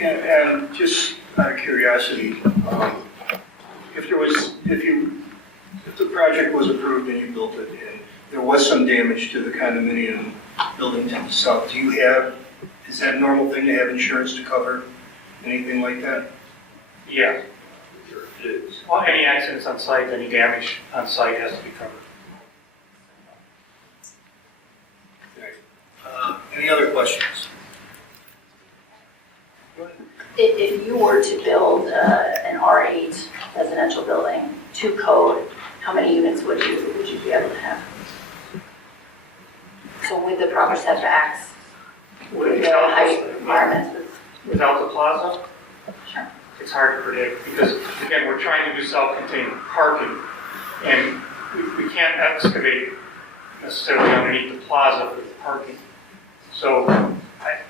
And just out of curiosity, if the project was approved and you built it and there was some damage to the condominium building to the south, is that a normal thing to have insurance to cover anything like that? Yeah. Well, any accidents on site, any damage on site has to be covered. Any other questions? If you were to build an R8 residential building to code, how many units would you be able to have? So with the proper setbacks, with the height requirements? Without the plaza? Sure. It's hard to predict because, again, we're trying to do self-contained parking, and we can't excavate necessarily underneath the plaza for the parking. So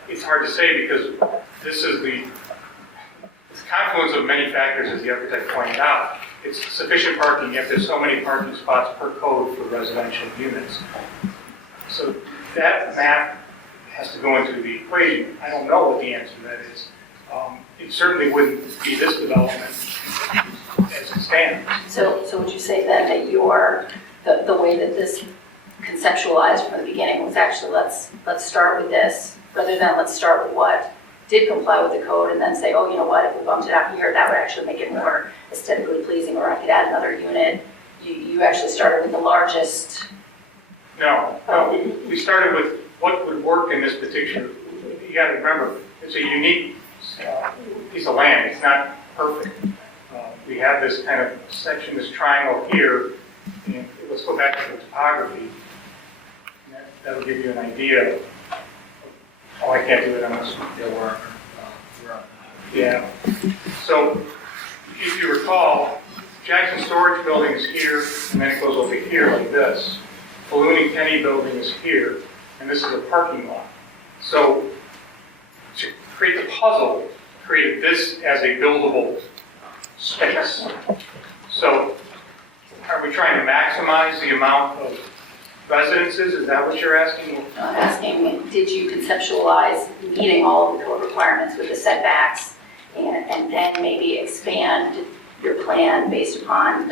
it's hard to say because this is it's a confluence of many factors, as the architect pointed out. It's sufficient parking, yet there's so many parking spots per code for residential units. So that math has to go into the equation. I don't know what the answer to that is. It certainly wouldn't be this development as it stands. So would you say then that the way that this conceptualized from the beginning was actually let's start with this, rather than let's start with what did comply with the code and then say, oh, you know what, if we bumped it out here, that would actually make it more aesthetically pleasing, or I could add another unit. You actually started with the largest. No, we started with what would work in this particular, you gotta remember, it's a unique piece of land, it's not perfect. We have this kind of section, this triangle here, and let's go back to the topography. That'll give you an idea. Oh, I can't do it on this one. Yeah, we're on Yeah. So, if you recall, Jackson Storage Building is here, and then it goes over here like this. Ballooning Kenny building is here, and this is a parking lot. So to create the puzzle, created this as a buildable space. So are we trying to maximize the amount of residences? Is that what you're asking? I'm asking, did you conceptualize meeting all of the code requirements with the setbacks and then maybe expand your plan based upon,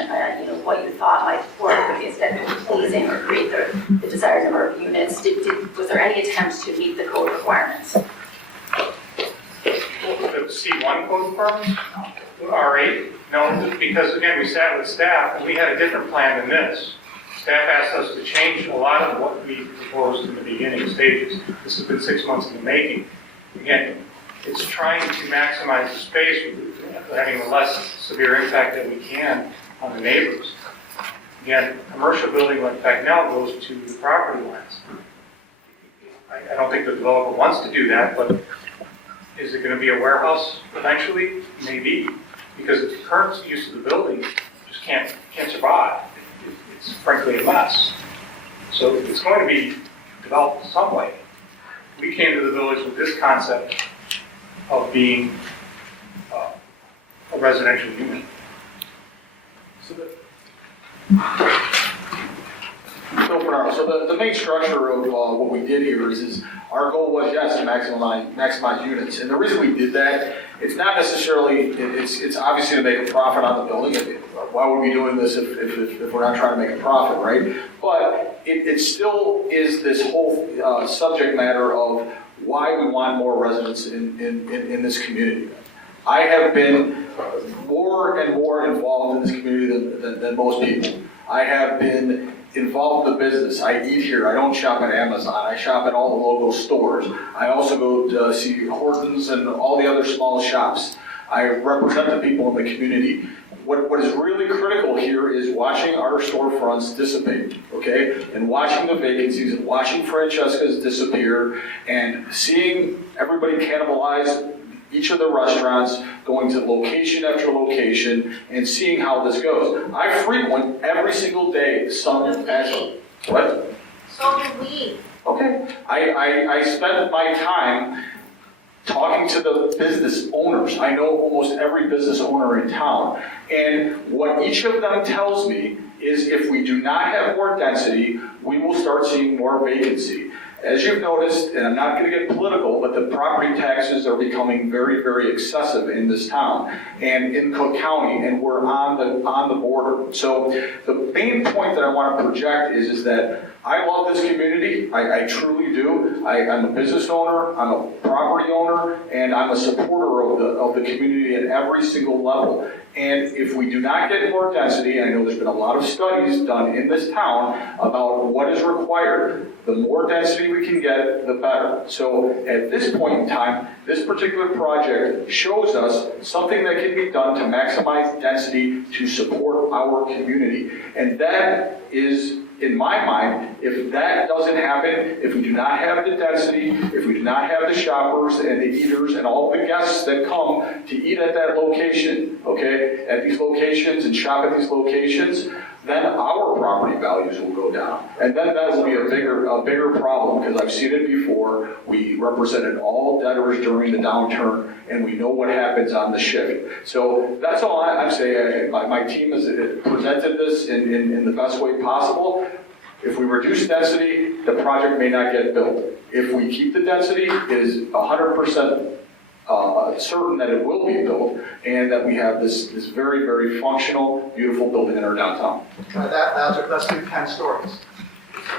what you thought might work with the aesthetically pleasing or create the desired number of units? Was there any attempts to meet the code requirements? The C1 code requirements? R8? No, because again, we sat with staff and we had a different plan than this. Staff asked us to change a lot of what we proposed in the beginning stages. This has been 6 months in the making. Again, it's trying to maximize the space, having the less severe impact that we can on the neighbors. Again, a commercial building like Bagnell goes to the property lines. I don't think the developer wants to do that, but is it going to be a warehouse eventually? Maybe, because the current use of the building just can't survive. It's frankly a mess. So it's going to be developed some way. We came to the village with this concept of being a residential unit. So Bernardo, so the main structure of what we did here is our goal was, yes, to maximize units. And the reason we did that, it's not necessarily, it's obviously to make a profit on the building. Why would we be doing this if we're not trying to make a profit, right? But it still is this whole subject matter of why we want more residents in this community. I have been more and more involved in this community than most people. I have been involved in the business. I eat here. I don't shop at Amazon. I shop at all the local stores. I also go to see Hortons and all the other small shops. I represent the people in the community. What is really critical here is watching our storefronts dissipate, okay? And watching the vacancies and watching Francesca's disappear and seeing everybody cannibalize each of the restaurants, going to location after location, and seeing how this goes. I frequent every single day some actual, what? So do we. Okay. I spend my time talking to the business owners. I know almost every business owner in town. And what each of them tells me is if we do not have more density, we will start seeing more vacancy. As you've noticed, and I'm not going to get political, but the property taxes are becoming very, very excessive in this town and in Cook County, and we're on the border. So the main point that I want to project is that I love this community. I truly do. I'm a business owner, I'm a property owner, and I'm a supporter of the community at every single level. And if we do not get more density, and I know there's been a lot of studies done in this town about what is required, the more density we can get, the better. So at this point in time, this particular project shows us something that can be done to maximize density to support our community. And that is, in my mind, if that doesn't happen, if we do not have the density, if we do not have the shoppers and the eaters and all the guests that come to eat at that location, okay, at these locations and shop at these locations, then our property values will go down. And then that will be a bigger problem, because I've seen it before. We represented all debtors during the downturn, and we know what happens on the shift. So that's all I'm saying. My team has presented this in the best way possible. If we reduce density, the project may not get built. If we keep the density, it is 100% certain that it will be built, and that we have this very, very functional, beautiful building in our downtown. Let's do 10 stories.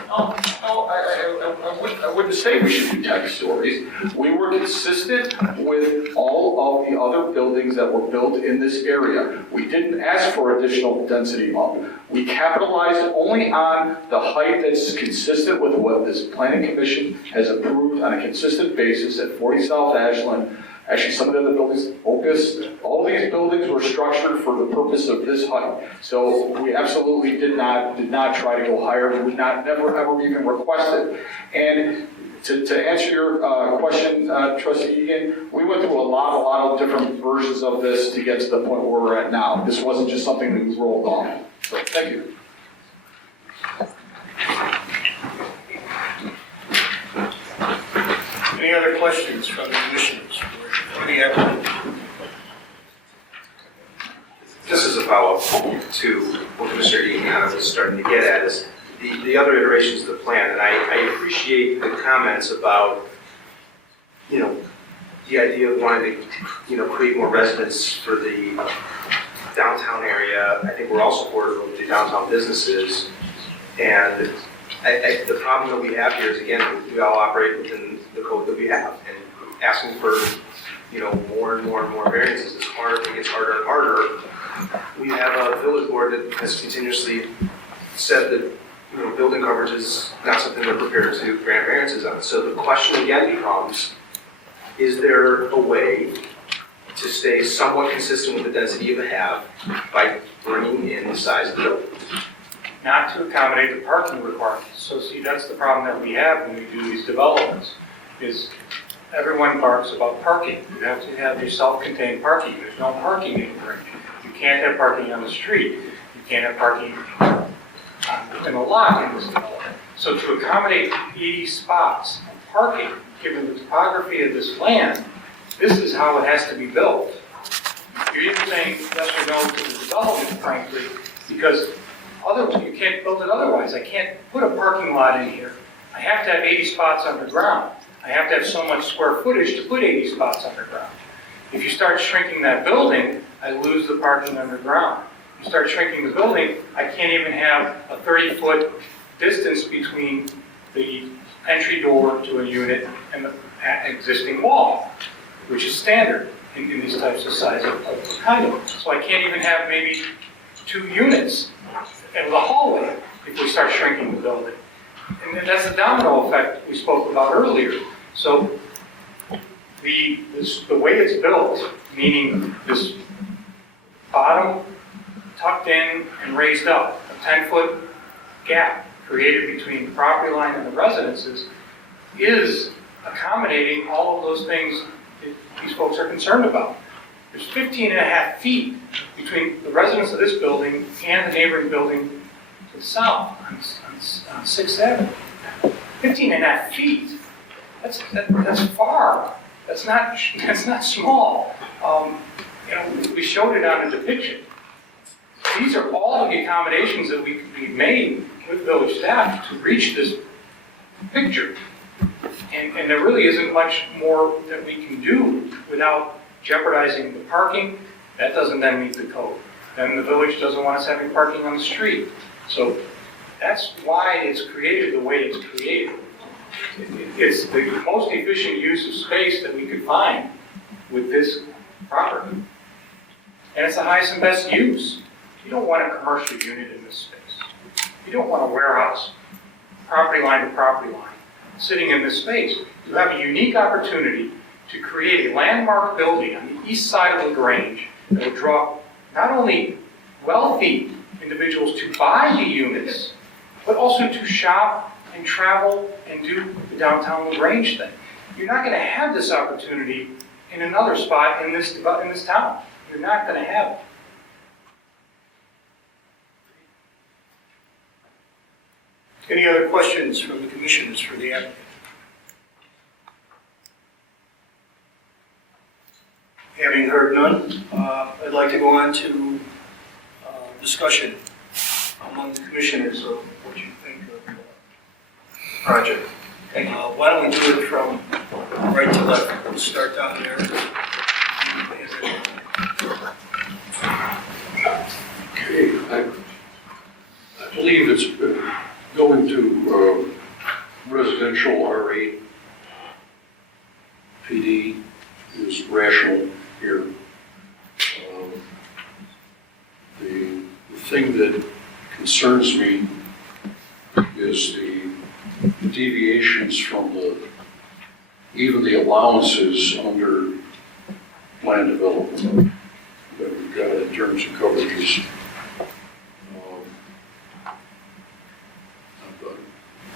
No, I wouldn't say we should do 10 stories. We were consistent with all of the other buildings that were built in this area. We didn't ask for additional density up. We capitalized only on the height that's consistent with what this planning commission has approved on a consistent basis at 40 South Ashland. Actually, some of the other buildings, Opus, all these buildings were structured for the purpose of this height. So we absolutely did not try to go higher. We would never ever even request it. And to answer your question, Trustee Egan, we went through a lot of different versions of this to get to the point where we're at now. This wasn't just something that we rolled off. So thank you. Any other questions from the commissioners for the applicant? Just as a follow-up to what Commissioner Egan kind of was starting to get at is the other iterations of the plan, and I appreciate the comments about, the idea of wanting to, create more residents for the downtown area. I think we're all supportive of the downtown businesses, and the problem that we have here is, again, we all operate within the code that we have, and asking for, more and more and more variances is hard. It gets harder and harder. We have a village board that has continuously said that, building coverage is not something they're prepared to grant variances on. So the question again becomes, is there a way to stay somewhat consistent with the density you have by bringing in the size of the building? Not to accommodate the parking requirements. So see, that's the problem that we have when we do these developments, is everyone barks about parking. You have to have your self-contained parking. There's no parking in Grange. You can't have parking on the street. You can't have parking in a lot in this development. So to accommodate 80 spots of parking, given the topography of this land, this is how it has to be built. You're either saying yes or no to the development, frankly, because you can't build it otherwise. I can't put a parking lot in here. I have to have 80 spots underground. I have to have so much square footage to put 80 spots underground. If you start shrinking that building, I lose the parking underground. You start shrinking the building, I can't even have a 30-foot distance between the entry door to a unit and the existing wall, which is standard in these types of size of condos. So I can't even have maybe 2 units in the hallway if we start shrinking the building. And then that's the domino effect we spoke about earlier. So the way it's built, meaning this bottom tucked in and raised up, a 10-foot gap created between the property line and the residences, is accommodating all of those things that these folks are concerned about. There's 15.5 feet between the residents of this building and the neighboring building to the south on 6th Avenue. 15.5 feet. That's far. That's not small. We showed it on a depiction. These are all of the accommodations that we made with village staff to reach this picture. And there really isn't much more that we can do without jeopardizing the parking. That doesn't then meet the code. Then the village doesn't want us having parking on the street. So that's why it's created the way it's created. It's the most efficient use of space that we could find with this property. And it's the highest and best use. You don't want a commercial unit in this space. You don't want a warehouse, property line to property line, sitting in this space. You have a unique opportunity to create a landmark building on the east side of Grange that will draw not only wealthy individuals to buy the units, but also to shop and travel and do the downtown Grange thing. You're not going to have this opportunity in another spot in this town. You're not going to have it. Any other questions from the commissioners for the applicant? Having heard none, I'd like to go on to discussion among the commissioners of what you think of the project. Why don't we do it from right to left? We'll start down there. Okay, I believe it's going to residential R8 PD is rational here. The thing that concerns me is the deviations from even the allowances under land development that we've got in terms of coverages.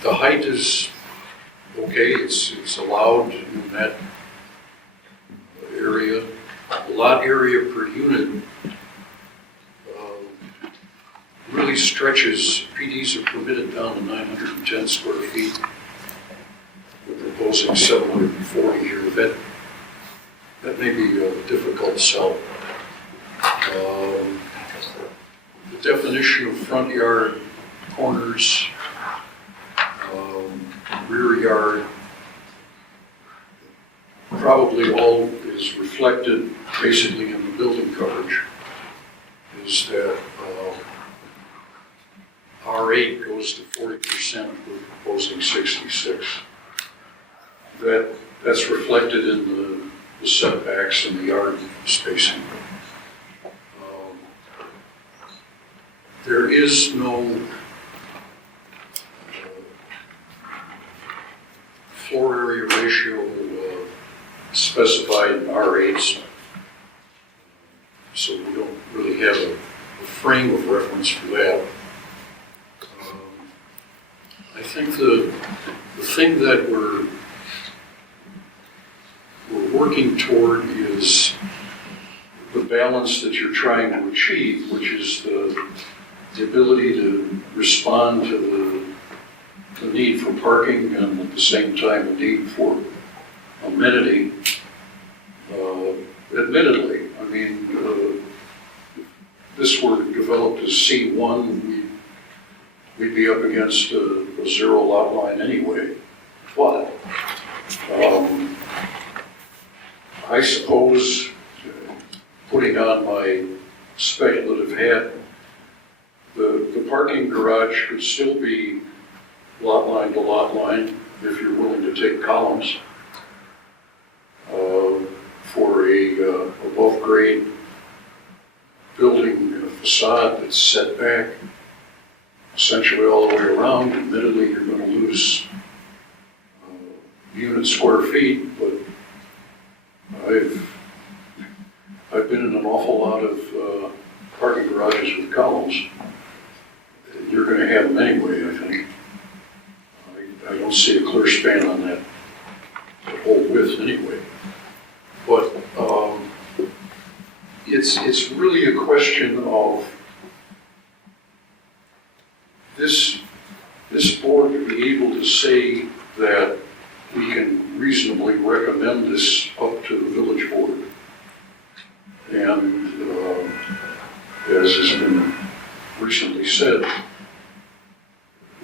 The height is okay, it's allowed in that area. The lot area per unit really stretches. PDs are permitted down to 910 square feet. The proposed proposing 740 here, that may be a difficult sell. The definition of front yard, corners, rear yard, probably all is reflected basically in the building coverage, is that R8 goes to 40%, we're proposing 66. That's reflected in the setbacks and the yard spacing. There is no floor area ratio specified in R8s, so we don't really have a frame of reference for that. I think the thing that we're working toward is the balance that you're trying to achieve, which is the ability to respond to the need for parking and at the same time the need for amenity. Admittedly, I mean, if this were developed as C1, we'd be up against a zero lot line anyway. But I suppose, putting on my speculative hat, the parking garage could still be lot line to lot line if you're willing to take columns for a above grade building facade that's set back essentially all the way around. Admittedly, you're going to lose unit square feet, but I've been in an awful lot of parking garages with columns. You're going to have them anyway, I think. I don't see a clear span on that whole width anyway. But it's really a question of this board to be able to say that we can reasonably recommend this up to the village board. And as has been recently said,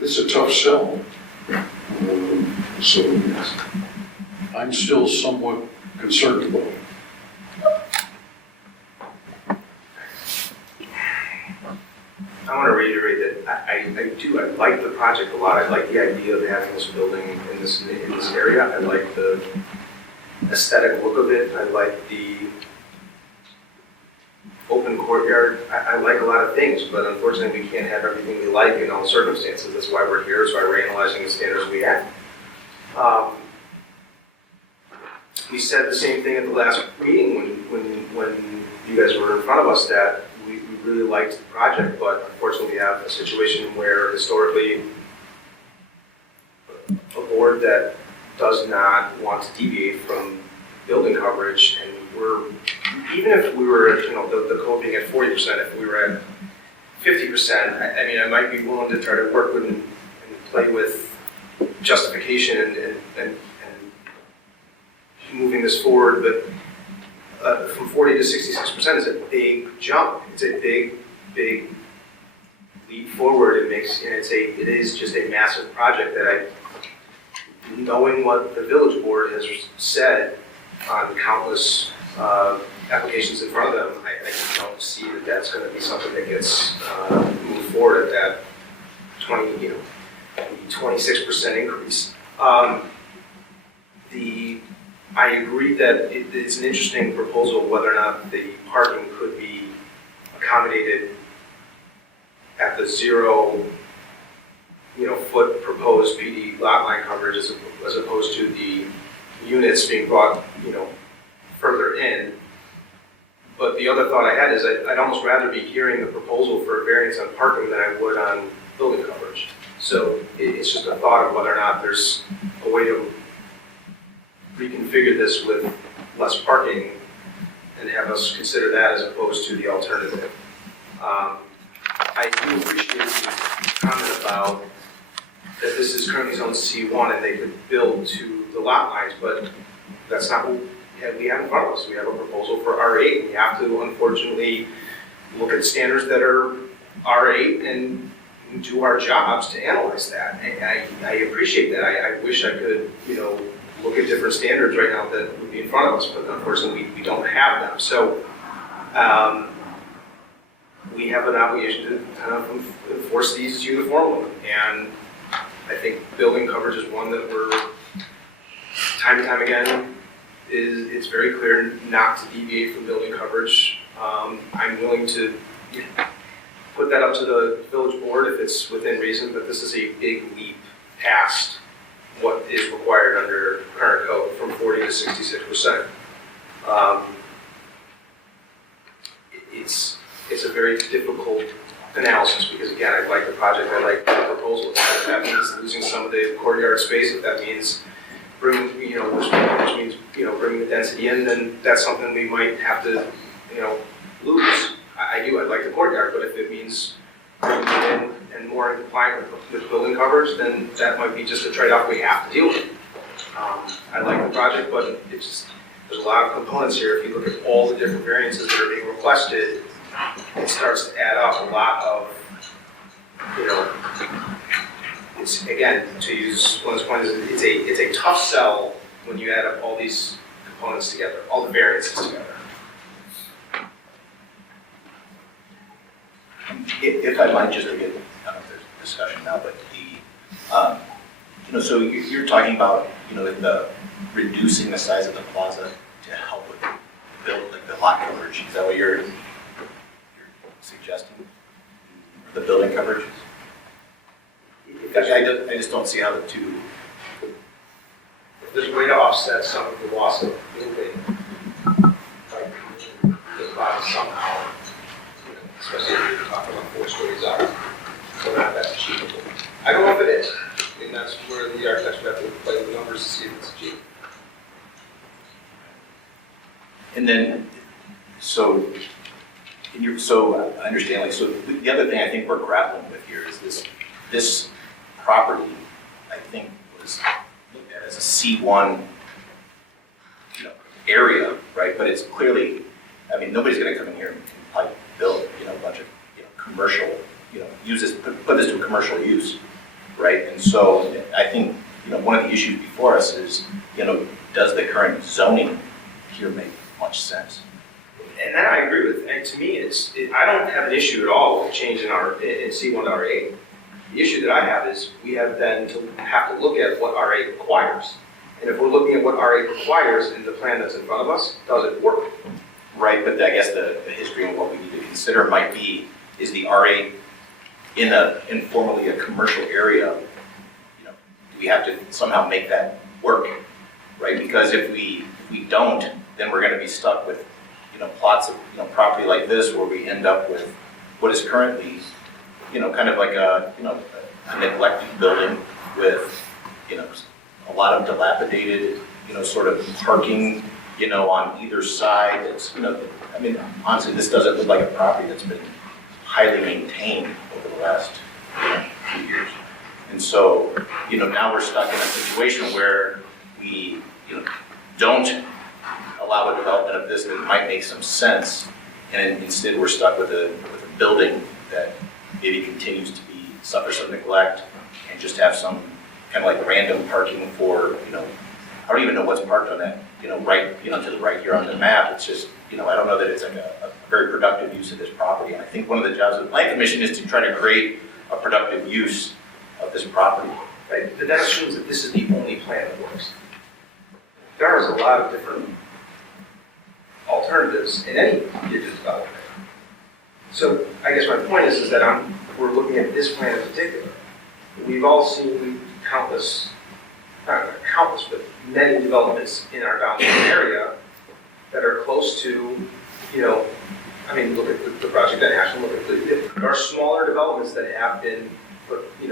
it's a tough sell. So I'm still somewhat concerned about it. I want to reiterate that I like the project a lot. I like the idea of having this building in this area. I like the aesthetic look of it. I like the open courtyard. I like a lot of things, but unfortunately we can't have everything we like in all circumstances. That's why we're here. That's why we're analyzing the standards we have. We said the same thing at the last meeting when you guys were in front of us, that we really liked the project, but unfortunately we have a situation where historically a board that does not want to deviate from building coverage, and even if we were, the code being at 40%, if we were at 50%, I mean, I might be willing to try to work with and play with justification and moving this forward, but from 40 to 66% is a big jump. It's a big leap forward. It is just a massive project that knowing what the village board has said on countless applications in front of them, I don't see that that's going to be something that gets moved forward at that 26% increase. I agree that it's an interesting proposal whether or not the parking could be accommodated at the 0 foot proposed PD lot line coverage as opposed to the units being brought, further in. But the other thought I had is I'd almost rather be hearing the proposal for a variance on parking than I would on building coverage. So it's just a thought of whether or not there's a way to reconfigure this with less parking and have us consider that as opposed to the alternative. I do appreciate the comment about that this is currently zoned C1 and they could build to the lot lines, but that's not what we have in front of us. We have a proposal for R8, and we have to unfortunately look at standards that are R8 and do our jobs to analyze that. And I appreciate that. I wish I could, look at different standards right now that would be in front of us, but unfortunately we don't have them. So we have an obligation to kind of enforce these uniformly. And I think building coverage is one that we're, time and time again, it's very clear not to deviate from building coverage. I'm willing to put that up to the village board if it's within reason, but this is a big leap past what is required under current code from 40 to 66%. It's a very difficult analysis because again, I like the project, I like the proposal. If that means losing some of the courtyard space, if that means bringing, which means, bringing the density in, then that's something we might have to, lose. I like the courtyard, but if it means bringing it in and more in compliance with building coverage, then that might be just a trade-off we have to deal with. I like the project, but it's just, there's a lot of components here. If you look at all the different variances that are being requested, it starts to add up a lot of, it's, again, to use one of those points, it's a tough sell when you add up all these components together, all the variances together. If I might just to get, I don't know if there's discussion now, but so you're talking about, the reducing the size of the plaza to help with the lot coverage. Is that what you're suggesting? The building coverage? I just don't see how the two. If there's a way to offset some of the loss of building, like the plaza somehow, especially if you're talking about 4 stories up, so not that achievable. I don't know if it is. I mean, that's where the architects would have to play with the numbers to see if it's achievable. And then, so understandably, so the other thing I think we're grappling with here is this property, I think, was looked at as a C1, area, right? But it's clearly, I mean, nobody's going to come in here and probably build, a bunch of, commercial, use this, put this to a commercial use, right? And so I think, one of the issues before us is, does the current zoning here make much sense? And that I agree with. And to me, I don't have an issue at all with changing in C1 to R8. The issue that I have is we have then to have to look at what R8 requires. And if we're looking at what R8 requires in the plan that's in front of us, does it work? Right, but I guess the history of what we need to consider might be, is the R8 informally a commercial area, do we have to somehow make that work, right? Because if we don't, then we're going to be stuck with, plots of, property like this where we end up with what is currently, kind of like a neglected building with, a lot of dilapidated, sort of parking, on either side. It's, I mean, honestly, this doesn't look like a property that's been highly maintained over the last few years. And so, now we're stuck in a situation where we, don't allow a development of this that might make some sense, and instead we're stuck with a building that maybe continues to suffer some neglect and just have some kind of like random parking for, I don't even know what's parked on that, right, to the right here on the map. It's just, I don't know that it's like a very productive use of this property. And I think one of the jobs of the Plan Commission is to try to create a productive use of this property. Right? But that assumes that this is the only plan that works. There is a lot of different alternatives in any digital development. So I guess my point is that we're looking at this plan in particular. We've all seen countless, not countless, but many developments in our downtown area that are close to, I mean, look at the project at Ashland, look at there are smaller developments that have been put, in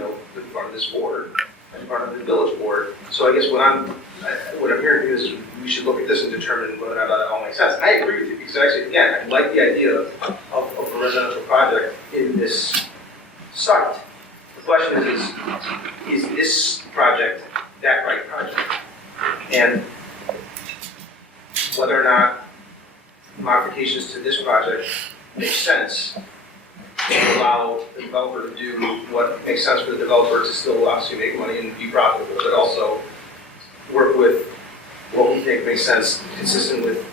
front of this board, in front of the village board. So I guess what I'm hearing is we should look at this and determine whether or not that all makes sense. I agree with you, because actually, again, I like the idea of a residential project in this site. The question is this project that right project? And whether or not modifications to this project make sense to allow the developer to do what makes sense for the developer to still obviously make money and be profitable, but also work with what we think makes sense, consistent with,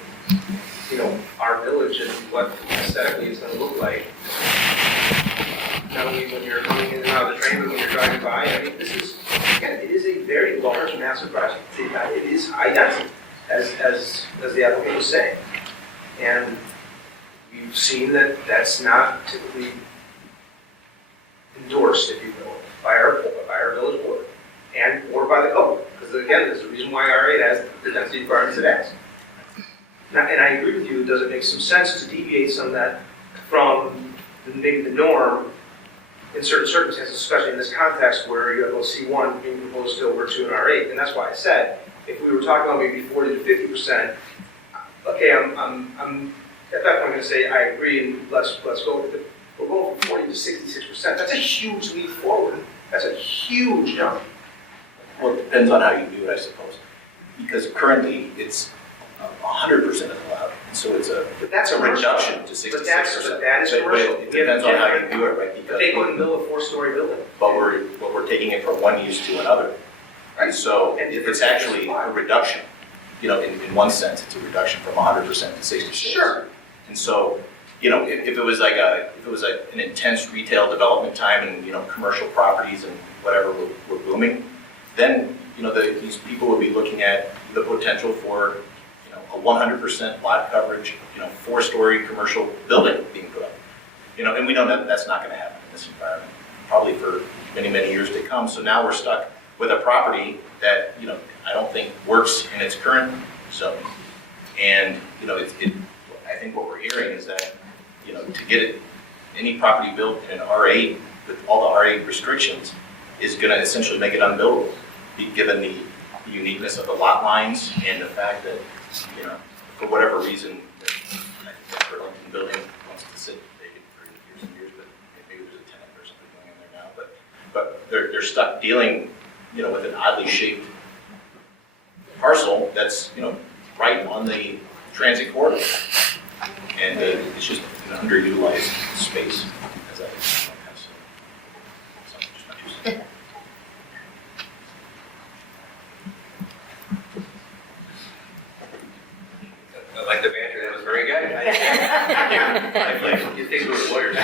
our village and what aesthetically it's gonna look like. Not only when you're coming in and out of the train, but when you're driving by. I mean, this is, again, it is a very large, massive project. It is high density, as the applicant was saying. And we've seen that that's not typically endorsed, if you will, by our village board, or by the code. Because again, there's a reason why R8 has the density requirements it has. And I agree with you, does it make some sense to deviate some of that from maybe the norm in certain circumstances, especially in this context where you have a C1 being proposed to over to an R8? And that's why I said, if we were talking about maybe 40 to 50%, okay, I'm at that point going to say I agree and let's go with it. We're going from 40 to 66%. That's a huge leap forward. That's a huge jump. Well, it depends on how you do it, I suppose. Because currently, it's 100% is allowed. So it's a reduction to 66%. But that is commercial. It depends on how you do it, right? But they couldn't build a 4-story building. But we're taking it from one use to another. Right. So it's actually a reduction. In one sense, it's a reduction from 100% to 66%. Sure. And so, if it was like an intense retail development time and, commercial properties and whatever were booming, then, these people would be looking at the potential for, a 100% lot coverage, 4-story commercial building being put up. And we know that that's not gonna happen in this environment, probably for many, many years to come. So now we're stuck with a property that, I don't think works in its current zoning. And, I think what we're hearing is that, to get any property built in an R8 with all the R8 restrictions is gonna essentially make it unbuildable, given the uniqueness of the lot lines and the fact that, for whatever reason, I think that Burlington building wants to sit vacant for years and years, but maybe there's a tenant or something going in there now, but they're stuck dealing, with an oddly shaped parcel that's, right on the transit corridor. And it's just an underutilized space, as I so just my 2 cents. I like the banter, that was very good. You think we were lawyers.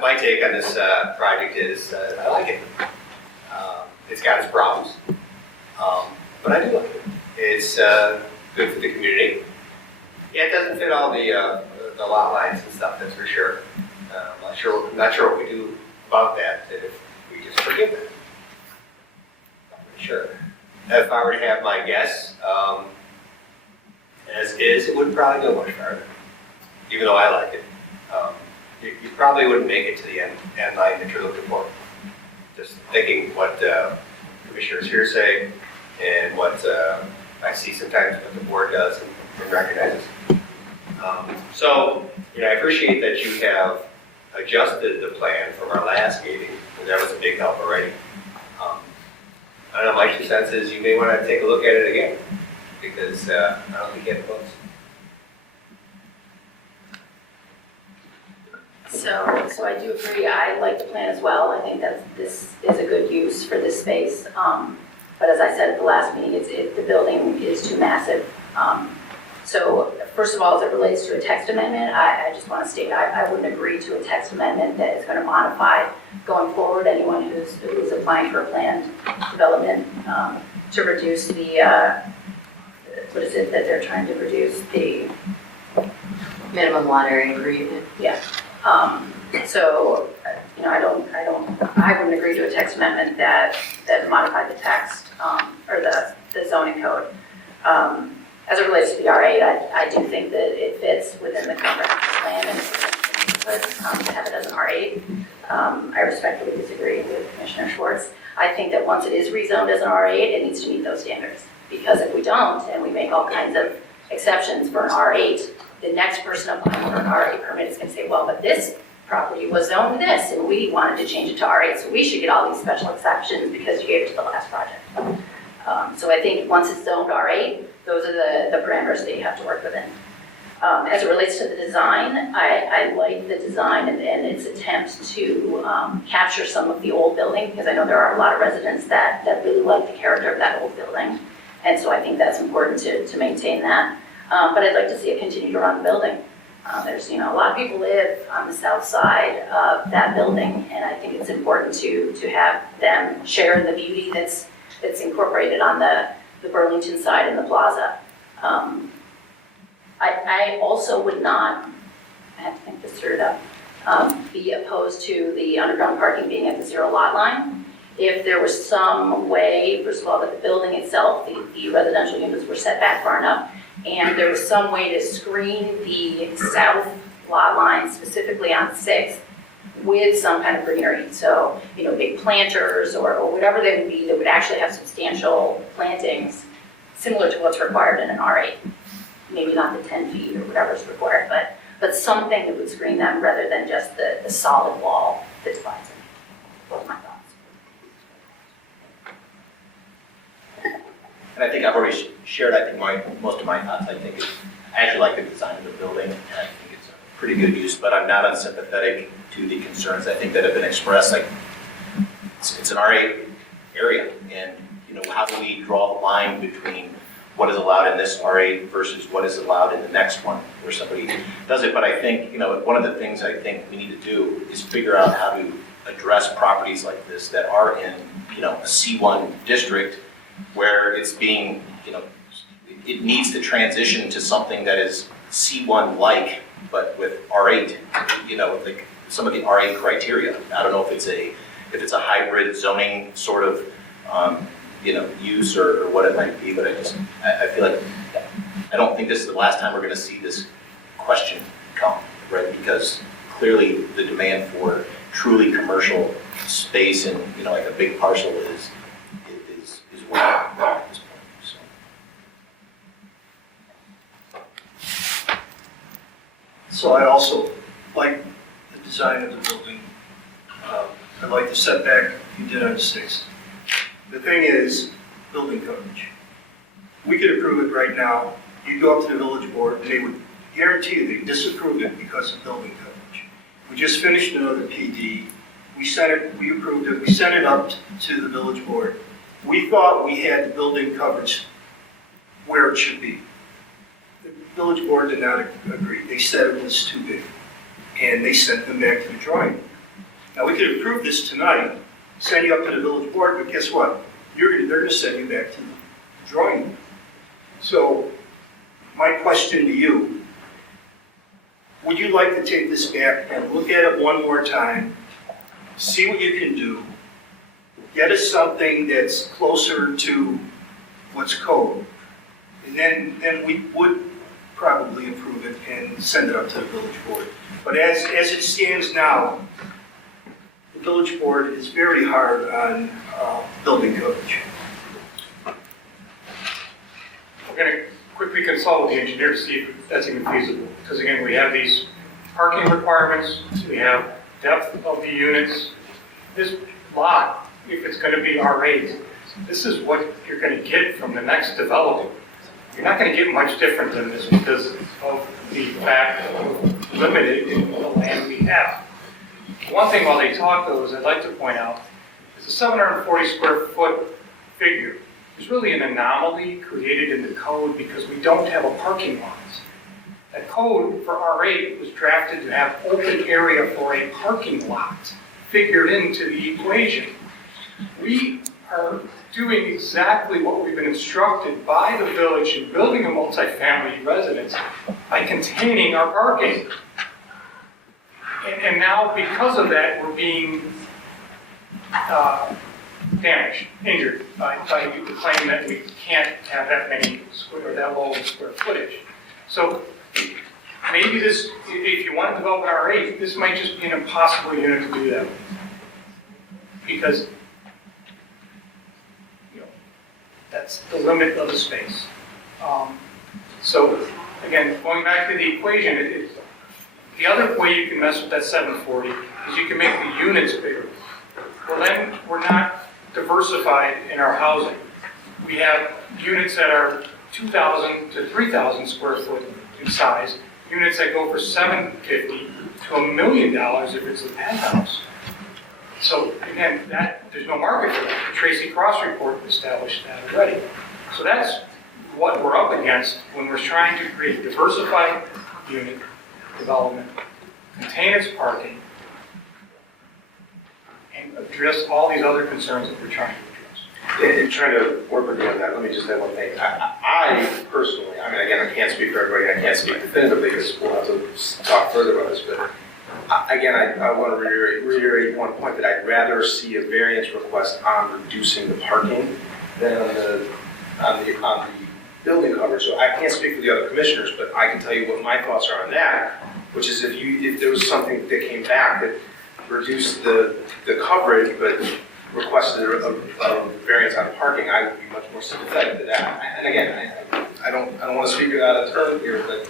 My take on this project is I like it. It's got its problems, but I do like it. It's good for the community. Yeah, it doesn't fit all the lot lines and stuff, that's for sure. I'm not sure what we do about that, if we just forgive it. Not really sure. If I were to have my guess, as is, it wouldn't probably go much farther, even though I like it. You probably wouldn't make it to the end line that you're looking for. Just thinking what commissioners here say and what I see sometimes what the board does and recognizes. I appreciate that you have adjusted the plan from our last meeting, and that was a big help already. I don't know, my 2 cents is you may want to take a look at it again, because I don't think you have the votes. So I do agree, I like the plan as well, I think that this is a good use for this space. But as I said at the last meeting, the building is too massive. So first of all, as it relates to a text amendment, I just want to state I wouldn't agree to a text amendment that is going to modify going forward anyone who's applying for a planned development to reduce the, what is it that they're trying to reduce, the Minimum lot area agreement. yeah. So, I wouldn't agree to a text amendment that modified the text, or the zoning code. As it relates to the R8, I do think that it fits within the comprehensive plan and to have it as an R8. I respectfully disagree with Commissioner Schwartz. I think that once it is rezoned as an R8, it needs to meet those standards. Because if we don't, and we make all kinds of exceptions for an R8, the next person applying for an R8 permit is going to say, well, but this property was zoned this, and we wanted to change it to R8, so we should get all these special exceptions because you gave it to the last project. So I think once it's zoned R8, those are the parameters that you have to work within. As it relates to the design, I like the design and its attempt to capture some of the old building, because I know there are a lot of residents that really like the character of that old building. And so I think that's important to maintain that. But I'd like to see it continue to run the building. There's, a lot of people live on the south side of that building, and I think it's important to have them share the beauty that's incorporated on the Burlington side and the plaza. I also would not, I have to think this through though, be opposed to the underground parking being at the 0 lot line. If there was some way, first of all, that the building itself, the residential units were set back far enough, and there was some way to screen the south lot line, specifically on 6th, with some kind of greenery. So, big planters or whatever they would be that would actually have substantial plantings, similar to what's required in an R8. Maybe not the 10 feet or whatever is required, but something that would screen them rather than just the solid wall that divides them. Those are my thoughts. And I think I've already shared, most of my thoughts. I actually like the design of the building, and I think it's a pretty good use, but I'm not unsympathetic to the concerns I think that have been expressed. Like, it's an R8 area, and, how do we draw the line between what is allowed in this R8 versus what is allowed in the next one where somebody does it? But I think, one of the things I think we need to do is figure out how to address properties like this that are in, a C1 district where it's being, it needs to transition to something that is C1-like, but with R8, like some of the R8 criteria. I don't know if it's a hybrid zoning sort of, use or what it might be, but I feel like, I don't think this is the last time we're going to see this question come, right? Because clearly the demand for truly commercial space and, like a big parcel is way up at this point. So I also like the design of the building. I like the setback you did on 6th. The thing is, building coverage. We could approve it right now. You go up to the village board, and they would guarantee you they disapprove it because of building coverage. We just finished another PD. We approved it, we sent it up to the village board. We thought we had the building coverage where it should be. The village board did not agree. They said it was too big, and they sent them back to the drawing board. Now, we could approve this tonight, send you up to the village board, but guess what? They're going to send you back to the drawing board. So, my question to you, would you like to take this back and look at it one more time, see what you can do, get us something that's closer to what's code, and then we would probably approve it and send it up to the village board. But as it stands now, the village board is very hard on building coverage. We're going to quickly consult with the engineer to see if that's even feasible. Because again, we have these parking requirements, we have depth of the units. This lot, if it's going to be R8, this is what you're going to get from the next development. You're not going to get much different than this because of the fact of limited in the land we have. One thing while they talk though is I'd like to point out is the 740 square foot figure is really an anomaly created in the code because we don't have a parking lot. That code for R8 was drafted to have open area for a parking lot figured into the equation. We are doing exactly what we've been instructed by the village in building a multifamily residence by containing our parking. And now, because of that, we're being damaged, injured by the claim that we can't have that many square, or that low square footage. So maybe this, if you want to develop an R8, this might just be an impossible unit to do that with. Because that's the limit of the space. So again, going back to the equation, The other way you can mess with that 740 is you can make the units bigger. Well, then we're not diversified in our housing. We have units that are 2,000 to 3,000 square foot in size, units that go for $750 to $1 million if it's a penthouse. So again, there's no market for that. The Tracy Cross report established that already. So that's what we're up against when we're trying to create diversified unit development, contain its parking, and address all these other concerns that we're trying to address. In trying to work with you on that, let me just add one thing. I personally, I mean, again, I can't speak for everybody, I can't speak definitively because we'll have to talk further about this, but again, I want to reiterate one point that I'd rather see a variance request on reducing the parking than on the building coverage. So I can't speak for the other commissioners, but I can tell you what my thoughts are on that, which is if there was something that came back that reduced the coverage, but requested a variance on parking, I would be much more sympathetic to that. And again, I don't want to speak out of turn here, but.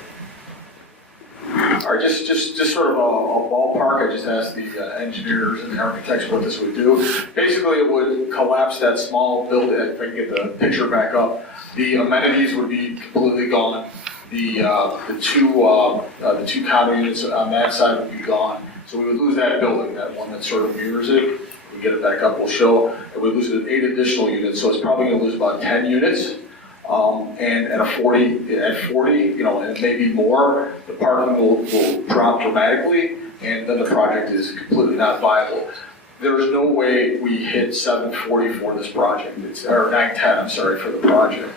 All right, just sort of a ballpark, I just asked the engineers and architects what this would do. Basically, it would collapse that small building, if I can get the picture back up. The amenities would be completely gone. The two condo units on that side would be gone. So we would lose that building, that one that sort of mirrors it. We get it back up, we'll show. And we lose 8 additional units, so it's probably going to lose about 10 units. And at 40, you know, and maybe more, the parking will drop dramatically, and then the project is completely not viable. There's no way we hit 740 for this project, or 910, I'm sorry, for the project.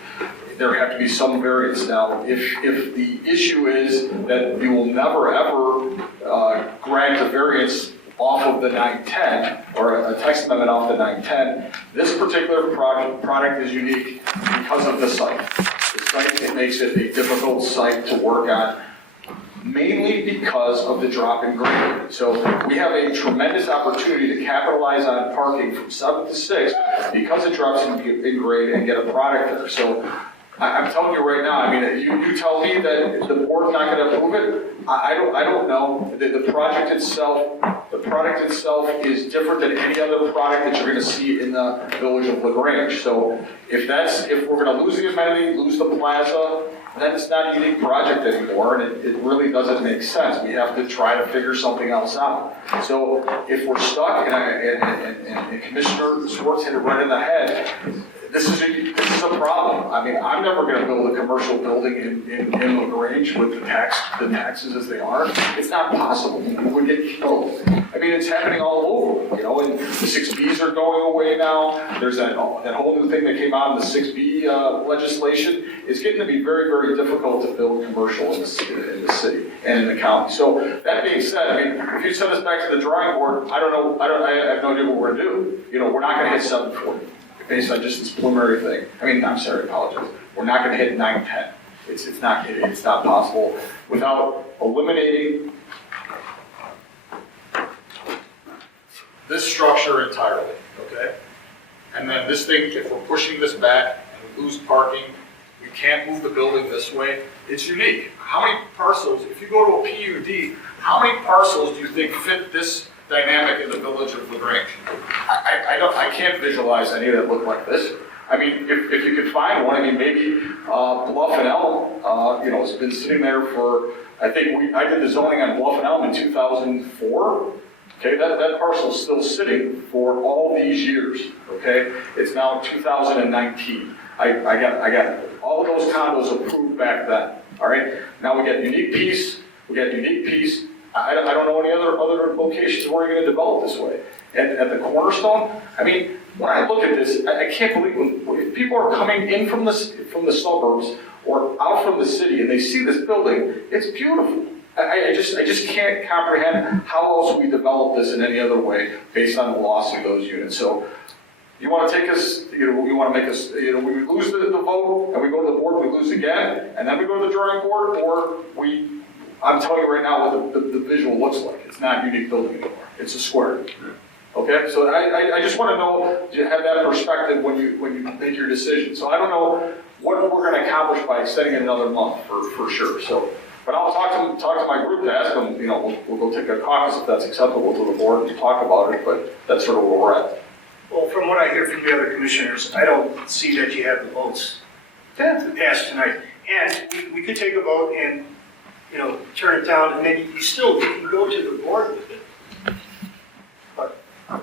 There have to be some variance. Now, if the issue is that we will never ever grant a variance off of the 910, or a text amendment off the 910, this particular product is unique because of the site. The site, it makes it a difficult site to work on, mainly because of the drop in grade. So we have a tremendous opportunity to capitalize on parking from 7 to 6 because it drops in grade and get a product there. So I'm telling you right now, I mean, you tell me that the board's not going to approve it. I don't know. The product itself is different than any other product that you're going to see in the village of LaGrange. So if we're going to lose the amenity, lose the plaza, then it's not a unique project anymore, and it really doesn't make sense. We have to try to figure something else out. So if we're stuck, and Commissioner Swartz hit it right in the head, this is a problem. I mean, I'm never going to build a commercial building in LaGrange with the taxes as they are. It's not possible. People would get killed. I mean, it's happening all over, you know, and the 6Bs are going away now. There's that whole new thing that came out in the 6B legislation. It's getting to be very, very difficult to build commercial in the city and in the county. So that being said, I mean, if you send us back to the drawing board, I have no idea what we're going to do. You know, we're not going to hit 740. Based on just this preliminary thing. I mean, I'm sorry, I apologize. We're not going to hit 910. It's not possible without eliminating this structure entirely, okay? And then this thing, if we're pushing this back and we lose parking, we can't move the building this way. It's unique. How many parcels, if you go to a PUD, how many parcels do you think fit this dynamic in the village of LaGrange? I can't visualize any that look like this. I mean, if you could find one, I mean, maybe Bluff and Elm, you know, it's been sitting there for, I did the zoning on Bluff and Elm in 2004. Okay, that parcel's still sitting for all these years. Okay, it's now 2019. I got all of those condos approved back then. All right, now we get unique piece. I don't know any other locations where you're going to develop this way. At the Cornerstone, I mean, when I look at this, I can't believe when people are coming in from the suburbs or out from the city and they see this building, it's beautiful. I just can't comprehend how else we develop this in any other way based on the loss of those units. So you want to take us, you know, you want to make us, you know, we lose the vote and we go to the board, we lose again, and then we go to the drawing board, or I'm telling you right now what the visual looks like. It's not a unique building anymore. It's a square. Okay, so I just want to know, you have that perspective when you make your decision. So I don't know what we're going to accomplish by extending it another month for sure. So But I'll talk to my group to ask them, you know, we'll go take a caucus if that's acceptable to the board and talk about it, but that's sort of where we're at. Well, from what I hear from the other commissioners, I don't see that you have the votes to pass tonight. And we could take a vote and, you know, turn it down, and then you can go to the board with it. But I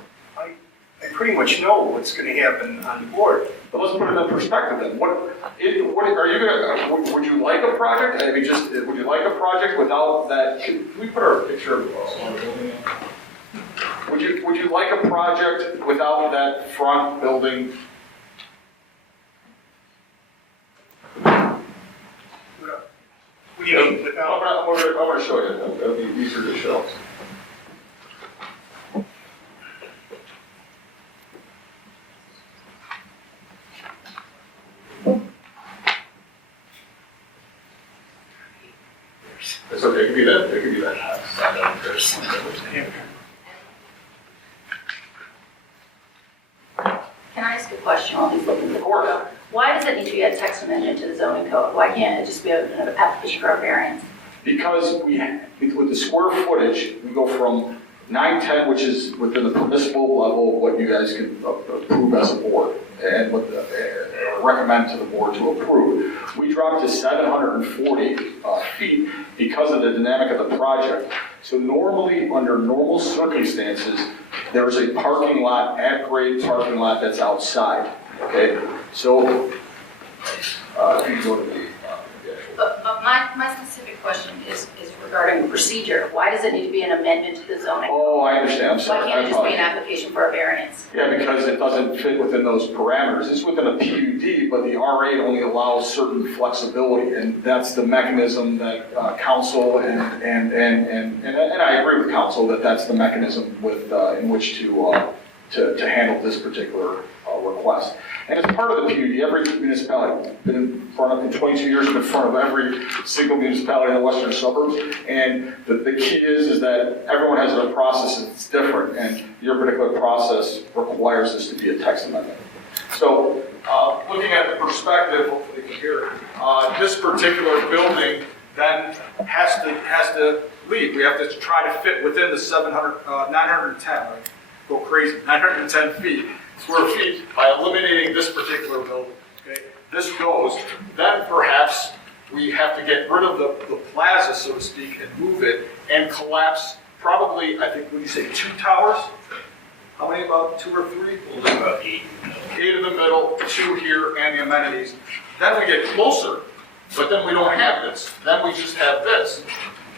pretty much know what's gonna happen on the board. But let's put it in perspective then. What are you gonna, would you like a project? I mean, would you like a project without that, can we put our picture of our building in? Would you like a project without that front building? What do you mean without? I'm gonna show you, that'll be easier to show. It's okay, it could be that. Can I ask a question while he's looking at the board? Why does it need to be a text amendment to the zoning code? Why can't it just be an application for a variance? Because with the square footage, we go from 910, which is within the permissible level of what you guys can approve as a board, and what recommend to the board to approve. We dropped to 740 feet because of the dynamic of the project. So normally, under normal circumstances, there's a parking lot, at-grade parking lot that's outside, okay? So, if you go to the But my specific question is regarding the procedure. Why does it need to be an amendment to the zoning? Oh, I understand, I'm sorry. Why can't it just be an application for a variance? Yeah, because it doesn't fit within those parameters. It's within a PUD, but the R8 only allows certain flexibility, and that's the mechanism that council and I agree with council that that's the mechanism with in which to handle this particular request. And as part of the PUD, every municipality, been in front of, in 22 years, been in front of every single municipality in the western suburbs. And the key is that everyone has their process that's different, and your particular process requires this to be a text amendment. So, looking at the perspective, hopefully you can hear it, this particular building then has to leave. We have to try to fit within the 910, right? Go crazy, 910 square feet by eliminating this particular building, okay? This goes, then perhaps we have to get rid of the plaza, so to speak, and move it and collapse probably, I think, what do you say, 2 towers? How many, about 2 or 3? We'll do about 8. 8 in the middle, 2 here, and the amenities. Then we get closer, but then we don't have this. Then we just have this.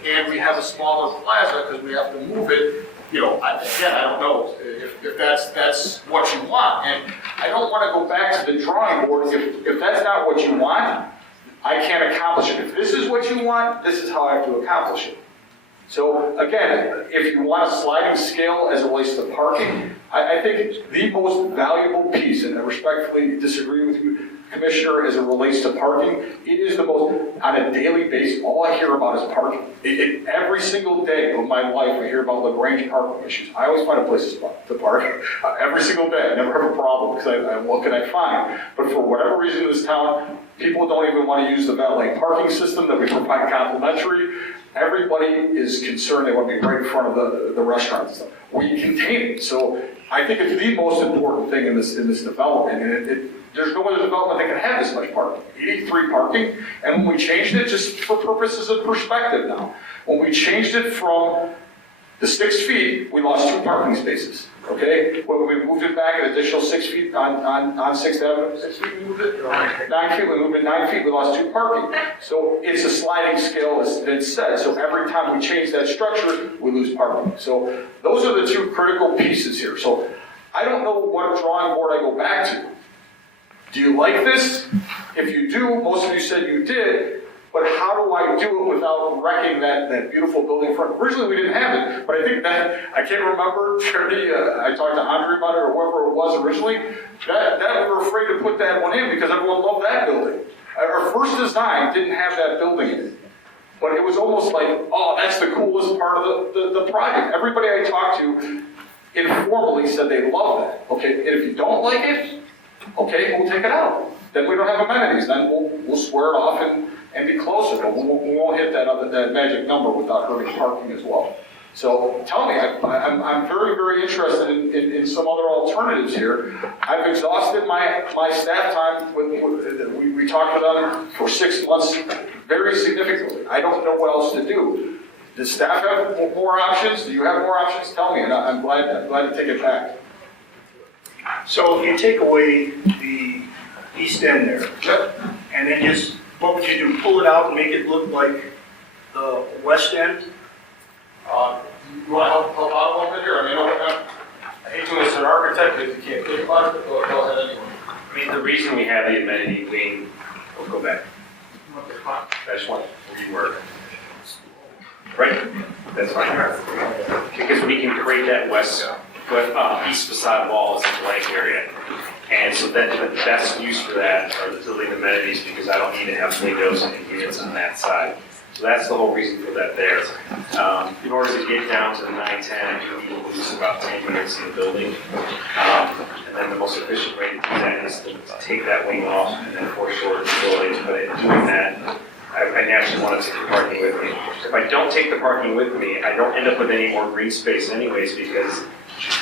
And we have a smaller plaza because we have to move it. You know, again, I don't know if that's what you want. And I don't want to go back to the drawing board. If that's not what you want, I can't accomplish it. If this is what you want, this is how I have to accomplish it. So again, if you want a sliding scale as it relates to parking, I think the most valuable piece, and I respectfully disagree with you, Commissioner, as it relates to parking, it is the most, on a daily basis, all I hear about is parking. Every single day of my life, I hear about Grange parking issues. I always find a place to park. Every single day, I never have a problem, because what can I find? But for whatever reason in this town, people don't even want to use the valet parking system that we provide complimentary. Everybody is concerned they want to be right in front of the restaurants and stuff. We contain it. So I think it's the most important thing in this development. And there's no other development that can have this much parking. 83 parking. And when we changed it, just for purposes of perspective now, when we changed it from the 6 feet, we lost 2 parking spaces. Okay? When we moved it back an additional 6 feet on 6th Avenue, 6 feet we moved it? 9 feet, we moved it 9 feet, we lost 2 parking. So it's a sliding scale, as Vince said. So every time we change that structure, we lose parking. So those are the 2 critical pieces here. So I don't know what drawing board I go back to. Do you like this? If you do, most of you said you did, but how do I do it without wrecking that beautiful building in front? Originally, we didn't have it, but I think that, I can't remember, Charity, I talked to Andre about it, or whoever it was originally, that we were afraid to put that one in because everyone loved that building. Our first design didn't have that building in it, but it was almost like, oh, that's the coolest part of the project. Everybody I talked to informally said they love that. Okay, and if you don't like it, okay, we'll take it out. Then we don't have amenities. Then we'll square it off and and be closer, but we won't hit that magic number without hurting parking as well. So tell me, I'm very, very interested in some other alternatives here. I've exhausted my staff time, we talked about it for 6 months very significantly. I don't know what else to do. Does staff have more options? Do you have more options? Tell me, and I'm glad to take it back. So if you take away the east end there, and then just, what would you do? Pull it out and make it look like the west end? You want to help out a little bit here? I mean, I hate to as an architect if you can't think about it, but go ahead anyway. I mean, the reason we have the amenity wing, we'll go back. I just want to rework. Right, that's fine. Because we can create that east facade wall as a blank area. And so that the best use for that are the building amenities, because I don't need to have windows and units on that side. So that's the whole reason for that there. In order to get down to the 910, we will lose about 10 units in the building. And then the most efficient way to do that is to take that wing off and then foreshore the buildings. But in doing that, I naturally want to take the parking with me. If I don't take the parking with me, I don't end up with any more green space anyways, because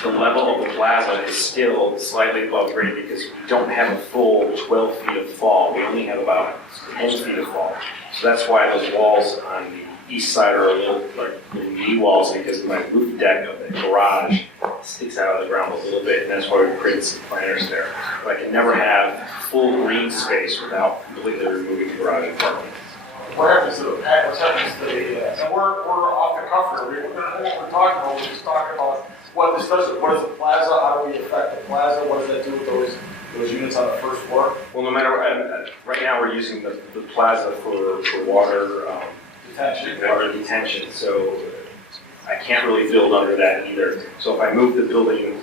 the level of the plaza is still slightly above grade because we don't have a full 12 feet of fall. We only have about 10 feet of fall. So that's why those walls on the east side are a little like knee walls, because my roof deck of the garage sticks out of the ground a little bit, and that's why we created some planters there. But I can never have full green space without completely removing the garage and parking. What happens to the, and we're off the cuff here, we're just talking about what this does, what is the plaza, how do we affect the plaza, what does that do with those units on the first floor? Well, no matter what, right now we're using the plaza for water detention, so I can't really build under that either. So if I move the building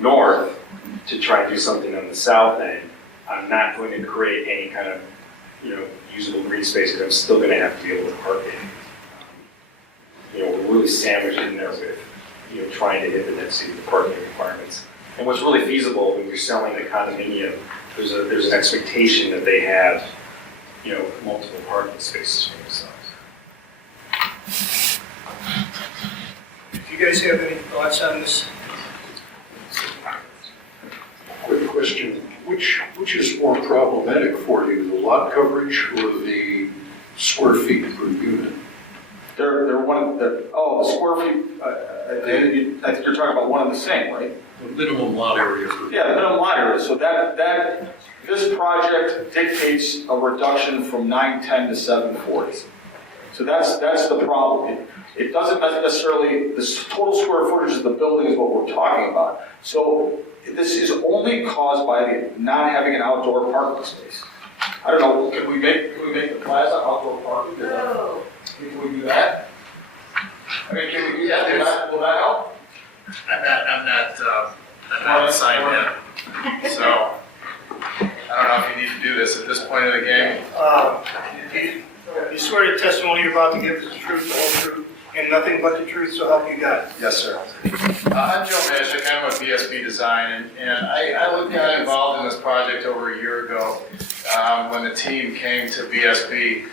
north to try and do something on the south end, I'm not going to create any kind of usable green space, because I'm still going to have to be able to park it. We're really sandwiched in there with, trying to hit the density of the parking requirements. And what's really feasible when you're selling a condominium, there's an expectation that they have, multiple parking spaces for themselves. Do you guys have any thoughts on this? Quick question, which is more problematic for you, the lot coverage or the square feet per unit? They're one of the, the square feet, I think you're talking about one and the same, right? The minimum lot area. Yeah, the minimum lot area. So this project dictates a reduction from 910 to 740. So that's the problem. It doesn't necessarily, the total square footage of the building is what we're talking about. So this is only caused by the not having an outdoor parking space. I don't know, can we make the plaza outdoor parking? No. Can we do that? I mean, can we do that? Will that help? I'm not signed yet, so I don't know if you need to do this at this point of the game. You swear to testimony you're about to give is the truth, the whole truth, and nothing but the truth, so help you God. Yes, sir. I'm Joe Mashik, I'm with BSB Design, and I got involved in this project over a year ago when the team came to BSB,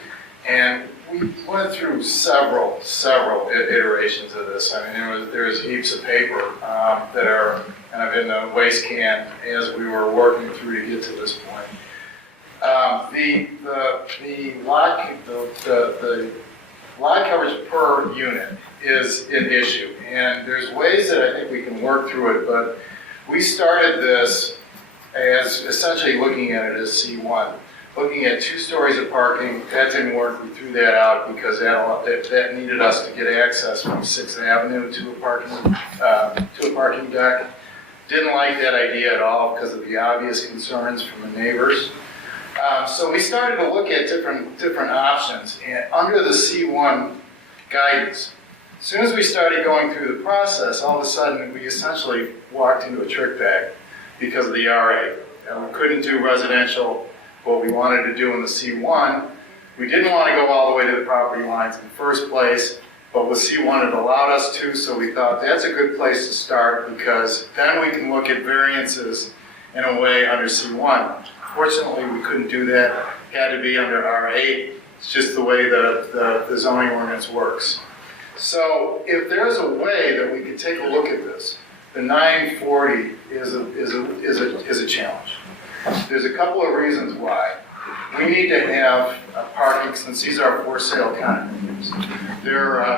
and we went through several iterations of this. I mean, there's heaps of paper that are kind of in the waste can as we were working through to get to this point. The lot coverage per unit is an issue, and there's ways that I think we can work through it, but we started this as essentially looking at it as C1. Looking at 2 stories of parking, that didn't work, we threw that out because that needed us to get access from 6th Avenue to a parking deck. Didn't like that idea at all because of the obvious concerns from the neighbors. So we started to look at different options, and under the C1 guidance, as soon as we started going through the process, all of a sudden we essentially walked into a trick bag because of the RA. And we couldn't do residential what we wanted to do in the C1. We didn't want to go all the way to the property lines in the first place, but with C1 it allowed us to, so we thought that's a good place to start, because then we can look at variances in a way under C1. Fortunately, we couldn't do that had to be under R8. It's just the way the zoning ordinance works. So if there's a way that we could take a look at this, the 940 is a challenge. There's a couple of reasons why. We need to have parking, since these are for sale condominiums.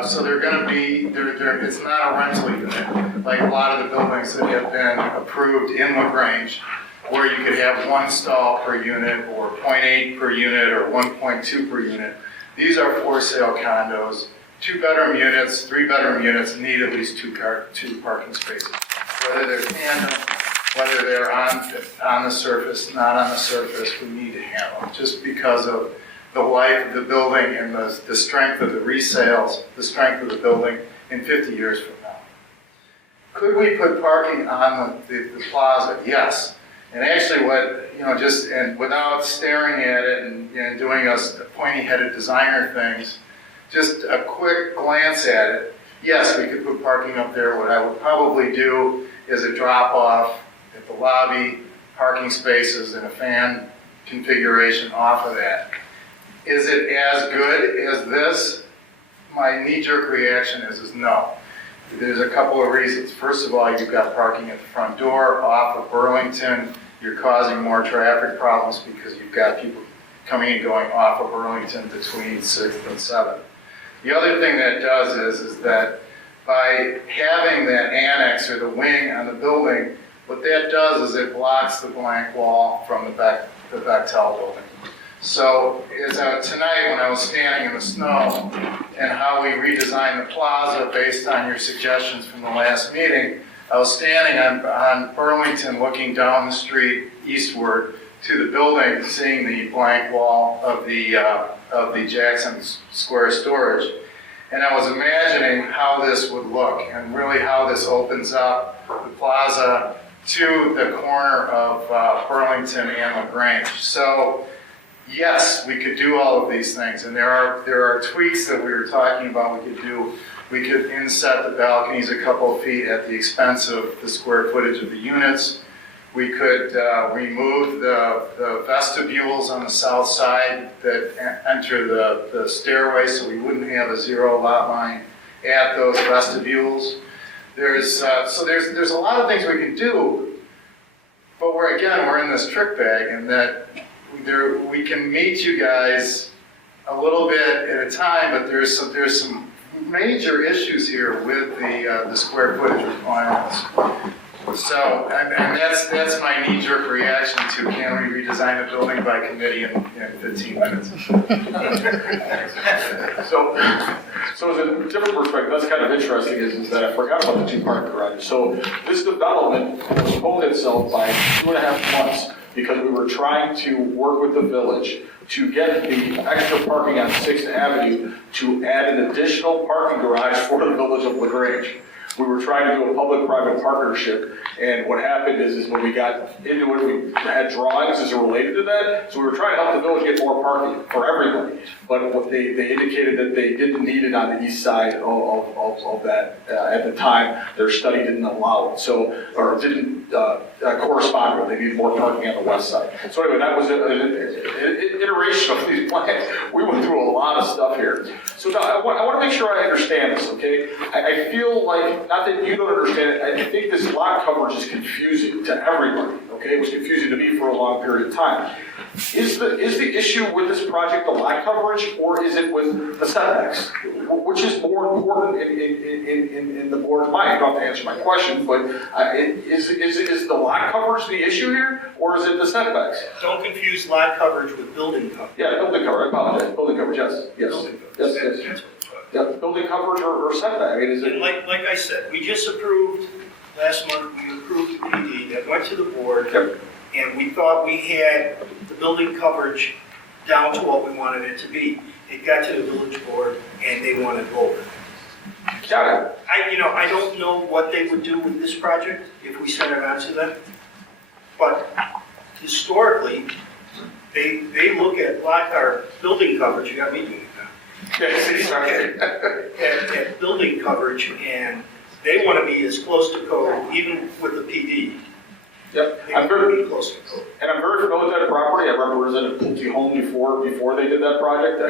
So they're going to be, it's not a rental unit, like a lot of the buildings that have been approved in Grange, where you could have 1 stall per unit, or 0.8 per unit, or 1.2 per unit. These are for sale condos. 2-bedroom units, 3-bedroom units need at least two parking spaces. Whether they're tandem, whether they're on the surface, not on the surface, we need to have them, just because of the life of the building and the strength of the resales, the strength of the building in 50 years from now. Could we put parking on the plaza? Yes. And actually and without staring at it and doing us pointy-headed designer things, just a quick glance at it, yes, we could put parking up there. What I would probably do is a drop-off at the lobby, parking spaces, and a fan configuration off of that. Is it as good as this? My knee-jerk reaction is no. There's a couple of reasons. First of all, you've got parking at the front door off of Burlington. You're causing more traffic problems because you've got people coming and going off of Burlington between 6th and 7th. The other thing that does is that by having that annex or the wing on the building, what that does is it blocks the blank wall from the Bechtel building. So tonight when I was standing in the snow and how we redesigned the plaza based on your suggestions from the last meeting, I was standing on Burlington looking down the street eastward to the building, seeing the blank wall of the Jackson Square storage. And I was imagining how this would look and really how this opens up the plaza to the corner of Burlington and Grange. So yes, we could do all of these things, and there are tweaks that we were talking about we could do. We could inset the balconies a couple of feet at the expense of the square footage of the units. We could remove the vestibules on the south side that enter the stairway, so we wouldn't have a zero lot line at those vestibules. There's a lot of things we can do, but we're in this trick bag, and that we can meet you guys a little bit at a time, but there's some major issues here with the square footage requirements. So, and that's my knee-jerk reaction to can we redesign the building by committee in 15 minutes. So as a different perspective, that's kind of interesting is that I forgot about the 2 parking garages. So this development postponed itself by 2.5 months because we were trying to work with the village to get the extra parking on 6th Avenue to add an additional parking garage for the village of Grange. We were trying to do a public-private partnership, and what happened is when we got into it, we had drawings as related to that, so we were trying to help the village get more parking for everybody. But what they indicated that they didn't need it on the east side of that at the time. Their study didn't allow it, or didn't correspond with it. They needed more parking on the west side. So anyway, that was an iteration of these plans. We went through a lot of stuff here. So now I want to make sure I understand this, okay? I feel like, not that you don't understand it, I think this lot coverage is confusing to everybody, okay? It was confusing to me for a long period of time. Is the issue with this project the lot coverage, or is it with the setbacks? Which is more important in the board's mind? You don't have to answer my question, but is the lot coverage the issue here, or is it the setbacks? Don't confuse lot coverage with building coverage. Yeah, building coverage, I apologize. Building coverage, yes. Yeah, building coverage or setback. I mean, is it? Like I said, we just approved, last month, we approved the PD that went to the board, and we thought we had the building coverage down to what we wanted it to be. It got to the village board, and they wanted lower. Got it. I don't know what they would do with this project if we sent it on to them, but historically, they look at our building coverage. You got me doing that. At building coverage, and they want to be as close to code, even with the PD, Yep, I'm very close. And I'm very familiar with that property. I represented Pulte Home before they did that project.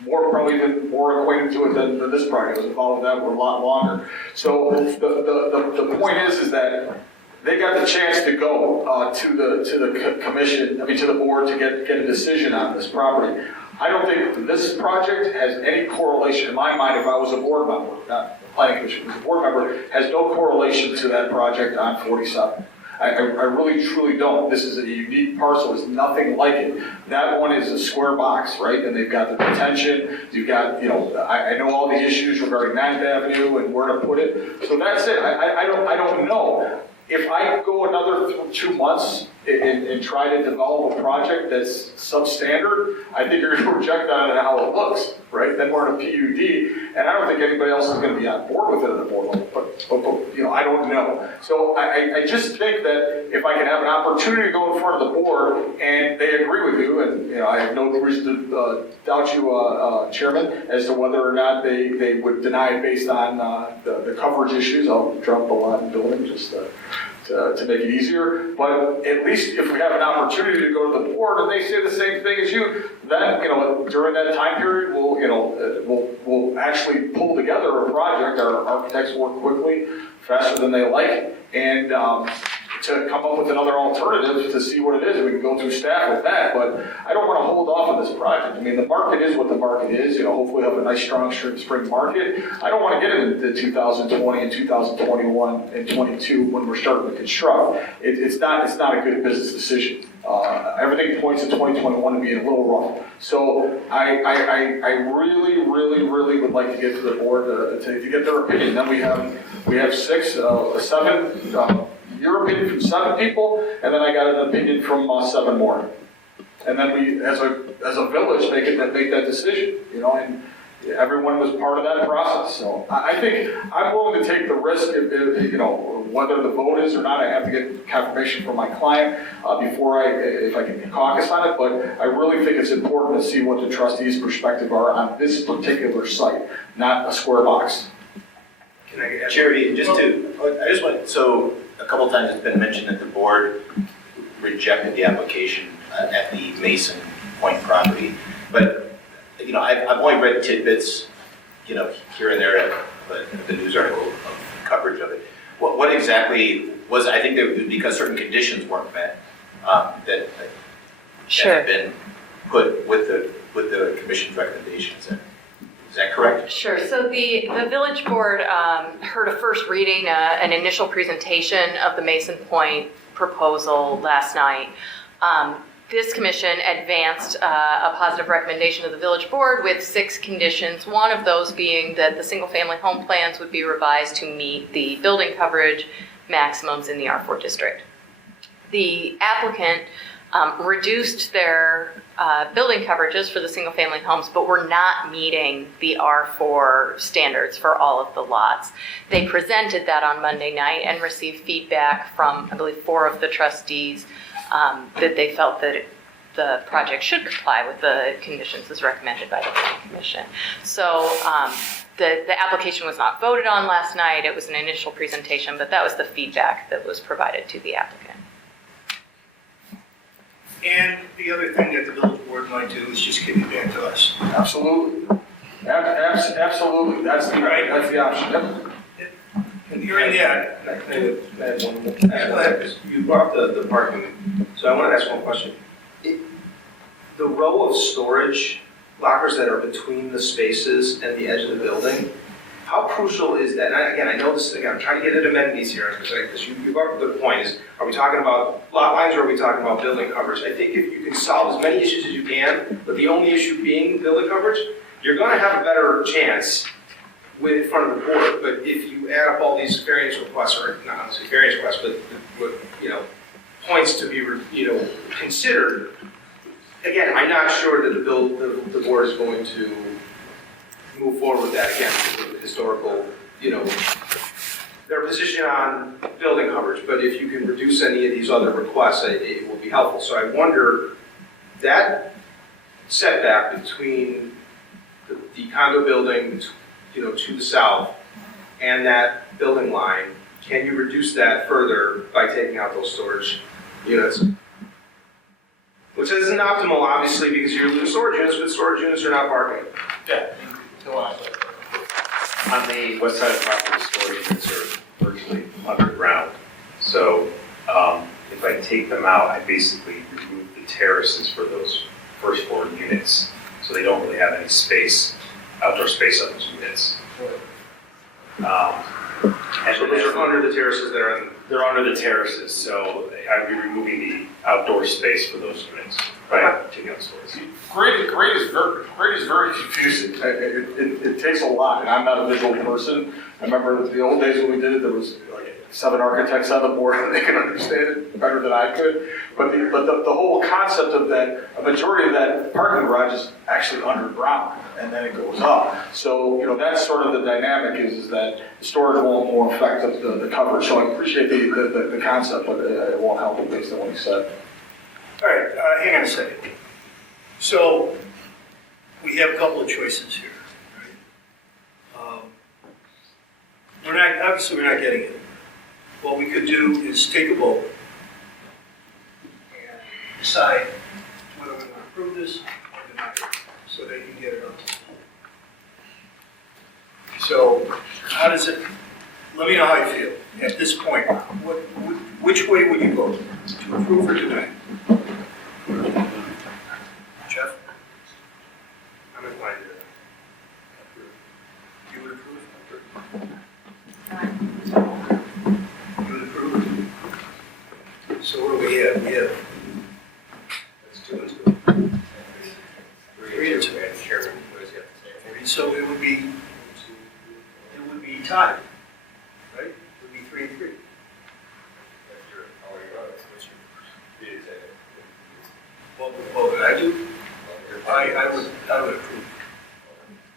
I'm probably even more acquainted to it than this project. I was involved with that for a lot longer. So the point is that they got the chance to go to the commission, to the board to get a decision on this property. I don't think this project has any correlation in my mind if I was a board member, not the planning commission, but a board member, has no correlation to that project on 47. I really, truly don't. This is a unique parcel. It's nothing like it. That one is a square box, right? And they've got the detention. You've got, I know all the issues regarding 9th Avenue and where to put it. So that's it. I don't know. If I go another 2 months and try to develop a project that's substandard, I think you're going to reject that and how it looks, right? Then we're in a PUD, and I don't think anybody else is going to be on board with it at the board level, but I don't know. So I just think that if I can have an opportunity to go in front of the board and they agree with you, and I have no reason to doubt you, Chairman, as to whether or not they would deny it based on the coverage issues. I'll drop the lot in building just to make it easier, but at least if we have an opportunity to go to the board and they say the same thing as you, then during that time period we'll actually pull together a project. Our architects work quickly, faster than they like, and to come up with another alternative to see what it is. We can go through staff with that, but I don't want to hold off on this project. The market is what the market is. Hopefully we'll have a nice, strong spring market. I don't want to get into 2020 and 2021 and 22 when we're starting to construct. It's not a good business decision. Everything points to 2021 to being a little rough. So I really, really, really would like to get to the board to get their opinion. Then we have 7. Your opinion from 7 people, and then I got an opinion from 7 more. And then we, as a village, make that decision, and everyone was part of that process. So I think I'm willing to take the risk, whether the vote is or not. I have to get confirmation from my client before if I can caucus on it, but I really think it's important to see what the trustees' perspective are on this particular site, not a square box. Can I get Jerry, so a couple of times it's been mentioned that the board rejected the application at the Mason Point property, but I've only read tidbits, here and there, but the news article of coverage of it. What exactly was? I think that it was because certain conditions weren't met that have been put with the commission's recommendations. Is that correct? Sure. So the village board heard a first reading, an initial presentation of the Mason Point proposal last night. This commission advanced a positive recommendation to the village board with 6 conditions, one of those being that the single-family home plans would be revised to meet the building coverage maximums in the R4 district. The applicant reduced their building coverages for the single-family homes, but were not meeting the R4 standards for all of the lots. They presented that on Monday night and received feedback from, I believe, 4 of the trustees that they felt that the project should comply with the conditions as recommended by the Planning Commission. So the application was not voted on last night. It was an initial presentation, but that was the feedback that was provided to the applicant. And the other thing that the village board might do is just give it back to us. Absolutely. Absolutely. That's the option. You're in there. Go ahead. You brought up the parking, so I want to ask one question. The row of storage lockers that are between the spaces and the edge of the building, how crucial is that? And again, I know this, I'm trying to get at amenities here, because you brought up a good point, is are we talking about lot lines or are we talking about building coverage? I think if you can solve as many issues as you can, but the only issue being building coverage, you're going to have a better chance in front of the board. But if you add up all these variance requests, or not necessarily variance requests, but points to be considered, again, I'm not sure that the board is going to move forward with that again because of the historical, their position on building coverage. But if you can reduce any of these other requests, it will be helpful. So I wonder that setback between the condo building, to the south and that building line, can you reduce that further by taking out those storage units? Which isn't optimal, obviously, because you're losing storage units, but storage units are not parking. Yeah, go on. On the west side of the property, storage units are virtually underground. So if I take them out, I basically remove the terraces for those first floor units. So they don't really have any space, outdoor space on those units. And So those are under the terraces that are in. They're under the terraces, so I'd be removing the outdoor space for those units by taking out storage. Grade is very confusing. It takes a lot, and I'm not a visual person. I remember the old days when we did it, there was like 7 architects on the board, and they could understand it better than I could. But the whole concept of that, a majority of that parking garage is actually underground, and then it goes up. So, that's sort of the dynamic is that storage won't affect the coverage. So I appreciate the concept, but it won't help it based on what you said. All right, hang on a second. So, we have a couple of choices here, right? Obviously we're not getting it. What we could do is take a vote and decide whether we want to approve this or deny it, so they can get it on. So, how does it, let me know how you feel. At this point, which way would you vote? To approve or deny? Jeff? I'm inclined to approve. You would approve? You would approve? So what do we have? We have, that's 2 and 2. 3 and 2. Chairman, what does he have to say? So it would be tied, right? It would be 3 and 3. What would I do? I would approve.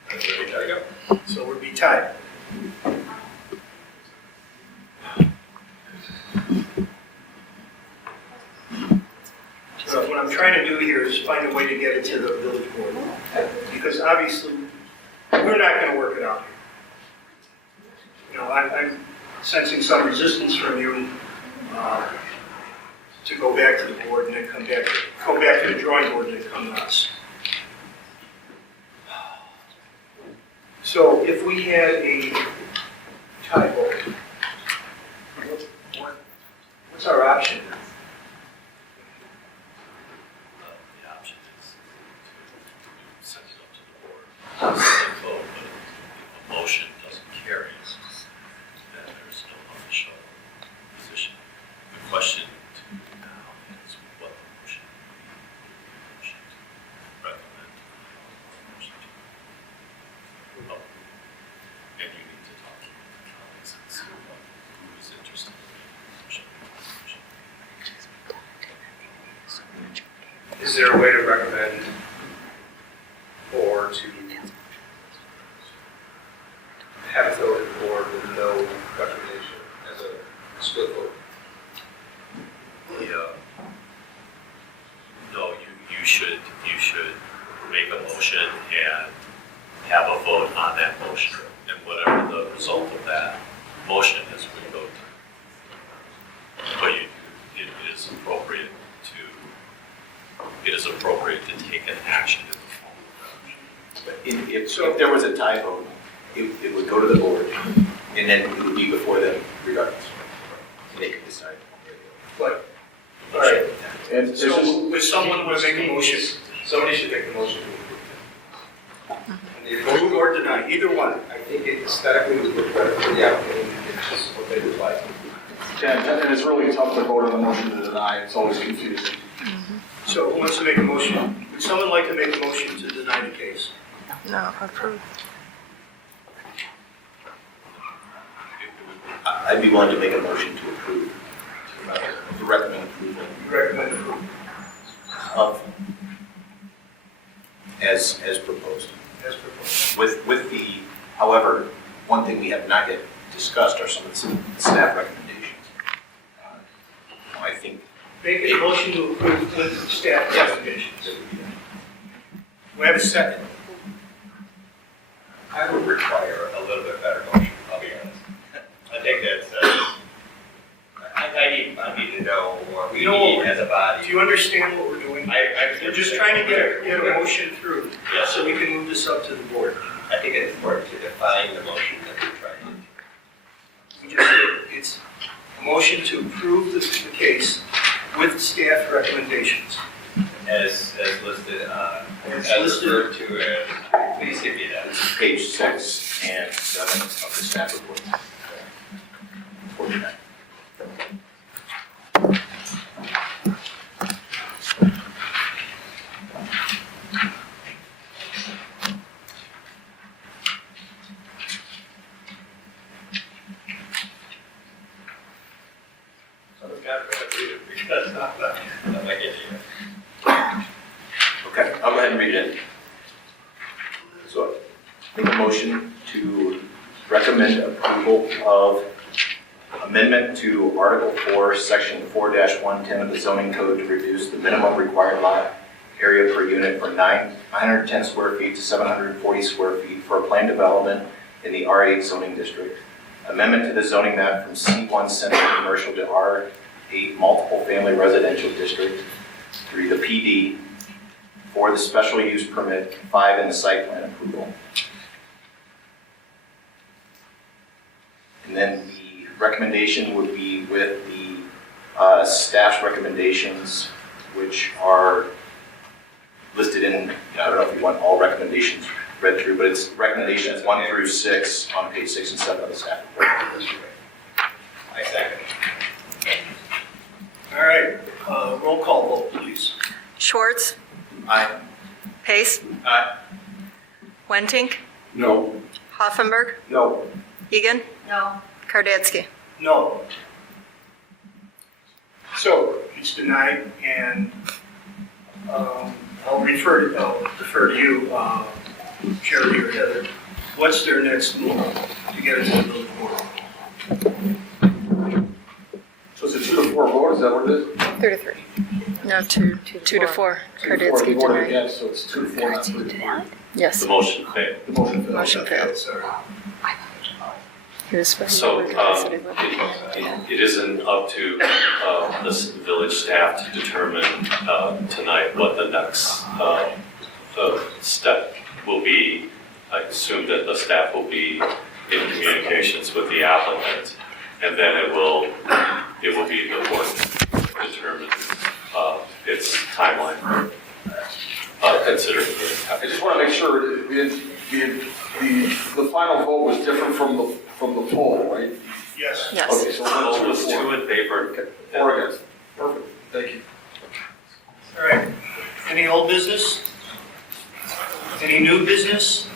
There you go. So we'd be tied. So what I'm trying to do here is find a way to get it to the village board. Because obviously, we're not going to work it out here. I'm sensing some resistance from you to go back to the board and then come back to the drawing board and then come to us. So if we had a tie vote, what's our option? The option is to send it up to the board, vote, but if a motion doesn't carry, then there's no official position. The question now is what the motion would be. Motion to recommend, motion to vote. And you need to talk to the colleagues and see who is interested in the motion. Is there a way to recommend or to have it go to the board with no recommendation as a split vote? No, you should make a motion and have a vote on that motion, and whatever the result of that motion is, we vote. But it is appropriate to take an action in the form of But if there was a tie vote, it would go to the board, and then it would be before them regardless. And they could decide. But, all right. And So if someone would make a motion, Somebody should make the motion to approve. approve or deny, either one. I think it aesthetically would look better for the applicant, if this is what they would like. And it's really tough to vote on a motion to deny. It's always confusing. So who wants to make a motion? Would someone like to make a motion to deny the case? No, approve. I'd be willing to make a motion to approve, to recommend approval You recommend approval of, as proposed. as proposed. With the, however, one thing we have not yet discussed are some of the staff recommendations. I think. Make a motion to approve with staff recommendations. We have a second. I would require a little bit better motion, I'll be honest. I think that's the body. Do you understand what we're doing? We're just trying to get a motion through, so we can move this up to the board. I think it's important to define the motion that we're trying to. We just did. It's a motion to approve the case with staff recommendations. As listed, As as listed. referred to, please give me that. It's page 6 and 7 of the staff report. 49. Someone's got to read it because I'm not getting it. Okay, I'll go ahead and read it. So, make a motion to recommend approval of amendment to Article 4, Section 4-110 of the zoning code to reduce the minimum required lot area per unit from 910 square feet to 740 square feet for a planned development in the R8 zoning district. Amendment to the zoning map from C1 central commercial to R8 multiple family residential district. 3, the PD. 4, the special use permit. 5, and the site plan approval. And then the recommendation would be with the staff's recommendations, which are listed in, I don't know if you want all recommendations read through, but it's recommendations 1 through 6 on page 6 and 7 of the staff report. I second. All right, roll call vote, please. Schwartz, Aye. Pace, Aye. Wentink, No. Hoffenberg, No. Egan, No. Kardetsky. No. So it's denied, and I'll defer to you, Jerry or Heather. What's their next move to get it to the village board? So it's a 2-4 vote, is that what it is? 3 to 3. No, 2 to 4. Kardetsky He voted denied. against, so it's 2-4, not 3-3. Yes, The motion failed. The motion failed. motion failed. Sorry. He was supposed So, to. it isn't up to this village staff to determine tonight what the next step will be. I assume that the staff will be in communications with the applicant, and then it will be the board to determine its timeline for considering. I just want to make sure the final vote was different from the poll, right? Yes. Yes. Okay, so It was let's 2 in favor. 4 against. Perfect, thank you. All right. Any old business? Any new business?